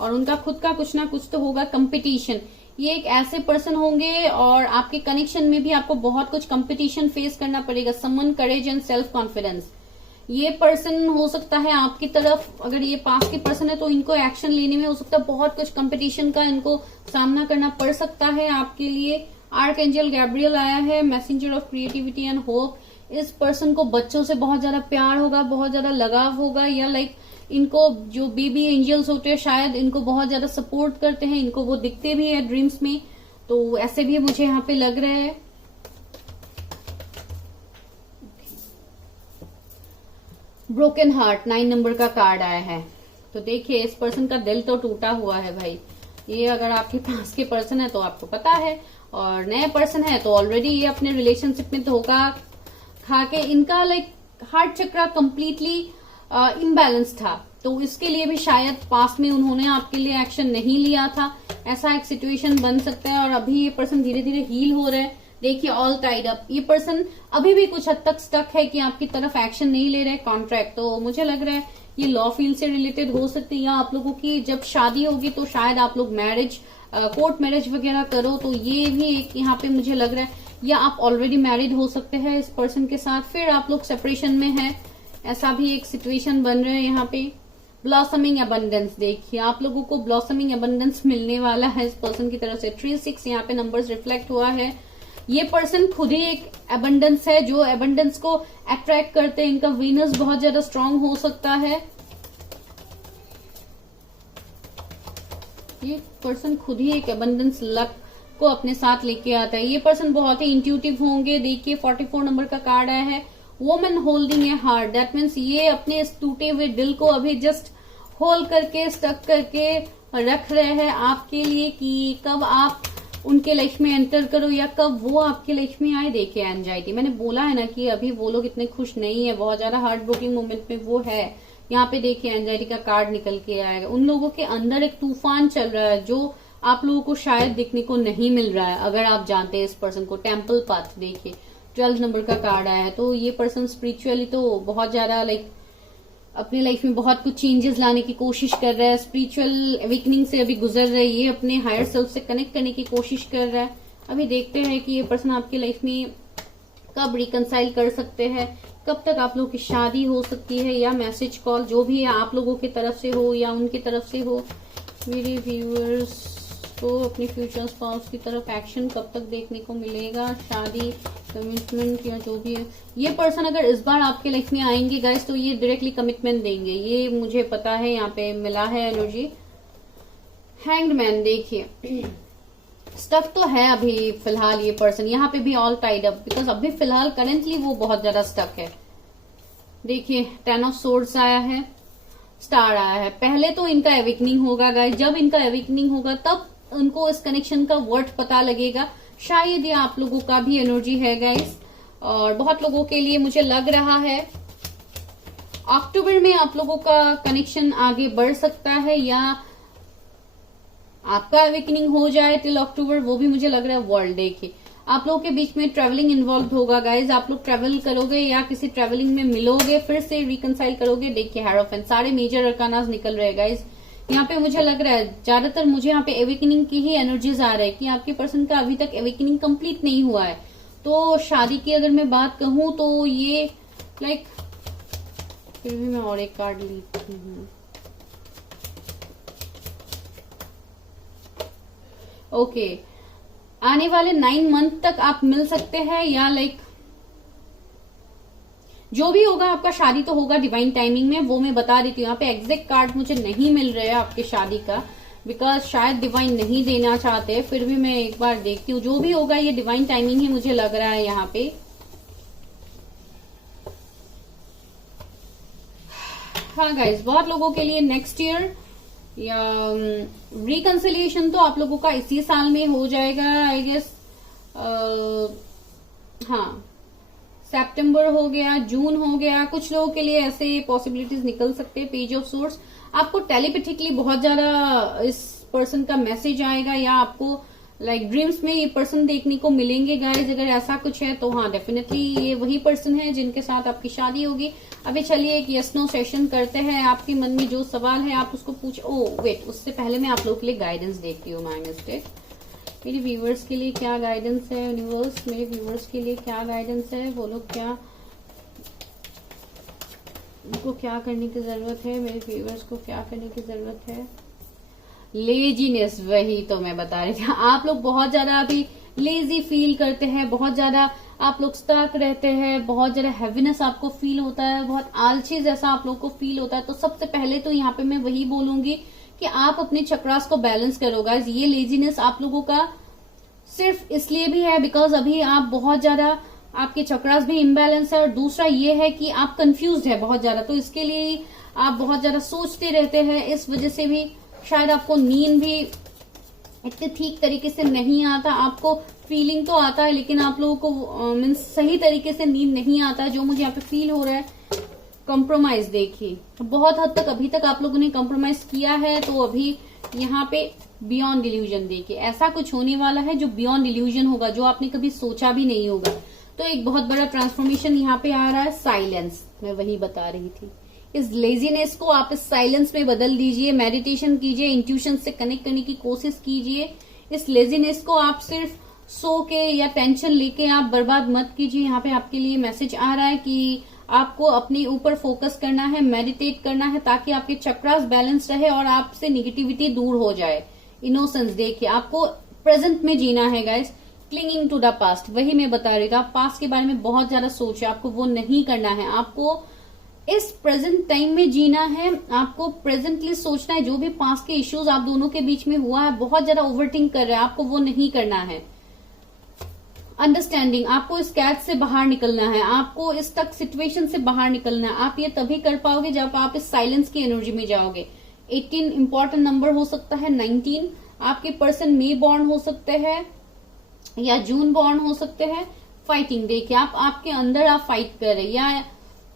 और उनका खुद का कुछ ना कुछ तो होगा कंपटीशन। ये एक ऐसे पर्सन होंगे, और आपके कनेक्शन में भी आपको बहुत कुछ कंपटीशन फेस करना पड़ेगा। समन करेज एंड सेल्फ कॉन्फिडेंस। ये पर्सन हो सकता है आपकी तरफ, अगर ये पास के पर्सन है तो इनको एक्शन लेने में हो सकता है बहुत कुछ कंपटीशन का इनको सामना करना पड़ सकता है आपके लिए। आर्क एंजल गैब्रियल आया है, messenger of creativity and hope. इस पर्सन को बच्चों से बहुत ज्यादा प्यार होगा, बहुत ज्यादा लगाव होगा, या लाइक इनको जो बेबी एंजल्स होते हैं शायद इनको बहुत ज्यादा सपोर्ट करते हैं, इनको वो दिखते भी है ड्रीम्स में, तो ऐसे भी मुझे यहाँ पे लग रहे हैं। ब्रोकन हार्ट 9 नंबर का कार्ड आया है, तो देखिए इस पर्सन का दिल तो टूटा हुआ है भाई। ये अगर आपके पास के पर्सन है तो आपको पता है, और नए पर्सन है तो ऑलरेडी ये अपने रिलेशनशिप में धोखा खा के इनका लाइक हार्ट चक्रा कंप्लीटली इम्बैलेंस था, तो इसके लिए भी शायद पास में उन्होंने आपके लिए एक्शन नहीं लिया था। ऐसा एक सिचुएशन बन सकता है, और अभी ये पर्सन धीरे धीरे हील हो रहा है। देखिए ऑल टाइड अप। ये पर्सन अभी भी कुछ हद तक स्टक है कि आपकी तरफ एक्शन नहीं ले रहे कॉन्ट्रैक्ट। तो मुझे लग रहा है ये लॉ फील्ड से रिलेटेड हो सकती है, या आप लोगों की जब शादी होगी तो शायद आप लोग मैरिज कोर्ट मैरिज वगैरह करो, तो ये भी एक यहाँ पे मुझे लग रहा है। या आप ऑलरेडी मैरिड हो सकते हैं इस पर्सन के साथ, फिर आप लोग सेपरेशन में है, ऐसा भी एक सिचुएशन बन रहा है यहाँ पे। ब्लॉसमिंग अबंडेंस, देखिए आप लोगों को ब्लॉसमिंग अबंडेंस मिलने वाला है इस पर्सन की तरफ से। 3-6 यहाँ पे नंबर्स रिफ्लेक्ट हुआ है। ये पर्सन खुद ही एक अबंडेंस है, जो अबंडेंस को अट्रैक्ट करते हैं। इनका वीनस बहुत ज्यादा स्ट्रांग हो सकता है। ये पर्सन खुद ही एक अबंडेंस लक को अपने साथ लेके आता है। ये पर्सन बहुत ही इंट्यूटिव होंगे। देखिए 44 नंबर का कार्ड आया है, woman holding A heart. That means ये अपने इस टूटे हुए दिल को अभी जस्ट होल्ड करके स्टक करके रख रहे हैं आपके लिए, कि कब आप उनके लाइफ में एंटर करो या कब वो आपके लाइफ में आए। देखिए एंजाइटी, मैंने बोला है ना कि अभी वो लोग इतने खुश नहीं है, बहुत ज्यादा हार्ट ब्रोकिंग मोमेंट में वो है। यहाँ पे देखिए एंजाइटी का कार्ड निकल के आएगा। उन लोगों के अंदर एक तूफान चल रहा है जो आप लोगों को शायद देखने को नहीं मिल रहा है, अगर आप जानते हैं इस पर्सन को। टेम्पल पाथ, देखिए 12 नंबर का कार्ड आया है। तो ये पर्सन स्पिरिचुअली तो बहुत ज्यादा लाइक अपनी लाइफ में बहुत कुछ चेंजेस लाने की कोशिश कर रहा है। स्पिरिचुअल अवेकनिंग से अभी गुजर रहा है, ये अपने हायर सेल्फ से कनेक्ट करने की कोशिश कर रहा है। अभी देखते हैं कि ये पर्सन आपकी लाइफ में कब रिकंसाइल कर सकते हैं, कब तक आप लोगों की शादी हो सकती है, या मैसेज कॉल जो भी है आप लोगों की तरफ से हो या उनकी तरफ से हो। मेरे व्यूअर्स को अपने फ्यूचर स्पाउस की तरफ एक्शन कब तक देखने को मिलेगा, शादी, कमिटमेंट या जो भी है। ये पर्सन अगर इस बार आपके लाइफ में आएंगे गाइस, तो ये डायरेक्टली कमिटमेंट देंगे, ये मुझे पता है। यहाँ पे मिला है एनर्जी हैंग्ड मैन। देखिए स्टफ तो है अभी फिलहाल ये पर्सन, यहाँ पे भी ऑल टाइड अप, बिकॉज अभी फिलहाल करेंटली वो बहुत ज्यादा स्टक है। देखिए 10 ऑफ सोर्ड्स आया है, स्टार आया है। पहले तो इनका एवेकनिंग होगा गाइस, जब इनका एवेकनिंग होगा तब उनको इस कनेक्शन का वर्थ पता लगेगा। शायद ये आप लोगों का भी एनर्जी है गाइस, और बहुत लोगों के लिए मुझे लग रहा है अक्टूबर में आप लोगों का कनेक्शन आगे बढ़ सकता है, या आपका अवेकनिंग हो जाए टिल अक्टूबर, वो भी मुझे लग रहा है। वर्ल्ड, देखिए आप लोगों के बीच में ट्रेवलिंग इन्वॉल्व होगा गाइज, आप लोग ट्रेवल करोगे या किसी ट्रेवलिंग में मिलोगे, फिर से रिकंसाइल करोगे। देखिए हेरोफेंट, सारे मेजर अरकानास निकल रहे गाइज। यहाँ पे मुझे लग रहा है ज्यादातर मुझे यहाँ पे एवेकनिंग की ही एनर्जीज आ रहे हैं कि आपके पर्सन का अभी तक एवेकनिंग कंप्लीट नहीं हुआ है। तो शादी की अगर मैं बात कहूं तो ये लाइक, फिर भी मैं और एक कार्ड ली हूँ। ओके, आने वाले 9 मंथ तक आप मिल सकते हैं, या लाइक जो भी होगा आपका शादी तो होगा डिवाइन टाइमिंग में, वो मैं बता देती हूँ। यहाँ पे एग्जैक्ट कार्ड मुझे नहीं मिल रहा है आपके शादी का, बिकॉज शायद डिवाइन नहीं देना चाहते, फिर भी मैं एक बार देखती हूँ। जो भी होगा ये डिवाइन टाइमिंग ही मुझे लग रहा है यहाँ पे। हाँ गाइज, बहुत लोगों के लिए नेक्स्ट ईयर या रिकंसिलिएशन तो आप लोगों का इसी साल में हो जाएगा आई गेस। हाँ, सितंबर हो गया, जून हो गया, कुछ लोगों के लिए ऐसे पॉसिबिलिटीज निकल सकते हैं। पेज ऑफ सोर्स, आपको टेलीपैथिकली बहुत ज्यादा इस पर्सन का मैसेज आएगा, या आपको लाइक ड्रीम्स में ये पर्सन देखने को मिलेंगे गाइज। अगर ऐसा कुछ है तो हाँ डेफिनेटली ये वही पर्सन है जिनके साथ आपकी शादी होगी। अभी चलिए एक यस नो सेशन करते हैं। आपके मन में जो सवाल है आप उसको पूछ। वेट, उससे पहले मैं आप लोगों के लिए गाइडेंस देखती हूँ। My mistake. मेरे व्यूवर्स के लिए क्या गाइडेंस है यूनिवर्स, मेरे व्यूवर्स के लिए क्या गाइडेंस है, वो लोग क्या, उनको क्या करने की जरूरत है, मेरे व्यूवर्स को क्या करने की जरूरत है। लेजीनेस, वही तो मैं बता रही थी। आप लोग बहुत ज्यादा अभी लेजी फील करते हैं, बहुत ज्यादा आप लोग स्टक रहते हैं, बहुत ज्यादा हैवीनेस आपको फील होता है, बहुत आलसी जैसा आप लोग को फील होता है। तो सबसे पहले तो यहाँ पे मैं वही बोलूंगी कि आप अपने चक्रास को बैलेंस करो गाइस। ये लेजीनेस आप लोगों का सिर्फ इसलिए भी है बिकॉज अभी आप बहुत ज्यादा, आपके चक्रास भी इम्बैलेंस है, और दूसरा ये है कि आप कंफ्यूज्ड है बहुत ज्यादा, तो इसके लिए आप बहुत ज्यादा सोचते रहते हैं। इस वजह से भी शायद आपको नींद भी इतने ठीक तरीके से नहीं आता। आपको फीलिंग तो आता है लेकिन आप लोगों को मीन्स सही तरीके से नींद नहीं आता, जो मुझे यहाँ पे फील हो रहा है। कंप्रोमाइज, देखिए बहुत हद तक अभी तक आप लोगों ने कंप्रोमाइज किया है, तो अभी यहाँ पे बियॉन्ड इल्यूजन। देखिए ऐसा कुछ होने वाला है जो बियॉन्ड इल्यूजन होगा, जो आपने कभी सोचा भी नहीं होगा। तो एक बहुत बड़ा ट्रांसफॉर्मेशन यहाँ पे आ रहा है, साइलेंस। मैं वही बता रही थी, इस लेजीनेस को आप इस साइलेंस में बदल दीजिए, मेडिटेशन कीजिए, इंट्यूशन से कनेक्ट करने की कोशिश कीजिए। इस लेजीनेस को आप सिर्फ सो के या टेंशन लेके आप बर्बाद मत कीजिए। यहाँ पे आपके लिए मैसेज आ रहा है कि आपको अपने ऊपर फोकस करना है, मेडिटेट करना है, ताकि आपके चक्रास बैलेंस रहे और आपसे निगेटिविटी दूर हो जाए। इनोसेंस, देखिए आपको प्रेजेंट में जीना है guys. Clinging to the past, वही मैं बता रही थी, आप पास्ट के बारे में बहुत ज्यादा सोचे, आपको वो नहीं करना है। आपको इस प्रेजेंट टाइम में जीना है, आपको प्रेजेंटली सोचना है। जो भी पास्ट के इश्यूज आप दोनों के बीच में हुआ है, बहुत ज्यादा ओवरथिंक कर रहे हैं, आपको वो नहीं करना है। अंडरस्टैंडिंग, आपको इस कैच से बाहर निकलना है, आपको इस तक सिचुएशन से बाहर निकलना है। आप ये तभी कर पाओगे जब आप इस साइलेंस की एनर्जी में जाओगे। 18 इंपॉर्टेंट नंबर हो सकता है, 19 आपके पर्सन मई बॉर्न हो सकते हैं या जून बॉर्न हो सकते हैं। फाइटिंग, देखिए आप आपके अंदर आप फाइट कर रहे हैं, या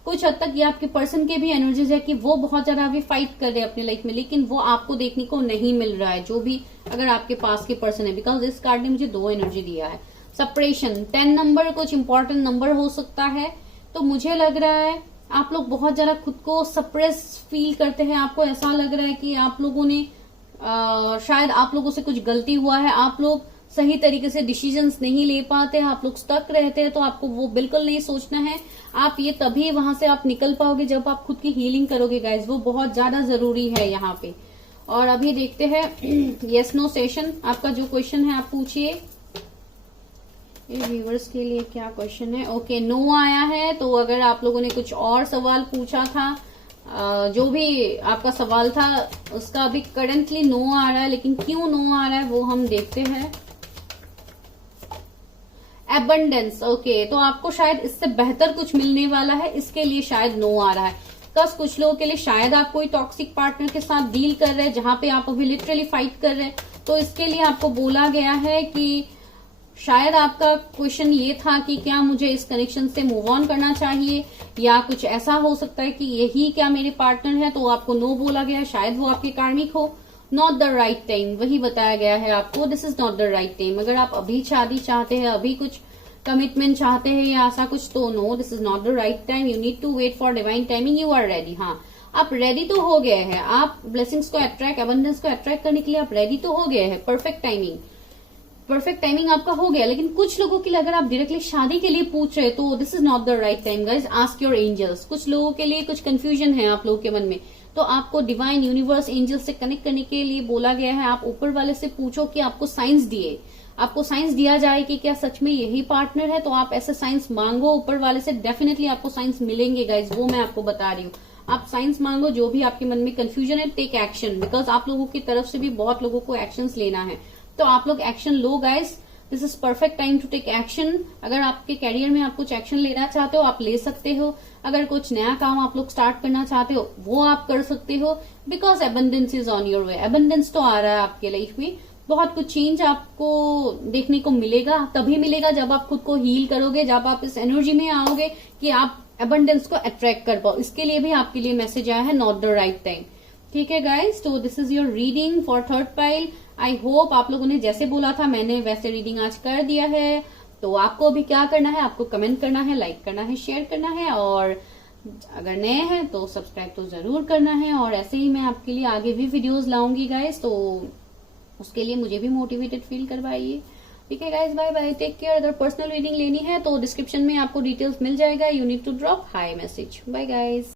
कुछ हद तक ये आपके पर्सन के भी एनर्जीज है कि वो बहुत ज्यादा अभी फाइट कर रहे हैं अपनी लाइफ में, लेकिन वो आपको देखने को नहीं मिल रहा है। जो भी अगर आपके पास के पर्सन है, बिकॉज इस कार्ड ने मुझे 2 एनर्जी दिया है। सेपरेशन, 10 नंबर कुछ इंपॉर्टेंट नंबर हो सकता है। तो मुझे लग रहा है आप लोग बहुत ज्यादा खुद को सप्रेस फील करते हैं। आपको ऐसा लग रहा है कि आप लोगों ने शायद आप लोगों से कुछ गलती हुआ है, आप लोग सही तरीके से डिसीजंस नहीं ले पाते हैं, आप लोग स्टक रहते हैं। तो आपको वो बिल्कुल नहीं सोचना है। आप ये तभी वहां से आप निकल पाओगे जब आप खुद की हीलिंग करोगे गाइज, वो बहुत ज्यादा जरूरी है यहाँ पे। और अभी देखते हैं यस नो सेशन, आपका जो क्वेश्चन है आप पूछिए। ये व्यूवर्स के लिए क्या क्वेश्चन है? ओके, नो आया है। तो अगर आप लोगों ने कुछ और सवाल पूछा था, जो भी आपका सवाल था उसका अभी करंटली नो आ रहा है, लेकिन क्यों नो आ रहा है वो हम देखते हैं। एबंडेंस, ओके, तो आपको शायद इससे बेहतर कुछ मिलने वाला है, इसके लिए शायद नो आ रहा है। बस कुछ लोगों के लिए शायद आप कोई टॉक्सिक पार्टनर के साथ डील कर रहे हैं जहां पे आप अभी लिटरली फाइट कर रहे हैं। तो इसके लिए आपको बोला गया है कि शायद आपका क्वेश्चन ये था कि क्या मुझे इस कनेक्शन से मूव ऑन करना चाहिए, या कुछ ऐसा हो सकता है कि यही क्या मेरे पार्टनर है, तो आपको नो बोला गया है। शायद वो आपके कार्मिक हो। नॉट द राइट टाइम, वही बताया गया है आपको, this is not the right time. अगर आप अभी शादी चाहते हैं, अभी कुछ कमिटमेंट चाहते हैं या ऐसा कुछ, तो no, this is not the right time. You need to wait for divine timing. You are ready. हाँ, आप रेडी तो हो गए हैं, आप ब्लेसिंग्स को अट्रैक्ट, अबंडेंस को अट्रैक्ट करने के लिए आप रेडी तो हो गए हैं। परफेक्ट टाइमिंग आपका हो गया। लेकिन कुछ लोगों के लिए अगर आप डायरेक्टली शादी के लिए पूछ रहे तो this is not the right time guys, ask your angels. कुछ लोगों के लिए कुछ कंफ्यूजन है आप लोगों के मन में, तो आपको डिवाइन यूनिवर्स एंजल्स से कनेक्ट करने के लिए बोला गया है। आप ऊपर वाले से पूछो कि आपको साइंस दिया जाए कि क्या सच में यही पार्टनर है। तो आप ऐसे साइंस मांगो ऊपर वाले से, डेफिनेटली आपको साइंस मिलेंगे गाइज, वो मैं आपको बता रही हूँ। आप साइंस मांगो, जो भी आपके मन में कंफ्यूजन है, टेक एक्शन, बिकॉज आप लोगों की तरफ से भी बहुत लोगों को एक्शंस लेना है। तो आप लोग एक्शन लो guys, this is perfect time to take action. अगर आपके कैरियर में आप कुछ एक्शन लेना चाहते हो, आप ले सकते हो। अगर कुछ नया काम आप लोग स्टार्ट करना चाहते हो, वो आप कर सकते हो, because abundance is on your way. Abundance तो आ रहा है आपके लाइफ में, बहुत कुछ चेंज आपको देखने को मिलेगा। तभी मिलेगा जब आप खुद को हील करोगे, जब आप इस एनर्जी में आओगे कि आप एबंडेंस को अट्रैक्ट कर पाओ। इसके लिए भी आपके लिए मैसेज आया है, नॉट द राइट टाइम। ठीक है गाइज, तो this is your reading for third pile. I hope आप लोगों ने जैसे बोला था मैंने वैसे रीडिंग आज कर दिया है। तो आपको अभी क्या करना है, आपको कमेंट करना है, लाइक करना है, शेयर करना है, और अगर नए हैं तो सब्सक्राइब तो जरूर करना है। और ऐसे ही मैं आपके लिए आगे भी वीडियोस लाऊंगी गाइज, तो उसके लिए मुझे भी मोटिवेटेड फील करवाइए। ठीक है guys, bye bye, take care. अगर पर्सनल रीडिंग लेनी है तो डिस्क्रिप्शन में आपको डिटेल्स मिल जाएगा। You need to drop hi message. Bye guys.